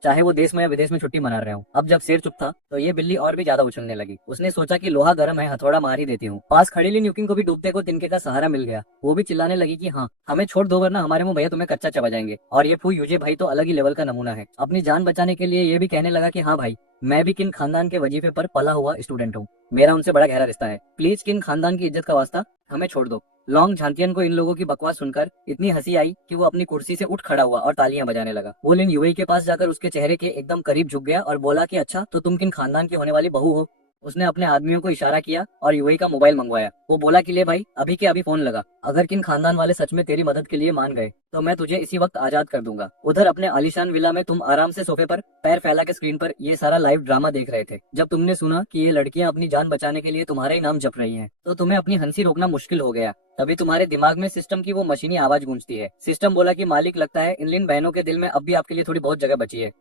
चाहे वो देश में या विदेश में छुट्टी मना रहे हो। अब जब शेर चुप था तो ये बिल्ली और भी ज्यादा उछलने लगी। उसने सोचा कि लोहा गर्म है, हथौड़ा मार ही देती हूँ। पास खड़ी लिन युकिंग को भी डूबते को तिनके का सहारा मिल गया। वो भी चिल्लाने लगी कि हाँ, हमें छोड़ दो वरना हमारे मुंह भैया तुम्हें कच्चा चबा जाएंगे। और ये फू यूजे भाई तो अलग ही लेवल का नमूना है। अपनी जान बचाने के लिए ये भी कहने लगा कि हाँ भाई, मैं भी किन खानदान के वजीफे पर पला हुआ स्टूडेंट हूँ, मेरा उनसे बड़ा गहरा रिश्ता है। प्लीज किन खानदान की इज्जत का वास्ता हमें छोड़ दो। लोंग झांतियन को इन लोगों की बकवास सुनकर इतनी हंसी आई कि वो अपनी कुर्सी से उठ खड़ा हुआ और तालियां बजाने लगा। वो लिन युवई के पास जाकर उसके चेहरे के एकदम करीब झुक गया और बोला कि अच्छा, तो तुम किन खानदान की होने वाली बहू हो? उसने अपने आदमियों को इशारा किया और युवई का मोबाइल मंगवाया। वो बोला कि ले भाई, अभी के अभी फोन लगा। अगर किन खानदान वाले सच में तेरी मदद के लिए मान गए तो मैं तुझे इसी वक्त आजाद कर दूंगा। उधर अपने आलीशान विला में तुम आराम से सोफे पर पैर फैला के स्क्रीन पर ये सारा लाइव ड्रामा देख रहे थे। जब तुमने सुना कि ये लड़कियां अपनी जान बचाने के लिए तुम्हारा ही नाम जप रही हैं, तो तुम्हें अपनी हंसी रोकना मुश्किल हो गया। तभी तुम्हारे दिमाग में सिस्टम की वो मशीनी आवाज गूंजती है। सिस्टम बोला कि मालिक, लगता है इन लिन बहनों के दिल में अब भी आपके लिए थोड़ी बहुत जगह बची है।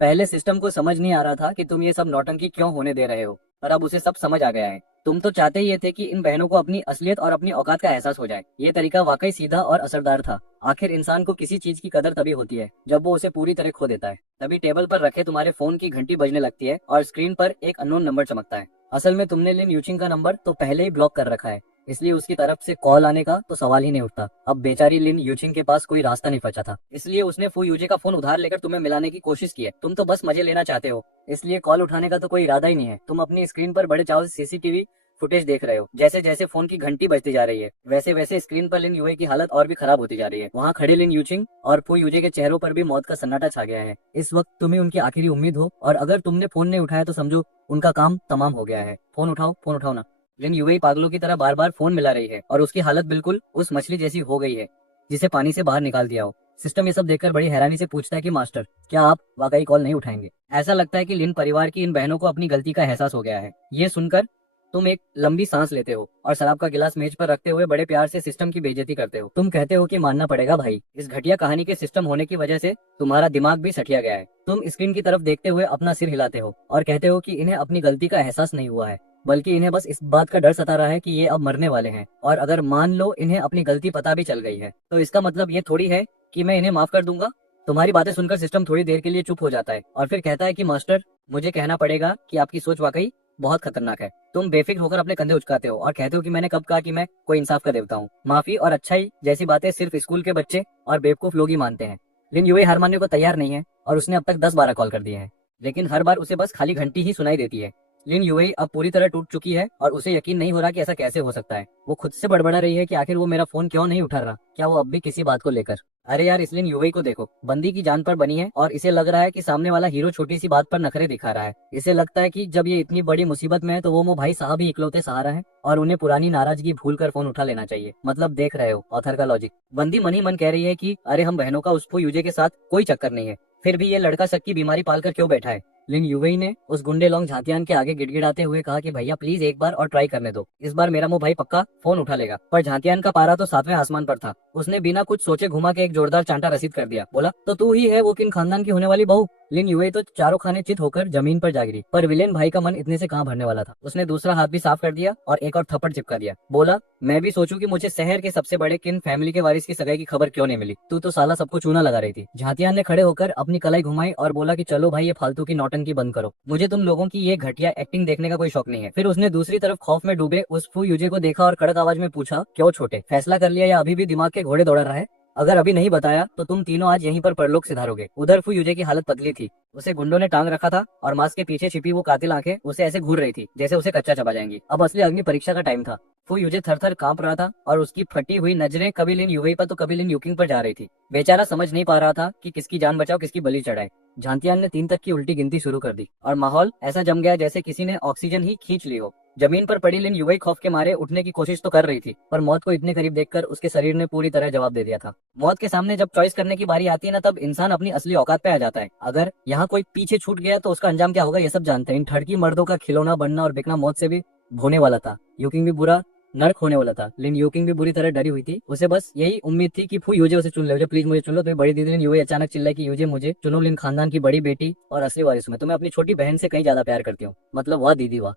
पहले सिस्टम को समझ नहीं आ रहा था कि तुम ये सब नौटंकी क्यों होने दे रहे हो, पर अब उसे सब समझ आ गया है। तुम तो चाहते ही ये थे कि इन बहनों को अपनी असलियत और अपनी औकात का एहसास हो जाए। ये तरीका वाकई सीधा और असरदार था। आखिर इंसान को किसी चीज की कदर तभी होती है जब वो उसे पूरी तरह खो देता है। तभी टेबल पर रखे तुम्हारे फोन की घंटी बजने लगती है और स्क्रीन पर एक अननोन नंबर चमकता है। असल में तुमने लिन यूचिंग का नंबर तो पहले ही ब्लॉक कर रखा है, इसलिए उसकी तरफ से कॉल आने का तो सवाल ही नहीं उठता। अब बेचारी लिन यूचिंग के पास कोई रास्ता नहीं बचा था, इसलिए उसने फू यूजे का फोन उधार लेकर तुम्हें मिलाने की कोशिश की है। तुम तो बस मजे लेना चाहते हो, इसलिए कॉल उठाने का तो कोई इरादा ही नहीं है। तुम अपनी स्क्रीन पर बड़े चाव से सीसीटीवी फुटेज देख रहे हो। जैसे जैसे फोन की घंटी बजती जा रही है, वैसे वैसे स्क्रीन पर लिन यूए की हालत और भी खराब होती जा रही है। वहाँ खड़े लिन यूचिंग और फू यूजे के चेहरों पर भी मौत का सन्नाटा छा गया है। इस वक्त तुम्हें उनकी आखिरी उम्मीद हो और अगर तुमने फोन नहीं उठाया तो समझो उनका काम तमाम हो गया है। फोन उठाओ ना। लिन यूए पागलों की तरह बार बार फोन मिला रही है और उसकी हालत बिल्कुल उस मछली जैसी हो गई है जिसे पानी से बाहर निकाल दिया हो। सिस्टम ये सब देखकर बड़ी हैरानी से पूछता है कि मास्टर, क्या आप वाकई कॉल नहीं उठाएंगे? ऐसा लगता है कि लिन परिवार की इन बहनों को अपनी गलती का एहसास हो गया है। ये सुनकर तुम एक लंबी सांस लेते हो और शराब का गिलास मेज पर रखते हुए बड़े प्यार से सिस्टम की बेइज्जती करते हो। तुम कहते हो कि मानना पड़ेगा भाई, इस घटिया कहानी के सिस्टम होने की वजह से तुम्हारा दिमाग भी सठिया गया है। तुम स्क्रीन की तरफ देखते हुए अपना सिर हिलाते हो और कहते हो कि इन्हें अपनी गलती का एहसास नहीं हुआ है, बल्कि इन्हें बस इस बात का डर सता रहा है कि ये अब मरने वाले हैं। और अगर मान लो इन्हें अपनी गलती पता भी चल गई है, तो इसका मतलब ये थोड़ी है कि मैं इन्हें माफ कर दूंगा। तुम्हारी बातें सुनकर सिस्टम थोड़ी देर के लिए चुप हो जाता है और फिर कहता है कि मास्टर, मुझे कहना पड़ेगा कि आपकी सोच वाकई बहुत खतरनाक है। तुम बेफिक्र होकर अपने कंधे उचकाते हो और कहते हो कि मैंने कब कहा कि मैं कोई इंसाफ का देवता हूँ। माफी और अच्छाई जैसी बातें सिर्फ स्कूल के बच्चे और बेवकूफ लोग ही मानते हैं। लिन यूए हार मानने को तैयार नहीं है और उसने अब तक 10-12 कॉल कर दिए हैं, लेकिन हर बार उसे बस खाली घंटी ही सुनाई देती है। लिन यूई अब पूरी तरह टूट चुकी है और उसे यकीन नहीं हो रहा कि ऐसा कैसे हो सकता है। वो खुद से बड़बड़ा रही है कि आखिर वो मेरा फोन क्यों नहीं उठा रहा, क्या वो अब भी किसी बात को लेकर। अरे यार, इस लिन यूई को देखो, बंदी की जान पर बनी है और इसे लग रहा है कि सामने वाला हीरो छोटी सी बात पर नखरे दिखा रहा है। इसे लगता है कि जब ये इतनी बड़ी मुसीबत में है तो वो भाई साहब ही इकलौते सहारा है और उन्हें पुरानी नाराजगी भूल कर फोन उठा लेना चाहिए। मतलब देख रहे हो ऑथर का लॉजिक। बंदी मन ही मन कह रही है कि अरे हम बहनों का उसको यूजे के साथ कोई चक्कर नहीं है, फिर भी ये लड़का शक की बीमारी पालकर क्यों बैठा है। लिन युवई ने उस गुंडे लोंग झातियान के आगे गिड़गिड़ाते हुए कहा कि भैया प्लीज एक बार और ट्राई करने दो, इस बार मेरा मुंह भाई पक्का फोन उठा लेगा। पर झातियान का पारा तो 7वें आसमान पर था। उसने बिना कुछ सोचे घुमा के एक जोरदार चांटा रसीद कर दिया। बोला, तो तू ही है वो किन खानदान की होने वाली बहू। लिन युवई तो चारों खाने चित होकर जमीन पर जा गिरी, पर विलेन भाई का मन इतने से कहाँ भरने वाला था। उसने दूसरा हाथ भी साफ कर दिया और एक और थप्पड़ चिपका दिया। बोला, मैं भी सोचूं कि मुझे शहर के सबसे बड़े किन फैमिली के वारिस की सगाई की खबर क्यों नहीं मिली। तू तो साला सबको चूना लगा रही थी। झातियान ने खड़े होकर अपनी कलाई घुमाई और बोला कि चलो भाई ये फालतू की नौटंकी बंद करो, मुझे तुम लोगों की ये घटिया एक्टिंग देखने का कोई शौक नहीं है। फिर उसने दूसरी तरफ खौफ में डूबे उस फू यूजे को देखा और कड़क आवाज में पूछा, क्यों छोटे, फैसला कर लिया या अभी भी दिमाग के घोड़े दौड़ा रहा है? अगर अभी नहीं बताया तो तुम तीनों आज यहीं पर परलोक सिधारोगे। उधर फू यूजे की हालत पतली थी, उसे गुंडों ने टांग रखा था और मास्क के पीछे छिपी वो कातिल आंखें उसे ऐसे घूर रही थी जैसे उसे कच्चा चबा जाएंगी। अब असली अग्नि परीक्षा का टाइम था। फू यूजे थर-थर कांप रहा था और उसकी फटी हुई नजरें कभी लिन युवई पर तो कभी लिन युकिंग पर जा रही थी। बेचारा समझ नहीं पा रहा था कि किसकी जान बचाओ किसकी बलि चढ़ाए। झांतियान ने 3 तक की उल्टी गिनती शुरू कर दी और माहौल ऐसा जम गया जैसे किसी ने ऑक्सीजन ही खींच ली हो। जमीन पर पड़ी लिन युवई खौफ के मारे उठने की कोशिश तो कर रही थी, पर मौत को इतने करीब देखकर उसके शरीर ने पूरी तरह जवाब दे दिया था। मौत के सामने जब चॉइस करने की बारी आती है ना, तब इंसान अपनी असली औकात पे आ जाता है। अगर यहाँ कोई पीछे छूट गया तो उसका अंजाम क्या होगा ये सब जानते हैं। इन ठड़की मर्दों का खिलौना बनना और बिकना मौत से भी होने वाला था। यूकिंग भी बुरा नर्क होने वाला था। लिन यूकिंग भी बुरी तरह डरी हुई थी। उसे बस यही उम्मीद थी कि फू यूजे उसे चुन ले, प्लीज मुझे चुन लो। तो बड़ी दीदी लिन यूए अचानक चिल्लाई कि यूजे मुझे चुनो, लिन खानदान की बड़ी बेटी और असली वारिस में। तो मैं अपनी छोटी बहन से कहीं ज्यादा प्यार करती हूँ। मतलब वाह दीदी वाह,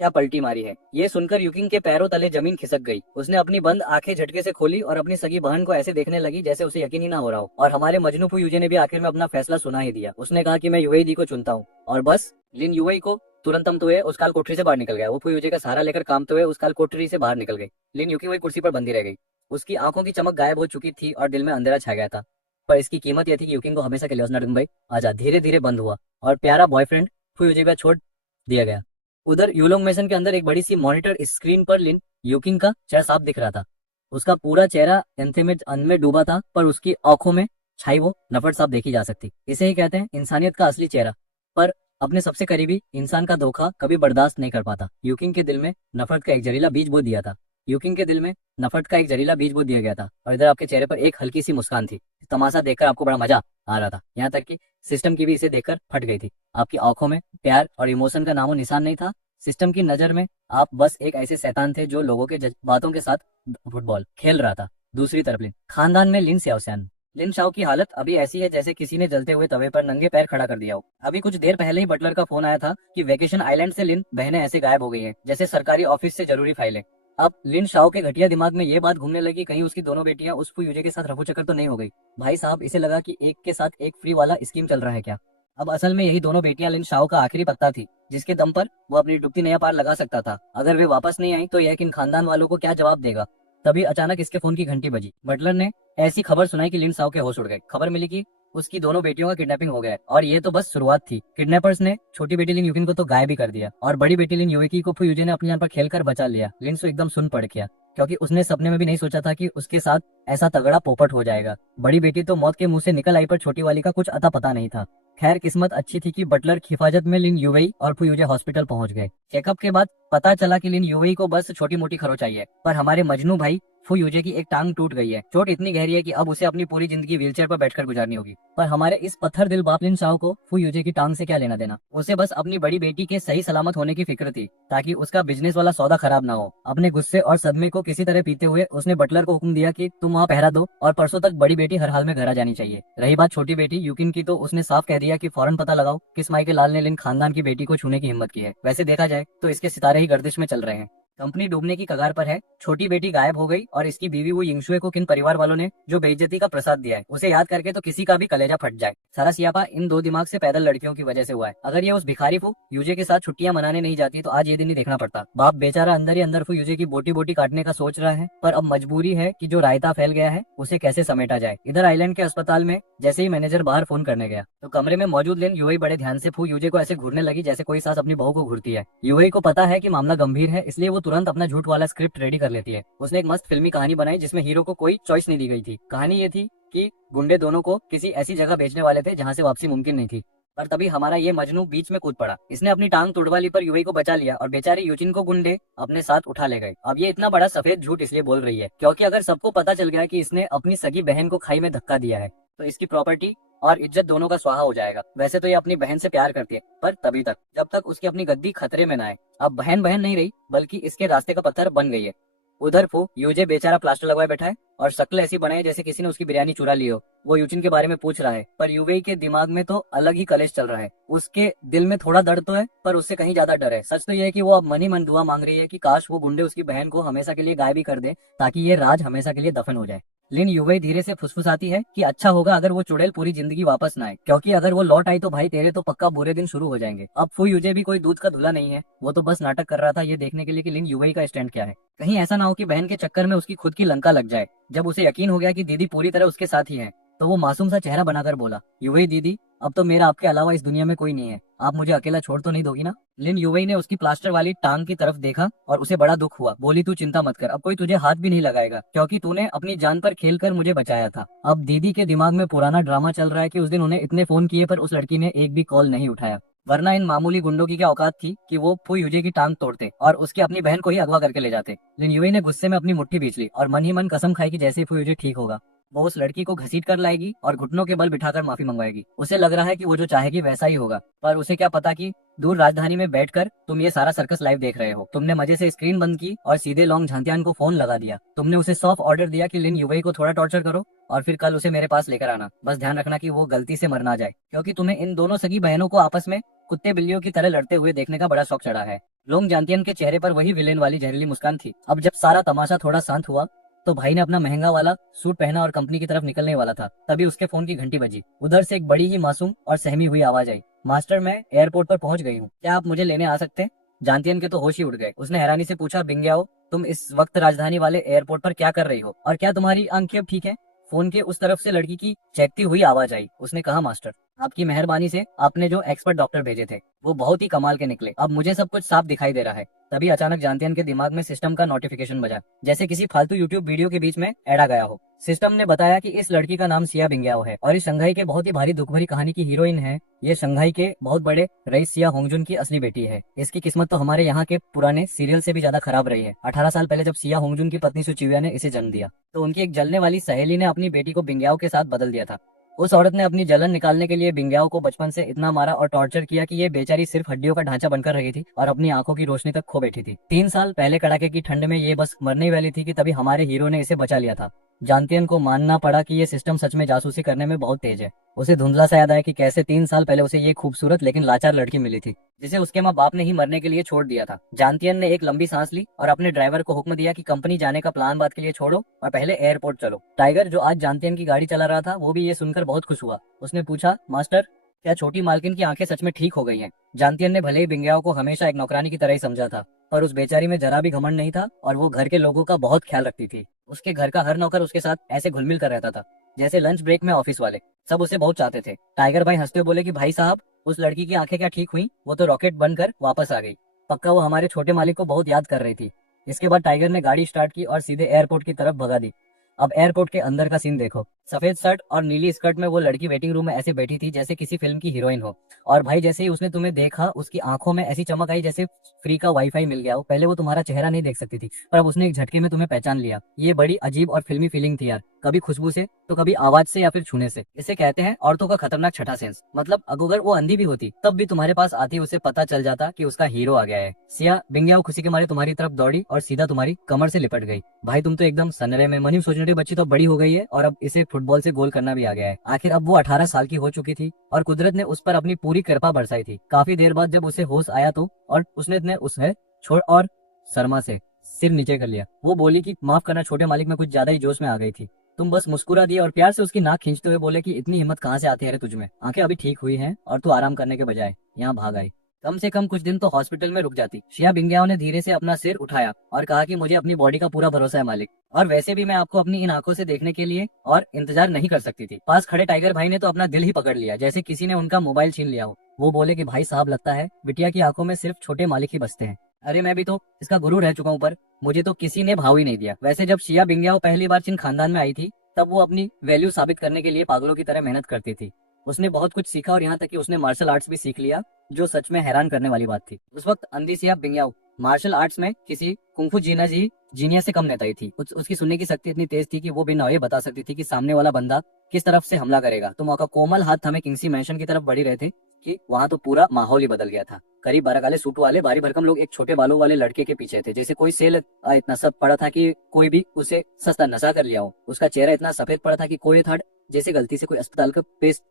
क्या पलटी मारी है। ये सुनकर युकिंग के पैरों तले जमीन खिसक गई। उसने अपनी बंद आंखें झटके से खोली और अपनी सगी बहन को ऐसे देखने लगी जैसे उसे यकीन ही ना हो रहा हो। और हमारे मजनू फू यूजे ने भी आखिर में अपना फैसला सुना ही दिया। उसने कहा कि मैं यूएई दी को चुनता हूँ। और बस लिन यूएई को तुरंत हम हुए उस काल कोठरी से बाहर निकल गया। वो फू यूजे का सहारा लेकर कामते हुए उस काल कोठरी से बाहर निकल गई। लिन युकिंग वही कुर्सी पर बंदी रह गई। उसकी आंखों की चमक गायब हो चुकी थी और दिल में अंधेरा छा गया था। पर इसकी कीमत यह थी कि युकिंग को हमेशा के लिए उसने भाई आजा धीरे धीरे बंद हुआ और प्यारा बॉयफ्रेंड फू यूजे पर छोड़ दिया गया। उधर यूलोंग मेसन के अंदर एक बड़ी सी मॉनिटर स्क्रीन पर लिन यूकिंग का चेहरा साफ दिख रहा था। उसका पूरा चेहरा एंथे में अन्न में डूबा था, पर उसकी आंखों में छाई वो नफरत साफ देखी जा सकती। इसे ही कहते हैं इंसानियत का असली चेहरा। पर अपने सबसे करीबी इंसान का धोखा कभी बर्दाश्त नहीं कर पाता। यूकिंग के दिल में नफरत का एक जहरीला बीज बो दिया था। यूकिंग के दिल में नफरत का एक जहरीला बीज बो दिया गया था और इधर आपके चेहरे पर एक हल्की सी मुस्कान थी। तमाशा देखकर आपको बड़ा मजा आ रहा था, यहाँ तक कि सिस्टम की भी इसे देखकर फट गई थी। आपकी आंखों में प्यार और इमोशन का नामो निशान नहीं था। सिस्टम की नजर में आप बस एक ऐसे शैतान थे जो लोगों के जज्बातों के साथ फुटबॉल खेल रहा था। दूसरी तरफ लिन खानदान में लिन स्याओसियान। लिन शाओ की हालत अभी ऐसी है जैसे किसी ने जलते हुए तवे पर नंगे पैर खड़ा कर दिया हो। अभी कुछ देर पहले ही बटलर का फोन आया था कि वेकेशन आइलैंड से लिन बहनें ऐसे गायब हो गई हैं जैसे सरकारी ऑफिस से जरूरी फाइलें। अब लिन शाओ के घटिया दिमाग में ये बात घूमने लगी, कहीं उसकी दोनों बेटियां उस फू यूजे के साथ रफू चक्कर तो नहीं हो गई। भाई साहब, इसे लगा कि एक के साथ एक फ्री वाला स्कीम चल रहा है क्या। अब असल में यही दोनों बेटियां लिन शाओ का आखिरी पत्ता थी जिसके दम पर वो अपनी डुबती नया पार लगा सकता था। अगर वे वापस नहीं आई तो यह किन खानदान वालों को क्या जवाब देगा। तभी अचानक इसके फोन की घंटी बजी। बटलर ने ऐसी खबर सुनाई कि लिन शाओ के होश उड़ गए। खबर मिली कि उसकी दोनों बेटियों का किडनैपिंग हो गया है और ये तो बस शुरुआत थी। किडनैपर्स ने छोटी बेटी लिन युकिन को तो गायब भी कर दिया और बड़ी बेटी लिन युकी को फू यूजे ने अपनी जान पर खेलकर बचा लिया। लिन सो एकदम सुन पड़ गया क्योंकि उसने सपने में भी नहीं सोचा था कि उसके साथ ऐसा तगड़ा पोपट हो जाएगा। बड़ी बेटी तो मौत के मुंह से निकल आई, पर छोटी वाली का कुछ अता पता नहीं था। खैर किस्मत अच्छी थी कि बटलर की हिफाजत में लिन युवई और फू यूजे हॉस्पिटल पहुंच गए। चेकअप के बाद पता चला कि लिन युवई को बस छोटी मोटी खरोच आई है, पर हमारे मजनू भाई फू यूजे की एक टांग टूट गई है। चोट इतनी गहरी है कि अब उसे अपनी पूरी जिंदगी व्हीलचेयर पर बैठकर गुजारनी होगी। पर हमारे इस पत्थर दिल बाप लिन शाओ को फू यूजे की टांग से क्या लेना देना। उसे बस अपनी बड़ी बेटी के सही सलामत होने की फिक्र थी ताकि उसका बिजनेस वाला सौदा खराब ना हो। अपने गुस्से और सदमे को किसी तरह पीते हुए उसने बटलर को हुक्म दिया कि तुम वहाँ पहरा दो और परसों तक बड़ी बेटी हर हाल में घर आ जानी चाहिए। रही बात छोटी बेटी यूकिन की, तो उसने साफ कह दिया कि फौरन पता लगाओ किस माई के लाल ने लिन खानदान की बेटी को छूने की हिम्मत की है। वैसे देखा जाए तो इसके सितारे ही गर्दिश में चल रहे हैं। कंपनी डूबने की कगार पर है, छोटी बेटी गायब हो गई और इसकी बीवी वो यिंगशुए को किन परिवार वालों ने जो बेइज्जती का प्रसाद दिया है, उसे याद करके तो किसी का भी कलेजा फट जाए। सारा सियापा इन दो दिमाग से पैदल लड़कियों की वजह से हुआ है। अगर ये उस भिखारी फू यूजे के साथ छुट्टियां मनाने नहीं जाती तो आज ये दिन ही देखना पड़ता। बाप बेचारा अंदर ही अंदर फू यूजे की बोटी बोटी काटने का सोच रहा है, पर अब मजबूरी है कि जो रायता फैल गया है उसे कैसे समेटा जाए। इधर आइलैंड के अस्पताल में जैसे ही मैनेजर बाहर फोन करने गया तो कमरे में मौजूद लिन यूएई बड़े ध्यान से फू यूजे को ऐसे घूरने लगी जैसे कोई सास अपनी बहू को घूरती है। यूएई को पता है कि मामला गंभीर है, इसलिए वो तुरंत अपना झूठ वाला स्क्रिप्ट रेडी कर लेती है। उसने एक मस्त फिल्मी कहानी बनाई जिसमें हीरो को कोई चॉइस नहीं दी गई थी। कहानी ये थी कि गुंडे दोनों को किसी ऐसी जगह भेजने वाले थे जहाँ से वापसी मुमकिन नहीं थी, पर तभी हमारा ये मजनू बीच में कूद पड़ा। इसने अपनी टांग तुड़वा ली पर यूएई को बचा लिया और बेचारी यूचिन को गुंडे अपने साथ उठा ले गए। अब ये इतना बड़ा सफेद झूठ इसलिए बोल रही है क्योंकि अगर सबको पता चल गया कि इसने अपनी सगी बहन को खाई में धक्का दिया है तो इसकी प्रॉपर्टी और इज्जत दोनों का स्वाहा हो जाएगा। वैसे तो ये अपनी बहन से प्यार करती है, पर तभी तक जब तक उसकी अपनी गद्दी खतरे में ना आए। अब बहन बहन नहीं रही बल्कि इसके रास्ते का पत्थर बन गई है। उधर फू यूजे बेचारा प्लास्टर लगवाए बैठा है और शक्ल ऐसी बनाई जैसे किसी ने उसकी बिरयानी चुरा ली हो। वो यूचिन के बारे में पूछ रहा है पर यूवेई के दिमाग में तो अलग ही कलेश चल रहा है। उसके दिल में थोड़ा दर्द तो है पर उससे कहीं ज्यादा डर है। सच तो यह है कि वो अब मन ही मन दुआ मांग रही है कि काश वो गुंडे उसकी बहन को हमेशा के लिए गायब ही कर दे ताकि ये राज हमेशा के लिए दफन हो जाए। लिन यूवेई धीरे से फुसफुसाती है कि अच्छा होगा अगर वो चुड़ैल पूरी जिंदगी वापस ना आए, क्योंकि अगर वो लौट आई तो भाई तेरे तो पक्का बुरे दिन शुरू हो जाएंगे। अब फू यूजे भी कोई दूध का धुला नहीं है, वो तो बस नाटक कर रहा था ये देखने के लिए कि लिन यूवेई का स्टैंड क्या है। कहीं ऐसा ना हो कि बहन के चक्कर में उसकी खुद की लंका लग जाए। जब उसे यकीन हो गया कि दीदी पूरी तरह उसके साथ ही है तो वो मासूम सा चेहरा बनाकर बोला, यूवेई दीदी अब तो मेरा आपके अलावा इस दुनिया में कोई नहीं है, आप मुझे अकेला छोड़ तो नहीं दोगी ना। लिन यूवेई ने उसकी प्लास्टर वाली टांग की तरफ देखा और उसे बड़ा दुख हुआ। बोली तू चिंता मत कर, अब कोई तुझे हाथ भी नहीं लगाएगा क्योंकि तूने अपनी जान पर खेलकर मुझे बचाया था। अब दीदी के दिमाग में पुराना ड्रामा चल रहा है कि उस दिन उन्हें इतने फोन किए पर उस लड़की ने एक भी कॉल नहीं उठाया, वरना इन मामूली गुंडों की क्या औकात थी कि वो फू यूजे की टांग तोड़ते और उसकी अपनी बहन को ही अगवा करके ले जाते। लिन यूवेई ने गुस्से में अपनी मुट्ठी बींच ली और मन ही मन कसम खाई कि जैसे ही फू यूजे ठीक होगा वो उस लड़की को घसीट कर लाएगी और घुटनों के बल बिठाकर माफी मंगवाएगी। उसे लग रहा है कि वो जो चाहेगी वैसा ही होगा, पर उसे क्या पता कि दूर राजधानी में बैठकर तुम ये सारा सर्कस लाइव देख रहे हो। तुमने मजे से स्क्रीन बंद की और सीधे लोंग झांतियान को फोन लगा दिया। तुमने उसे सॉफ्ट ऑर्डर दिया कि लिन यूवेई को थोड़ा टॉर्चर करो और फिर कल उसे मेरे पास लेकर आना। बस ध्यान रखना कि वो गलती से मर ना जाए, क्योंकि तुम्हें इन दोनों सगी बहनों को आपस में कुत्ते बिल्लियों की तरह लड़ते हुए देखने का बड़ा शौक चढ़ा है। लोंग जानतियन के चेहरे पर वही विलेन वाली जहरीली मुस्कान थी। अब जब सारा तमाशा थोड़ा शांत हुआ तो भाई ने अपना महंगा वाला सूट पहना और कंपनी की तरफ निकलने वाला था, तभी उसके फोन की घंटी बजी। उधर से एक बड़ी ही मासूम और सहमी हुई आवाज आई, मास्टर मैं एयरपोर्ट पर पहुंच गई हूँ, क्या आप मुझे लेने आ सकते हैं? जानतियन के तो होश ही उड़ गए। उसने हैरानी से पूछा, बिंग्याओ तुम इस वक्त राजधानी वाले एयरपोर्ट पर क्या कर रही हो और क्या तुम्हारी आंखें अब ठीक है? फोन के उस तरफ से लड़की की चहकती हुई आवाज आई। उसने कहा, मास्टर आपकी मेहरबानी से आपने जो एक्सपर्ट डॉक्टर भेजे थे वो बहुत ही कमाल के निकले, अब मुझे सब कुछ साफ दिखाई दे रहा है। तभी अचानक जानतियन के दिमाग में सिस्टम का नोटिफिकेशन बजा, जैसे किसी फालतू यूट्यूब वीडियो के बीच में ऐड आ गया हो। सिस्टम ने बताया कि इस लड़की का नाम सिया बिंग्याओ है और इस शंघाई के बहुत ही भारी दुख भरी कहानी की हीरोइन है। ये शंघाई के बहुत बड़े रईस सिया होंगजुन की असली बेटी है। इसकी किस्मत तो हमारे यहाँ के पुराने सीरियल से भी ज्यादा खराब रही है। 18 साल पहले जब सिया होंगजुन की पत्नी सुचिविया ने इसे जन्म दिया तो उनकी एक जलने वाली सहेली ने अपनी बेटी को बिंग्याओ के साथ बदल दिया था। उस औरत ने अपनी जलन निकालने के लिए बिंग्याओ को बचपन से इतना मारा और टॉर्चर किया कि ये बेचारी सिर्फ हड्डियों का ढांचा बनकर रही थी और अपनी आंखों की रोशनी तक खो बैठी थी। 3 साल पहले कड़ाके की ठंड में ये बस मरने वाली थी कि तभी हमारे हीरो ने इसे बचा लिया था। जानतियन को मानना पड़ा कि ये सिस्टम सच में जासूसी करने में बहुत तेज है। उसे धुंधला सा याद आया कि कैसे 3 साल पहले उसे ये खूबसूरत लेकिन लाचार लड़की मिली थी जिसे उसके माँ बाप ने ही मरने के लिए छोड़ दिया था। जानतियन ने एक लंबी सांस ली और अपने ड्राइवर को हुक्म दिया कि कंपनी जाने का प्लान बात के लिए छोड़ो और पहले एयरपोर्ट चलो। टाइगर जो आज जानतियन की गाड़ी चला रहा था वो भी ये सुनकर बहुत खुश हुआ। उसने पूछा, मास्टर क्या छोटी मालकिन की आंखें सच में ठीक हो गई हैं? जानतियन ने भले ही बिंग्याओ को हमेशा एक नौकरानी की तरह ही समझा था, पर उस बेचारी में जरा भी घमंड नहीं था और वो घर के लोगों का बहुत ख्याल रखती थी। उसके घर का हर नौकर उसके साथ ऐसे घुल मिल कर रहता था जैसे लंच ब्रेक में ऑफिस वाले सब उसे बहुत चाहते थे। टाइगर भाई हंसते हुए बोले कि भाई साहब उस लड़की की आंखें क्या ठीक हुई? वो तो रॉकेट बनकर वापस आ गई। पक्का वो हमारे छोटे मालिक को बहुत याद कर रही थी। इसके बाद टाइगर ने गाड़ी स्टार्ट की और सीधे एयरपोर्ट की तरफ भगा दी। अब एयरपोर्ट के अंदर का सीन देखो। सफेद शर्ट और नीली स्कर्ट में वो लड़की वेटिंग रूम में ऐसे बैठी थी जैसे किसी फिल्म की हीरोइन हो। और भाई जैसे ही उसने तुम्हें देखा उसकी आंखों में ऐसी चमक आई जैसे फ्री का वाईफाई मिल गया हो। पहले वो तुम्हारा चेहरा नहीं देख सकती थी पर अब उसने एक झटके में तुम्हें पहचान लिया। ये बड़ी अजीब और फिल्मी फीलिंग थी यार, कभी खुशबू से तो कभी आवाज से या फिर छूने से। इसे कहते हैं औरतों का खतरनाक छठा सेंस। मतलब अगर वो अंधी भी होती तब भी तुम्हारे पास आती उसे पता चल जाता कि उसका हीरो आ गया है। सिया बिंग्याओ खुशी के मारे तुम्हारी तरफ दौड़ी और सीधा तुम्हारी कमर से लिपट गई। भाई तुम तो एकदम सनरे में मनी सोचने वाली बच्ची तो बड़ी हो गई है और अब इसे फुटबॉल से गोल करना भी आ गया है। आखिर अब वो 18 साल की हो चुकी थी और कुदरत ने उस पर अपनी पूरी कृपा बरसाई थी। काफी देर बाद जब उसे होश आया तो और उसने उसे छोड़ और शर्मा से सिर नीचे कर लिया। वो बोली कि माफ करना छोटे मालिक, में कुछ ज्यादा ही जोश में आ गई थी। तुम बस मुस्कुरा दिए और प्यार से उसकी नाक खींचते हुए बोले कि इतनी हिम्मत कहाँ से आती है रे तुझ में, आंखें अभी ठीक हुई हैं और तू आराम करने के बजाय यहाँ भाग आई। कम से कम कुछ दिन तो हॉस्पिटल में रुक जाती। शिया बिंगियाओ ने धीरे से अपना सिर उठाया और कहा कि मुझे अपनी बॉडी का पूरा भरोसा है मालिक, और वैसे भी मैं आपको अपनी इन आंखों से देखने के लिए और इंतजार नहीं कर सकती थी। पास खड़े टाइगर भाई ने तो अपना दिल ही पकड़ लिया, जैसे किसी ने उनका मोबाइल छीन लिया हो। वो बोले कि भाई साहब, लगता है बिटिया की आंखों में सिर्फ छोटे मालिक ही बसते हैं। अरे मैं भी तो इसका गुरु रह चुका हूँ, पर मुझे तो किसी ने भाव ही नहीं दिया। वैसे जब शिया बिंगियाओ पहली बार चिन खानदान में आई थी, तब वो अपनी वैल्यू साबित करने के लिए पागलों की तरह मेहनत करती थी। उसने बहुत कुछ सीखा और यहाँ तक कि उसने मार्शल आर्ट्स भी सीख लिया, जो सच में हैरान करने वाली बात थी। उस वक्त अंधी सिया बिंगियाओ मार्शल आर्ट्स में किसी कुंफू जीनिया से कम नेताई थी। उसकी सुनने की शक्ति इतनी तेज थी कि वो बिना ये बता सकती थी कि सामने वाला बंदा किस तरफ से हमला करेगा। तो मौका कोमल हाथ थमे किंगसी मैंशन की तरफ बढ़ी रहे थे कि वहाँ तो पूरा माहौल ही बदल गया था। करीब 12 काले सूट वाले भारी भरकम लोग एक छोटे बालों वाले लड़के के पीछे थे, जैसे कोई सेल इतना सब पड़ा था कि कोई भी उसे सस्ता नशा कर लिया हो। उसका चेहरा इतना सफेद पड़ा था कि कोई थर्ड जैसे गलती से कोई अस्पताल का पेस्ट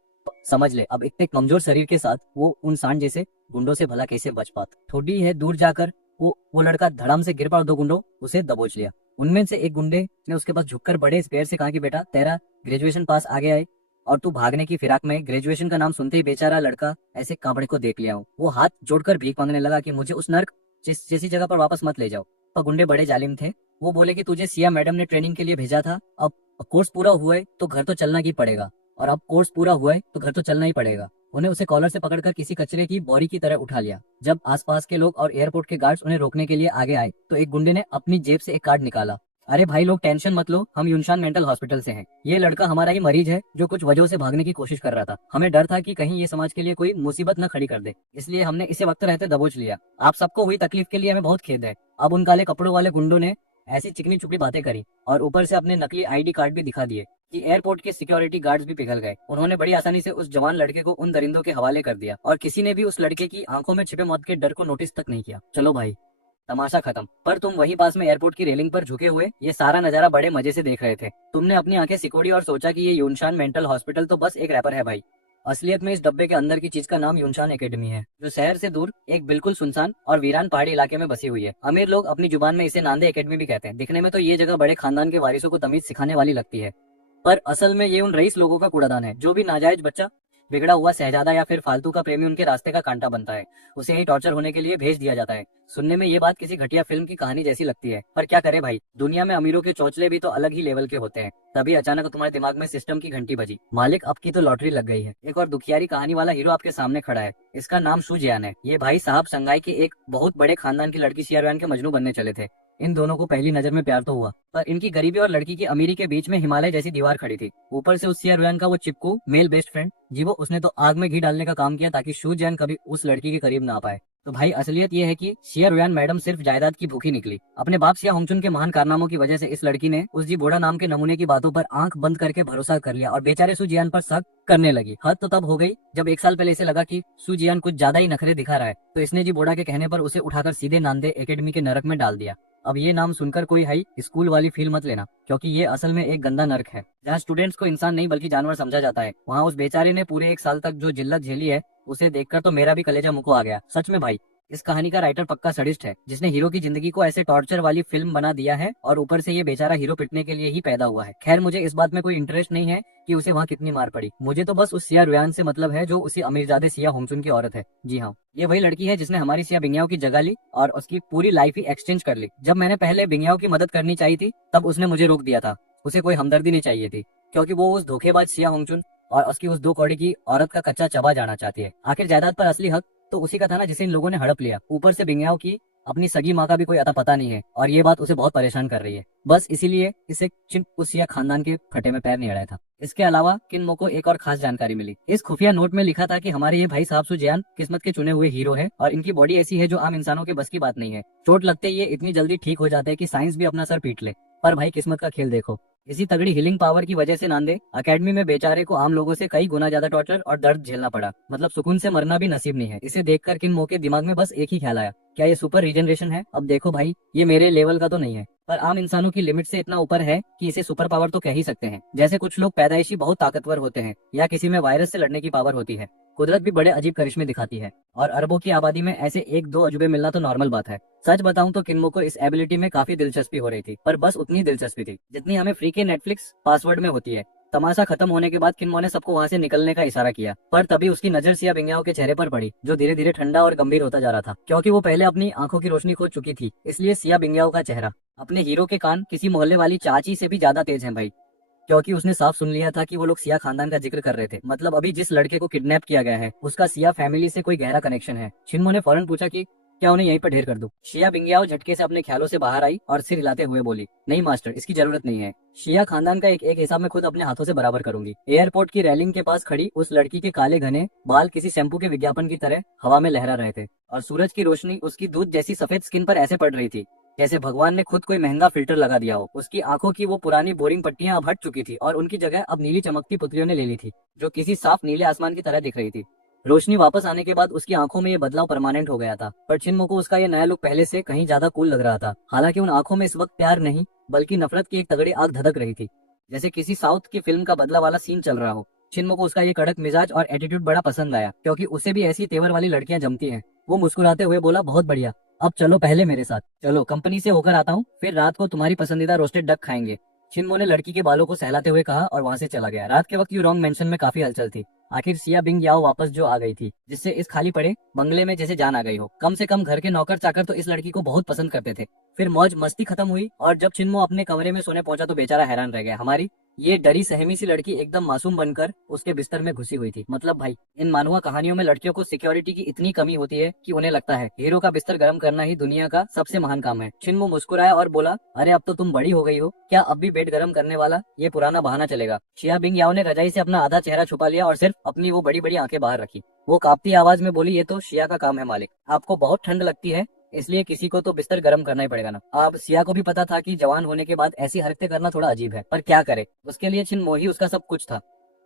समझ ले। अब इतने कमजोर शरीर के साथ वो उन सांड जैसे गुंडों से भला कैसे बच पाता। थोड़ी है दूर जाकर वो लड़का धड़ाम से गिर पड़ा और 2 गुंडों उसे दबोच लिया। उनमें से एक गुंडे ने उसके पास झुककर बड़े स्पेयर से कहा कि बेटा, तेरा ग्रेजुएशन पास आ गया है और तू भागने की फिराक में। ग्रेजुएशन का नाम सुनते ही बेचारा लड़का ऐसे कांपड़े को देख लिया हो। वो हाथ जोड़कर भीख मांगने लगा कि मुझे उस नर्क जैसी जगह पर वापस मत ले जाओ। पर गुंडे बड़े जालिम थे। वो बोले कि तुझे सिया मैडम ने ट्रेनिंग के लिए भेजा था, अब कोर्स पूरा हुआ है तो घर तो चलना ही पड़ेगा, और अब कोर्स पूरा हुआ है तो घर तो चलना ही पड़ेगा। उन्हें उसे कॉलर से पकड़कर किसी कचरे की बोरी की तरह उठा लिया। जब आसपास के लोग और एयरपोर्ट के गार्ड्स उन्हें रोकने के लिए आगे आए तो एक गुंडे ने अपनी जेब से एक कार्ड निकाला। अरे भाई लोग, टेंशन मत लो, हम यूनशान मेंटल हॉस्पिटल से हैं। ये लड़का हमारा ही मरीज है जो कुछ वजहों से भागने की कोशिश कर रहा था। हमें डर था कि कहीं ये समाज के लिए कोई मुसीबत न खड़ी कर दे, इसलिए हमने इसे वक्त रहते दबोच लिया। आप सबको हुई तकलीफ के लिए हमें बहुत खेद है। अब उन काले कपड़ों वाले गुंडों ने ऐसी चिकनी चुपड़ी बातें करी और ऊपर से अपने नकली आईडी कार्ड भी दिखा दिए कि एयरपोर्ट के सिक्योरिटी गार्ड्स भी पिघल गए। उन्होंने बड़ी आसानी से उस जवान लड़के को उन दरिंदों के हवाले कर दिया और किसी ने भी उस लड़के की आंखों में छिपे मौत के डर को नोटिस तक नहीं किया। चलो भाई, तमाशा खत्म। पर तुम वहीं पास में एयरपोर्ट की रेलिंग पर झुके हुए ये सारा नजारा बड़े मजे से देख रहे थे। तुमने अपनी आंखें सिकोड़ी और सोचा कि ये यूनशान मेंटल हॉस्पिटल तो बस एक रैपर है भाई। असलियत में इस डब्बे के अंदर की चीज का नाम यूनशान एकेडमी है, जो शहर से दूर एक बिल्कुल सुनसान और वीरान पहाड़ी इलाके में बसी हुई है। अमीर लोग अपनी जुबान में इसे नांदे एकेडमी भी कहते हैं। दिखने में तो ये जगह बड़े खानदान के वारिसों को तमीज सिखाने वाली लगती है, पर असल में ये उन रईस लोगों का कूड़ादान है। जो भी नाजायज बच्चा, बिगड़ा हुआ शहजादा या फिर फालतू का प्रेमी उनके रास्ते का कांटा बनता है, उसे यही टॉर्चर होने के लिए भेज दिया जाता है। सुनने में ये बात किसी घटिया फिल्म की कहानी जैसी लगती है, पर क्या करे भाई, दुनिया में अमीरों के चौचले भी तो अलग ही लेवल के होते हैं। तभी अचानक तुम्हारे दिमाग में सिस्टम की घंटी बजी। मालिक, अब की तो लॉटरी लग गई है। एक और दुखियारी कहानी वाला हीरो आपके सामने खड़ा है। इसका नाम शू जियान है। ये भाई साहब संगाई के एक बहुत बड़े खानदान की लड़की शिया रुयान के मजनू बनने चले थे। इन दोनों को पहली नजर में प्यार तो हुआ, पर इनकी गरीबी और लड़की की अमीरी के बीच में हिमालय जैसी दीवार खड़ी थी। ऊपर से उस शिया रुयान का वो चिपकू मेल बेस्ट फ्रेंड, जीवो, उसने तो आग में घी डालने का काम किया ताकि शू जियान कभी उस लड़की के करीब ना आ पाए। तो भाई असलियत ये है कि शिया रुयान मैडम सिर्फ जायदाद की भूखी निकली। अपने बाप शिया होंगचुन के महान कारनामों की वजह से इस लड़की ने उस जी बोड़ा नाम के नमूने की बातों पर आंख बंद करके भरोसा कर लिया और बेचारे सू जियान पर शक करने लगी। हद तो तब हो गई जब 1 साल पहले इसे लगा कि सू जियान कुछ ज्यादा ही नखरे दिखा रहा है, तो इसने जी बोड़ा के कहने पर उसे उठाकर सीधे नांदे एकेडमी के नरक में डाल दिया। अब ये नाम सुनकर कोई हाई स्कूल वाली फील मत लेना, क्योंकि ये असल में एक गंदा नर्क है जहाँ स्टूडेंट्स को इंसान नहीं बल्कि जानवर समझा जाता है। वहाँ उस बेचारे ने पूरे 1 साल तक जो जिल्लत झेली है, उसे देखकर तो मेरा भी कलेजा मुंह को आ गया। सच में भाई, इस कहानी का राइटर पक्का सडिस्ट है, जिसने हीरो की जिंदगी को ऐसे टॉर्चर वाली फिल्म बना दिया है, और ऊपर से ये बेचारा हीरो पिटने के लिए ही पैदा हुआ है। खैर, मुझे इस बात में कोई इंटरेस्ट नहीं है कि उसे वहाँ कितनी मार पड़ी। मुझे तो बस उस शिया रुयान से मतलब है जो उसी अमीरजादे शिया होंगचुन की औरत है। जी हाँ, ये वही लड़की है जिसने हमारी शिया बिंगियाओ की जगह ली और उसकी पूरी लाइफ ही एक्सचेंज कर ली। जब मैंने पहले बिंगियाओ की मदद करनी चाहिए थी, तब उसने मुझे रोक दिया था। उसे कोई हमदर्दी नहीं चाहिए थी, क्योंकि वो उस धोखेबाज शिया होंगचुन और उसकी उस 2 कौड़ी की औरत का कच्चा चबा जाना चाहती है। आखिर जायदाद पर असली हक तो उसी का था ना, जिसे इन लोगों ने हड़प लिया। ऊपर से बिंगियाओ की अपनी सगी माँ का भी कोई अता पता नहीं है, और ये बात उसे बहुत परेशान कर रही है। बस इसीलिए इसे चिंप उस शिया खानदान के फटे में पैर नहीं अड़ाया था। इसके अलावा किन्मो को एक और खास जानकारी मिली। इस खुफिया नोट में लिखा था कि हमारे ये भाई साहब सू जियान किस्मत के चुने हुए हीरो है, और इनकी बॉडी ऐसी है जो आम इंसानों के बस की बात नहीं है। चोट लगते ही ये इतनी जल्दी ठीक हो जाते हैं कि साइंस भी अपना सर पीट ले। पर भाई, किस्मत का खेल देखो, इसी तगड़ी हीलिंग पावर की वजह से नांदे अकेडमी में बेचारे को आम लोगों से कई गुना ज्यादा टॉर्चर और दर्द झेलना पड़ा। मतलब सुकून से मरना भी नसीब नहीं है। इसे देखकर किन्मो के दिमाग में बस एक ही ख्याल आया, क्या ये सुपर रीजनरेशन है? अब देखो भाई, ये मेरे लेवल का तो नहीं है, पर आम इंसानों की लिमिट से इतना ऊपर है कि इसे सुपर पावर तो कह ही सकते हैं। जैसे कुछ लोग पैदाइशी बहुत ताकतवर होते हैं या किसी में वायरस से लड़ने की पावर होती है। कुदरत भी बड़े अजीब करिश्मे दिखाती है और अरबों की आबादी में ऐसे एक दो अजूबे मिलना तो नॉर्मल बात है। सच बताऊं तो किन्मो को इस एबिलिटी में काफी दिलचस्पी हो रही थी, पर बस उतनी दिलचस्पी थी जितनी हमें फ्री के नेटफ्लिक्स पासवर्ड में होती है। तमाशा खत्म होने के बाद किन्मो ने सबको वहां से निकलने का इशारा किया, पर तभी उसकी नजर सिया बिंगियाओ के चेहरे पर पड़ी, जो धीरे धीरे ठंडा और गंभीर होता जा रहा था। क्योंकि वो पहले अपनी आंखों की रोशनी खो चुकी थी, इसलिए सिया बिंगियाओ का चेहरा अपने हीरो के कान किसी मोहल्ले वाली चाची से भी ज्यादा तेज है भाई। क्योंकि उसने साफ सुन लिया था कि वो लोग सिया खानदान का जिक्र कर रहे थे। मतलब अभी जिस लड़के को किडनैप किया गया है उसका सिया फैमिली से कोई गहरा कनेक्शन है। छिन्मो ने फौरन पूछा कि क्या उन्हें यहीं पर ढेर कर दूं? शिया बिंगियाओ झटके से अपने ख्यालों से बाहर आई और सिर हिलाते हुए बोली, नहीं मास्टर, इसकी जरूरत नहीं है। शिया खानदान का एक एक हिसाब मैं खुद अपने हाथों से बराबर करूंगी। एयरपोर्ट की रेलिंग के पास खड़ी उस लड़की के काले घने बाल किसी शैम्पू के विज्ञापन की तरह हवा में लहरा रहे थे और सूरज की रोशनी उसकी दूध जैसी सफेद स्किन पर ऐसे पड़ रही थी जैसे भगवान ने खुद कोई महंगा फिल्टर लगा दिया हो। उसकी आंखों की वो पुरानी बोरिंग पट्टियां अब हट चुकी थी और उनकी जगह अब नीली चमकती पुतलियों ने ले ली थी, जो किसी साफ नीले आसमान की तरह दिख रही थी। रोशनी वापस आने के बाद उसकी आंखों में ये बदलाव परमानेंट हो गया था, पर छिन्मो को उसका ये नया लुक पहले से कहीं ज्यादा कूल लग रहा था। हालांकि उन आंखों में इस वक्त प्यार नहीं बल्कि नफरत की एक तगड़ी आग धधक रही थी, जैसे किसी साउथ की फिल्म का बदला वाला सीन चल रहा हो। छिन्मो को उसका ये कड़क मिजाज और एटीट्यूड बड़ा पसंद आया, क्योंकि उसे भी ऐसी तेवर वाली लड़कियां जमती हैं। वो मुस्कुराते हुए बोला, बहुत बढ़िया, अब चलो पहले मेरे साथ। चलो, कंपनी से होकर आता हूँ, फिर रात को तुम्हारी पसंदीदा रोस्टेड डक खाएंगे। छिन्मो ने लड़की के बालों को सहलाते हुए कहा और वहां से चला गया। रात के वक्त यू रॉन्ग मेंशन में काफी हलचल थी। आखिर सिया बिंग याओ वापस जो आ गई थी, जिससे इस खाली पड़े बंगले में जैसे जान आ गई हो। कम से कम घर के नौकर चाकर तो इस लड़की को बहुत पसंद करते थे। फिर मौज मस्ती खत्म हुई और जब छिन्मो अपने कमरे में सोने पहुंचा तो बेचारा हैरान रह गया। हमारी ये डरी सहमी सी लड़की एकदम मासूम बनकर उसके बिस्तर में घुसी हुई थी। मतलब भाई, इन मानुआ कहानियों में लड़कियों को सिक्योरिटी की इतनी कमी होती है कि उन्हें लगता है हीरो का बिस्तर गर्म करना ही दुनिया का सबसे महान काम है। छिन्मो मुस्कुराया और बोला, अरे अब तो तुम बड़ी हो गई हो, क्या अब भी बेड गर्म करने वाला ये पुराना बहाना चलेगा? शिया बिंग याओ ने रजाई से अपना आधा चेहरा छुपा लिया और सिर्फ अपनी वो बड़ी बड़ी आंखें बाहर रखी। वो कांपती आवाज में बोली, ये तो शिया का काम है मालिक। आपको बहुत ठंड लगती है, इसलिए किसी को तो बिस्तर गर्म करना ही पड़ेगा ना। अब सिया को भी पता था कि जवान होने के बाद ऐसी हरकतें करना थोड़ा अजीब है, पर क्या करे, उसके लिए छिन्मो ही उसका सब कुछ था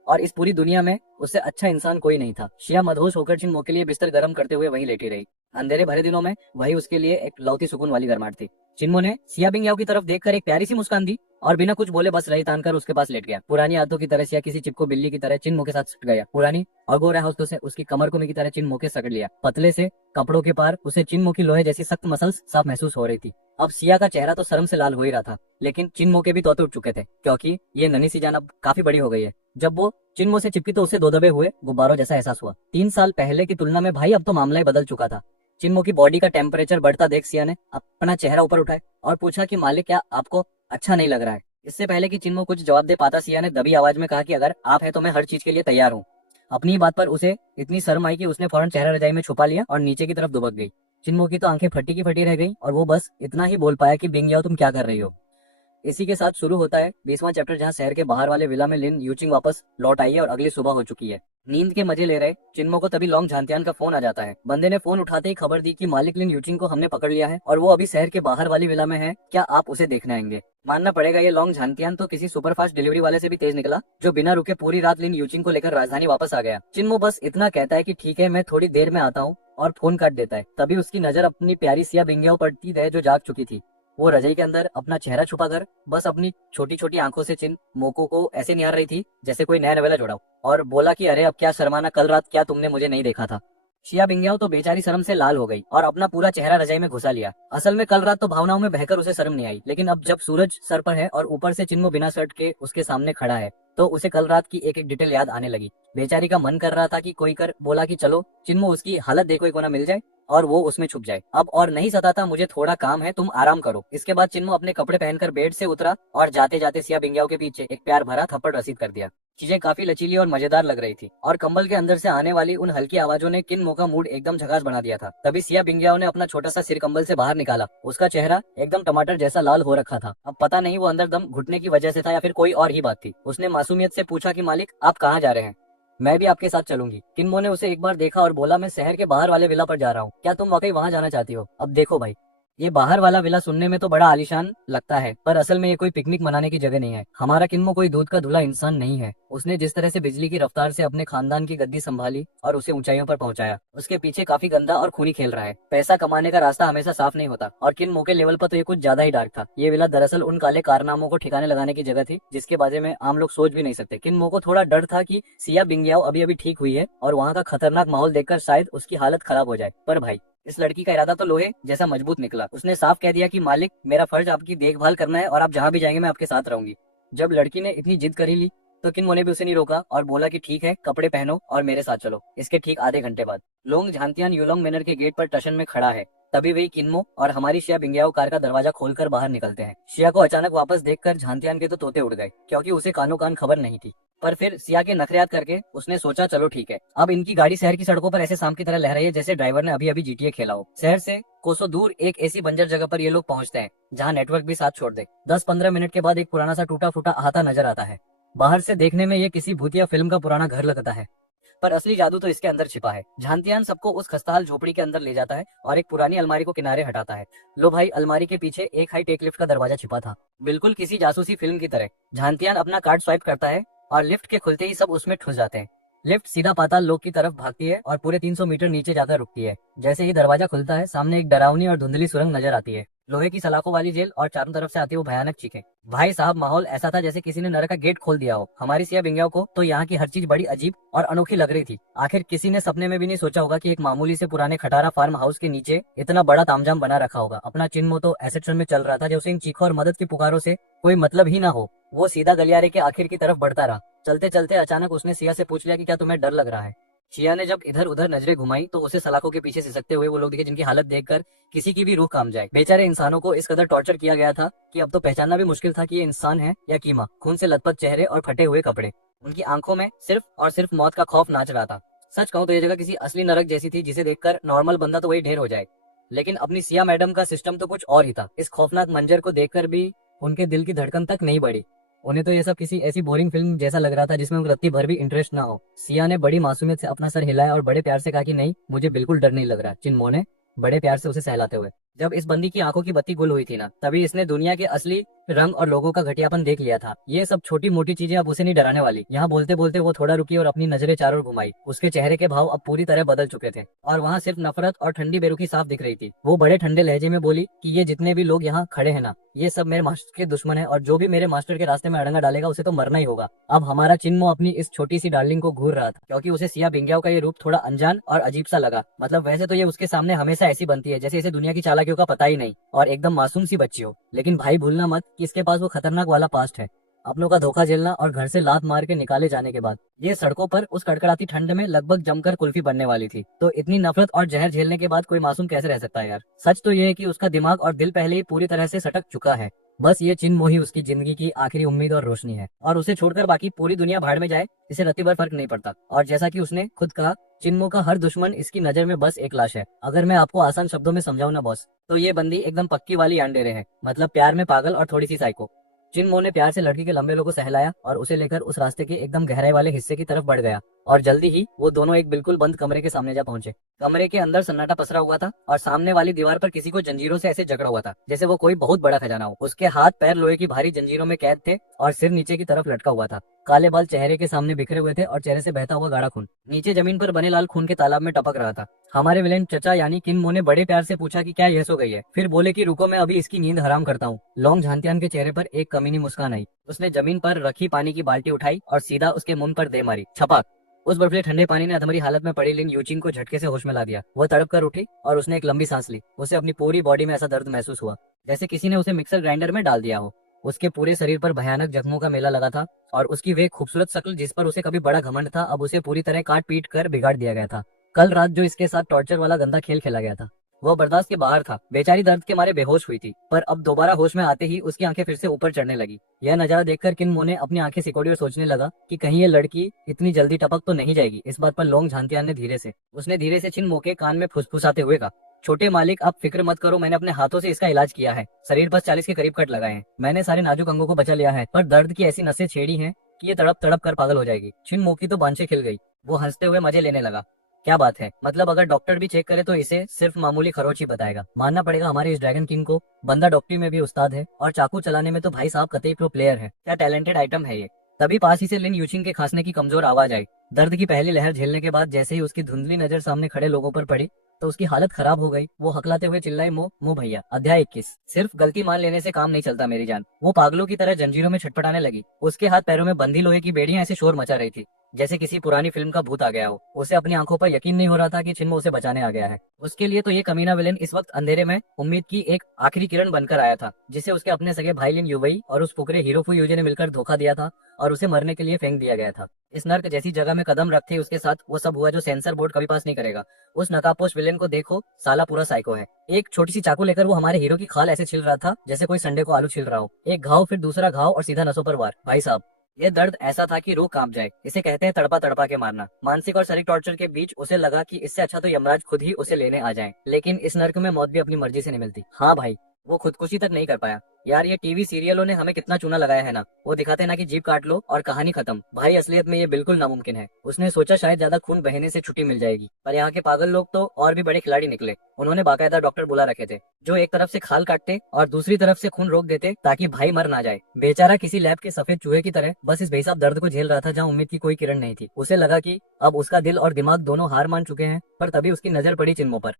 और इस पूरी दुनिया में उससे अच्छा इंसान कोई नहीं था। शिया मदहोश होकर छिन्मो के लिए बिस्तर गर्म करते हुए वहीं लेटी रही। अंधेरे भरे दिनों में वही उसके लिए एक लौती सुकून वाली गर्माहट थी। छिन्मो ने सिया बिंग याओ की तरफ देखकर एक प्यारी सी मुस्कान दी और बिना कुछ बोले बस रही तानकर उसके पास लेट गया। पुरानी आदतों की तरह सिया किसी चिपको बिल्ली की तरह छिन्मो के साथ सट गया। पुरानी अगोरा हौसलों से उसकी कमर को की तरह छिन्मो के सकड़ लिया। पतले से कपड़ों के पार उसे छिन्मो की लोहे जैसी सख्त मसल्स साफ महसूस हो रही थी। अब सिया का चेहरा तो शर्म से लाल हो ही रहा था, लेकिन छिन्मो के भी तौते उठ चुके थे, क्योंकि ये नन्ही सी जान अब काफी बड़ी हो गई है। जब वो छिन्मो से चिपकी तो उसे दो दबे हुए गुब्बारों जैसा एहसास हुआ। 3 साल पहले की तुलना में भाई अब तो मामला ही बदल चुका था। छिन्मो की बॉडी का टेम्परेचर बढ़ता देख सिया ने अपना चेहरा ऊपर उठाया और पूछा कि मालिक, क्या आपको अच्छा नहीं लग रहा है? इससे पहले कि छिन्मो कुछ जवाब दे पाता, सिया ने दबी आवाज में कहा कि अगर आप है तो मैं हर चीज के लिए तैयार हूँ। अपनी बात पर उसे इतनी शर्म आई कि उसने फौरन चेहरा रजाई में छुपा लिया और नीचे की तरफ दुबक गई। छिन्मो की तो आंखें फटी की फटी रह गई और वो बस इतना ही बोल पाया कि बिंग याओ, तुम क्या कर रही हो? इसी के साथ शुरू होता है 20वां चैप्टर, जहां शहर के बाहर वाले विला में लिन यूचिंग वापस लौट आई है और अगली सुबह हो चुकी है। नींद के मजे ले रहे चिन्मो को तभी लोंग झांतियान का फोन आ जाता है। बंदे ने फोन उठाते ही खबर दी कि मालिक लिन यूचिंग को हमने पकड़ लिया है और वो अभी शहर के बाहर वाली विला में है, क्या आप उसे देखने आएंगे? मानना पड़ेगा ये लोंग झांतियान तो किसी सुपरफास्ट डिलीवरी वाले से भी तेज निकला, जो बिना रुके पूरी रात लिन यूचिंग को लेकर राजधानी वापस आ गया। चिन्मो बस इतना कहता है कि ठीक है, मैं थोड़ी देर में आता हूँ और फोन काट देता है। तभी उसकी नजर अपनी प्यारी सिया बिंगियाओ पड़ती है, जो जाग चुकी थी। वो रजाई के अंदर अपना चेहरा छुपाकर बस अपनी छोटी छोटी आंखों से चिन मोको को ऐसे निहार रही थी जैसे कोई नया नवेला जोड़ा हो, और बोला कि अरे अब क्या शर्माना, कल रात क्या तुमने मुझे नहीं देखा था? शिया बिंगियाओ तो बेचारी शर्म से लाल हो गई और अपना पूरा चेहरा रजाई में घुसा लिया। असल में कल रात तो भावनाओं में बहकर उसे शर्म नहीं आई, लेकिन अब जब सूरज सर पर है और ऊपर से चिन्मो बिना शर्ट के उसके सामने खड़ा है, तो उसे कल रात की एक एक डिटेल याद आने लगी। बेचारी का मन कर रहा था कि कोई कर बोला कि चलो चिन्मो उसकी हालत देखो, एक कोना मिल जाए और वो उसमें छुप जाए। अब और नहीं सताता, मुझे थोड़ा काम है, तुम आराम करो। इसके बाद चिन्मो अपने कपड़े पहनकर बेड से उतरा और जाते जाते सिया बिंगियाओ के पीछे एक प्यार भरा थप्पड़ रसीद कर दिया। चीजें काफी लचीली और मजेदार लग रही थी और कंबल के अंदर से आने वाली उन हल्की आवाजों ने किन्मो का मूड एकदम झकास बना दिया था। तभी सिया बिंगियाओ ने अपना छोटा सा सिर कंबल से बाहर निकाला। उसका चेहरा एकदम टमाटर जैसा लाल हो रखा था। अब पता नहीं वो अंदर दम घुटने की वजह से था या फिर कोई और ही बात थी। उसने मासूमियत से पूछा कि मालिक, आप कहाँ जा रहे हैं? मैं भी आपके साथ चलूंगी। किन्मो ने उसे एक बार देखा और बोला, मैं शहर के बाहर वाले विला पर जा रहा हूँ, क्या तुम वाकई वहाँ जाना चाहती हो? अब देखो भाई, ये बाहर वाला विला सुनने में तो बड़ा आलीशान लगता है, पर असल में ये कोई पिकनिक मनाने की जगह नहीं है। हमारा किन्मो कोई दूध का धुला इंसान नहीं है। उसने जिस तरह से बिजली की रफ्तार से अपने खानदान की गद्दी संभाली और उसे ऊंचाइयों पर पहुंचाया, उसके पीछे काफी गंदा और खूनी खेल रहा है। पैसा कमाने का रास्ता हमेशा साफ नहीं होता, और किन्मो के लेवल पर तो ये कुछ ज्यादा ही डार्क था। ये विला दरअसल उन काले कारनामों को ठिकाने लगाने की जगह थी जिसके बारे में आम लोग सोच भी नहीं सकते। किन्मो को थोड़ा डर था कि सिया बिंगियाओ अभी अभी ठीक हुई है और वहाँ का खतरनाक माहौल देखकर शायद उसकी हालत खराब हो जाए। पर भाई, इस लड़की का इरादा तो लोहे जैसा मजबूत निकला। उसने साफ कह दिया कि मालिक, मेरा फर्ज आपकी देखभाल करना है और आप जहाँ भी जाएंगे मैं आपके साथ रहूंगी। जब लड़की ने इतनी जिद करी ली तो किन्मो ने भी उसे नहीं रोका और बोला कि ठीक है, कपड़े पहनो और मेरे साथ चलो। इसके ठीक आधे घंटे बाद लोंग झांतियान यूलोंग मैनर के गेट पर टशन में खड़ा है। तभी वही किन्मो और हमारी शिया बिंगियाओ कार का दरवाजा खोलकर बाहर निकलते हैं। शिया को अचानक वापस देखकर झांतियान के तो तोते उड़ गए, क्योंकि उसे कानो कान खबर नहीं थी। पर फिर सिया के नखरेयात करके उसने सोचा चलो ठीक है। अब इनकी गाड़ी शहर की सड़कों पर ऐसे शाम की तरह लहर रही है जैसे ड्राइवर ने अभी अभी जीटीए खेला हो। शहर से कोसों दूर एक ऐसी बंजर जगह पर ये लोग पहुंचते हैं जहां नेटवर्क भी साथ छोड़ दे। 10-15 मिनट के बाद एक पुराना सा टूटा फूटा अहाता नजर आता है। बाहर से देखने में ये किसी भूतिया फिल्म का पुराना घर लगता है, पर असली जादू तो इसके अंदर छिपा है। झांतियान सबको उस खस्ताहाल झोपड़ी के अंदर ले जाता है और एक पुरानी अलमारी को किनारे हटाता है। लो भाई, अलमारी के पीछे एक हाई टेक लिफ्ट का दरवाजा छिपा था, बिल्कुल किसी जासूसी फिल्म की तरह। झांतियान अपना कार्ड स्वाइप करता है और लिफ्ट के खुलते ही सब उसमें ठुस जाते हैं। लिफ्ट सीधा पाताल लोक की तरफ भागती है और पूरे 300 मीटर नीचे जाकर रुकती है। जैसे ही दरवाजा खुलता है, सामने एक डरावनी और धुंधली सुरंग नजर आती है, लोहे की सलाखों वाली जेल और चारों तरफ से आती वो भयानक चीखें। भाई साहब, माहौल ऐसा था जैसे किसी ने नरक का गेट खोल दिया हो। हमारी सिया बिंगियाओ को तो यहाँ की हर चीज बड़ी अजीब और अनोखी लग रही थी। आखिर किसी ने सपने में भी नहीं सोचा होगा कि एक मामूली से पुराने खटारा फार्म हाउस के नीचे इतना बड़ा तामझाम बना रखा होगा। अपना चिन्मो तो ऐसे क्षण में चल रहा था जैसे इन चीखों और मदद की पुकारों से कोई मतलब ही ना हो। वो सीधा गलियारे के आखिर की तरफ बढ़ता रहा। चलते चलते अचानक उसने सिया से पूछ लिया कि क्या तुम्हें डर लग रहा है। सिया ने जब इधर उधर नजरें घुमाई तो उसे सलाखों के पीछे सिसकते हुए वो लोग दिखे जिनकी हालत देखकर किसी की भी रूह काम जाए। बेचारे इंसानों को इस कदर टॉर्चर किया गया था कि अब तो पहचानना भी मुश्किल था कि ये इंसान है या कीमा। खून से लथपथ चेहरे और फटे हुए कपड़े, उनकी आंखों में सिर्फ और सिर्फ मौत का खौफ नाच रहा था। सच कहूँ तो ये जगह किसी असली नरक जैसी थी जिसे देखकर नॉर्मल बंदा तो वही ढेर हो जाए, लेकिन अपनी सिया मैडम का सिस्टम तो कुछ और ही था। इस खौफनाक मंजर को देखकर भी उनके दिल की धड़कन तक नहीं बढ़ी। उन्हें तो ये सब किसी ऐसी बोरिंग फिल्म जैसा लग रहा था जिसमें उनको रत्ती भर भी इंटरेस्ट ना हो। सिया ने बड़ी मासूमियत से अपना सर हिलाया और बड़े प्यार से कहा कि नहीं, मुझे बिल्कुल डर नहीं लग रहा। चिन्मो ने बड़े प्यार से उसे सहलाते हुए। जब इस बंदी की आंखों की बत्ती गुल हुई थी ना, तभी इसने दुनिया के असली रंग और लोगों का घटियापन देख लिया था। ये सब छोटी मोटी चीजें अब उसे नहीं डराने वाली। यहाँ बोलते बोलते वो थोड़ा रुकी और अपनी नजरें चारों ओर घुमाई। उसके चेहरे के भाव अब पूरी तरह बदल चुके थे और वहाँ सिर्फ नफरत और ठंडी बेरुखी साफ दिख रही थी। वो बड़े ठंडे लहजे में बोली कि ये जितने भी लोग यहाँ खड़े हैं ना, ये सब मेरे मास्टर के दुश्मन है और जो भी मेरे मास्टर के रास्ते में अड़ंगा डालेगा उसे तो मरना ही होगा। अब हमारा चिन्मो अपनी इस छोटी सी डार्लिंग को घूर रहा था, क्योंकि उसे सिया बिंगियाओ का ये रूप थोड़ा अनजान और अजीब सा लगा। मतलब वैसे तो ये उसके सामने हमेशा ऐसी बनती है जैसे इसे दुनिया की चालाकियों का पता ही नहीं और एकदम मासूम सी बच्ची हो। लेकिन भाई भूलना मत कि इसके पास वो खतरनाक वाला पास्ट है। अपनों का धोखा झेलना और घर से लात मार के निकाले जाने के बाद ये सड़कों पर उस कड़कड़ाती ठंड में लगभग जमकर कुल्फी बनने वाली थी। तो इतनी नफरत और जहर झेलने के बाद कोई मासूम कैसे रह सकता है यार। सच तो ये है कि उसका दिमाग और दिल पहले ही पूरी तरह से सटक चुका है। बस ये चिन्मो ही उसकी जिंदगी की आखिरी उम्मीद और रोशनी है, और उसे छोड़कर बाकी पूरी दुनिया भाड़ में जाए इसे रत्ती भर फर्क नहीं पड़ता। और जैसा कि उसने खुद कहा, चिन्मो का हर दुश्मन इसकी नजर में बस एक लाश है। अगर मैं आपको आसान शब्दों में समझाऊं ना बॉस, तो ये बंदी एकदम पक्की वाली यांडेरे है। मतलब प्यार में पागल और थोड़ी सी साइको। चिन्मो ने प्यार से लड़की के लंबे लोगों को सहलाया और उसे लेकर उस रास्ते के एकदम गहराई वाले हिस्से की तरफ बढ़ गया। और जल्दी ही वो दोनों एक बिल्कुल बंद कमरे के सामने जा पहुंचे। कमरे के अंदर सन्नाटा पसरा हुआ था और सामने वाली दीवार पर किसी को जंजीरों से ऐसे जकड़ा हुआ था जैसे वो कोई बहुत बड़ा खजाना हो। उसके हाथ पैर लोहे की भारी जंजीरों में कैद थे और सिर नीचे की तरफ लटका हुआ था। काले बाल चेहरे के सामने बिखरे हुए थे और चेहरे से बहता हुआ गाढ़ा खून नीचे जमीन पर बने लाल खून के तालाब में टपक रहा था। हमारे विलेन चचा यानी किन्मो ने बड़े प्यार से पूछा कि क्या यह सो गई है। फिर बोले कि रुको, मैं अभी इसकी नींद हराम करता हूँ। लोंग झांतियान के चेहरे पर एक कमीनी मुस्कान आई। उसने जमीन पर रखी पानी की बाल्टी उठाई और सीधा उसके मुंह पर दे मारी। छपाक। उस बर्फीले ठंडे पानी ने अधमरी हालत में पड़ी लिन यूचिंग को झटके से होश में ला दिया। वह तड़प कर उठी और उसने एक लंबी सांस ली। उसे अपनी पूरी बॉडी में ऐसा दर्द महसूस हुआ जैसे किसी ने उसे मिक्सर ग्राइंडर में डाल दिया हो। उसके पूरे शरीर पर भयानक जख्मों का मेला लगा था और उसकी वे खूबसूरत शक्ल जिस पर उसे कभी बड़ा घमंड था, अब उसे पूरी तरह काट पीट कर बिगाड़ दिया गया था। कल रात जो इसके साथ टॉर्चर वाला गंदा खेल खेला गया था वह बर्दाश्त के बाहर था। बेचारी दर्द के मारे बेहोश हुई थी, पर अब दोबारा होश में आते ही उसकी आंखें फिर से ऊपर चढ़ने लगी। यह नजारा देखकर किन्मो ने अपनी आंखें सिकोड़ी और सोचने लगा कि कहीं ये लड़की इतनी जल्दी टपक तो नहीं जाएगी। इस बात पर लोंग झांतियान ने धीरे से चिन्मो के कान में फुसफुसाते हुए कहा, छोटे मालिक आप फिक्र मत करो, मैंने अपने हाथों से इसका इलाज किया है। शरीर बस 40 के करीब कट लगाए हैं। मैंने सारे नाजुक अंगों को बचा लिया है, पर दर्द की ऐसी नसें छेड़ी हैं कि ये तड़प तड़प कर पागल हो जाएगी। चिन्मो की तो बांछें खिल गई। वो हंसते हुए मजे लेने लगा। क्या बात है, मतलब अगर डॉक्टर भी चेक करे तो इसे सिर्फ मामूली खरोच ही बताएगा। मानना पड़ेगा हमारे इस ड्रैगन किंग को, बंदा डॉक्टरी में भी उस्ताद है और चाकू चलाने में तो भाई साहब कतई प्रो प्लेयर है। क्या टैलेंटेड आइटम है ये। तभी पास ही से लिन यूचिंग के खांसने की कमजोर आवाज आई। दर्द की पहली लहर झेलने के बाद जैसे ही उसकी धुंधली नजर सामने खड़े लोगों पर पड़ी तो उसकी हालत खराब हो गई। वो हकलाते हुए चिल्लाई, मो मो भैया। अध्याय 21। सिर्फ गलती मान लेने से काम नहीं चलता मेरी जान। वो पागलों की तरह जंजीरों में छटपटाने लगी। उसके हाथ पैरों में बंधी लोहे की बेड़ियां ऐसे शोर मचा रही थी जैसे किसी पुरानी फिल्म का भूत आ गया हो। उसे अपनी आंखों पर यकीन नहीं हो रहा था कि चिन्मो उसे बचाने आ गया है। उसके लिए तो ये कमीना विलेन इस वक्त अंधेरे में उम्मीद की एक आखिरी किरण बनकर आया था, जिसे उसके अपने सगे भाई लिन युवई और उस फुकरे हीरोफू यूजे ने मिलकर धोखा दिया था और उसे मरने के लिए फेंक दिया गया था। इस नर्क जैसी जगह में कदम रखते ही उसके साथ वो सब हुआ जो सेंसर बोर्ड कभी पास नहीं करेगा। उस नकाबपोश विलेन को देखो, साला पूरा साइको है। एक छोटी सी चाकू लेकर वो हमारे हीरो की खाल ऐसे छिल रहा था जैसे कोई संडे को आलू छिल रहा हो। एक घाव, फिर दूसरा घाव और सीधा नसों पर वार। भाई साहब, ये दर्द ऐसा था कि रूह कांप जाए। इसे कहते हैं तड़पा तड़पा के मारना। मानसिक और शारीरिक टॉर्चर के बीच उसे लगा कि इससे अच्छा तो यमराज खुद ही उसे लेने आ जाए। लेकिन इस नर्क में मौत भी अपनी मर्जी से नहीं मिलती। हाँ भाई, वो खुदकुशी तक नहीं कर पाया। यार ये टीवी सीरियलों ने हमें कितना चूना लगाया है ना। वो दिखाते ना कि जीप काट लो और कहानी खत्म। भाई असलियत में ये बिल्कुल नामुमकिन है। उसने सोचा शायद ज्यादा खून बहने से छुट्टी मिल जाएगी, पर यहाँ के पागल लोग तो और भी बड़े खिलाड़ी निकले। उन्होंने बाकायदा डॉक्टर बुला रखे थे जो एक तरफ से खाल काटते और दूसरी तरफ से खून रोक देते ताकि भाई मर ना जाए। बेचारा किसी लैब के सफेद चूहे की तरह बस इस बेहिसाब दर्द को झेल रहा था जहाँ उम्मीद की कोई किरण नहीं थी। उसे लगा कि अब उसका दिल और दिमाग दोनों हार मान चुके हैं, पर तभी उसकी नजर पड़ी चिन्मो पर।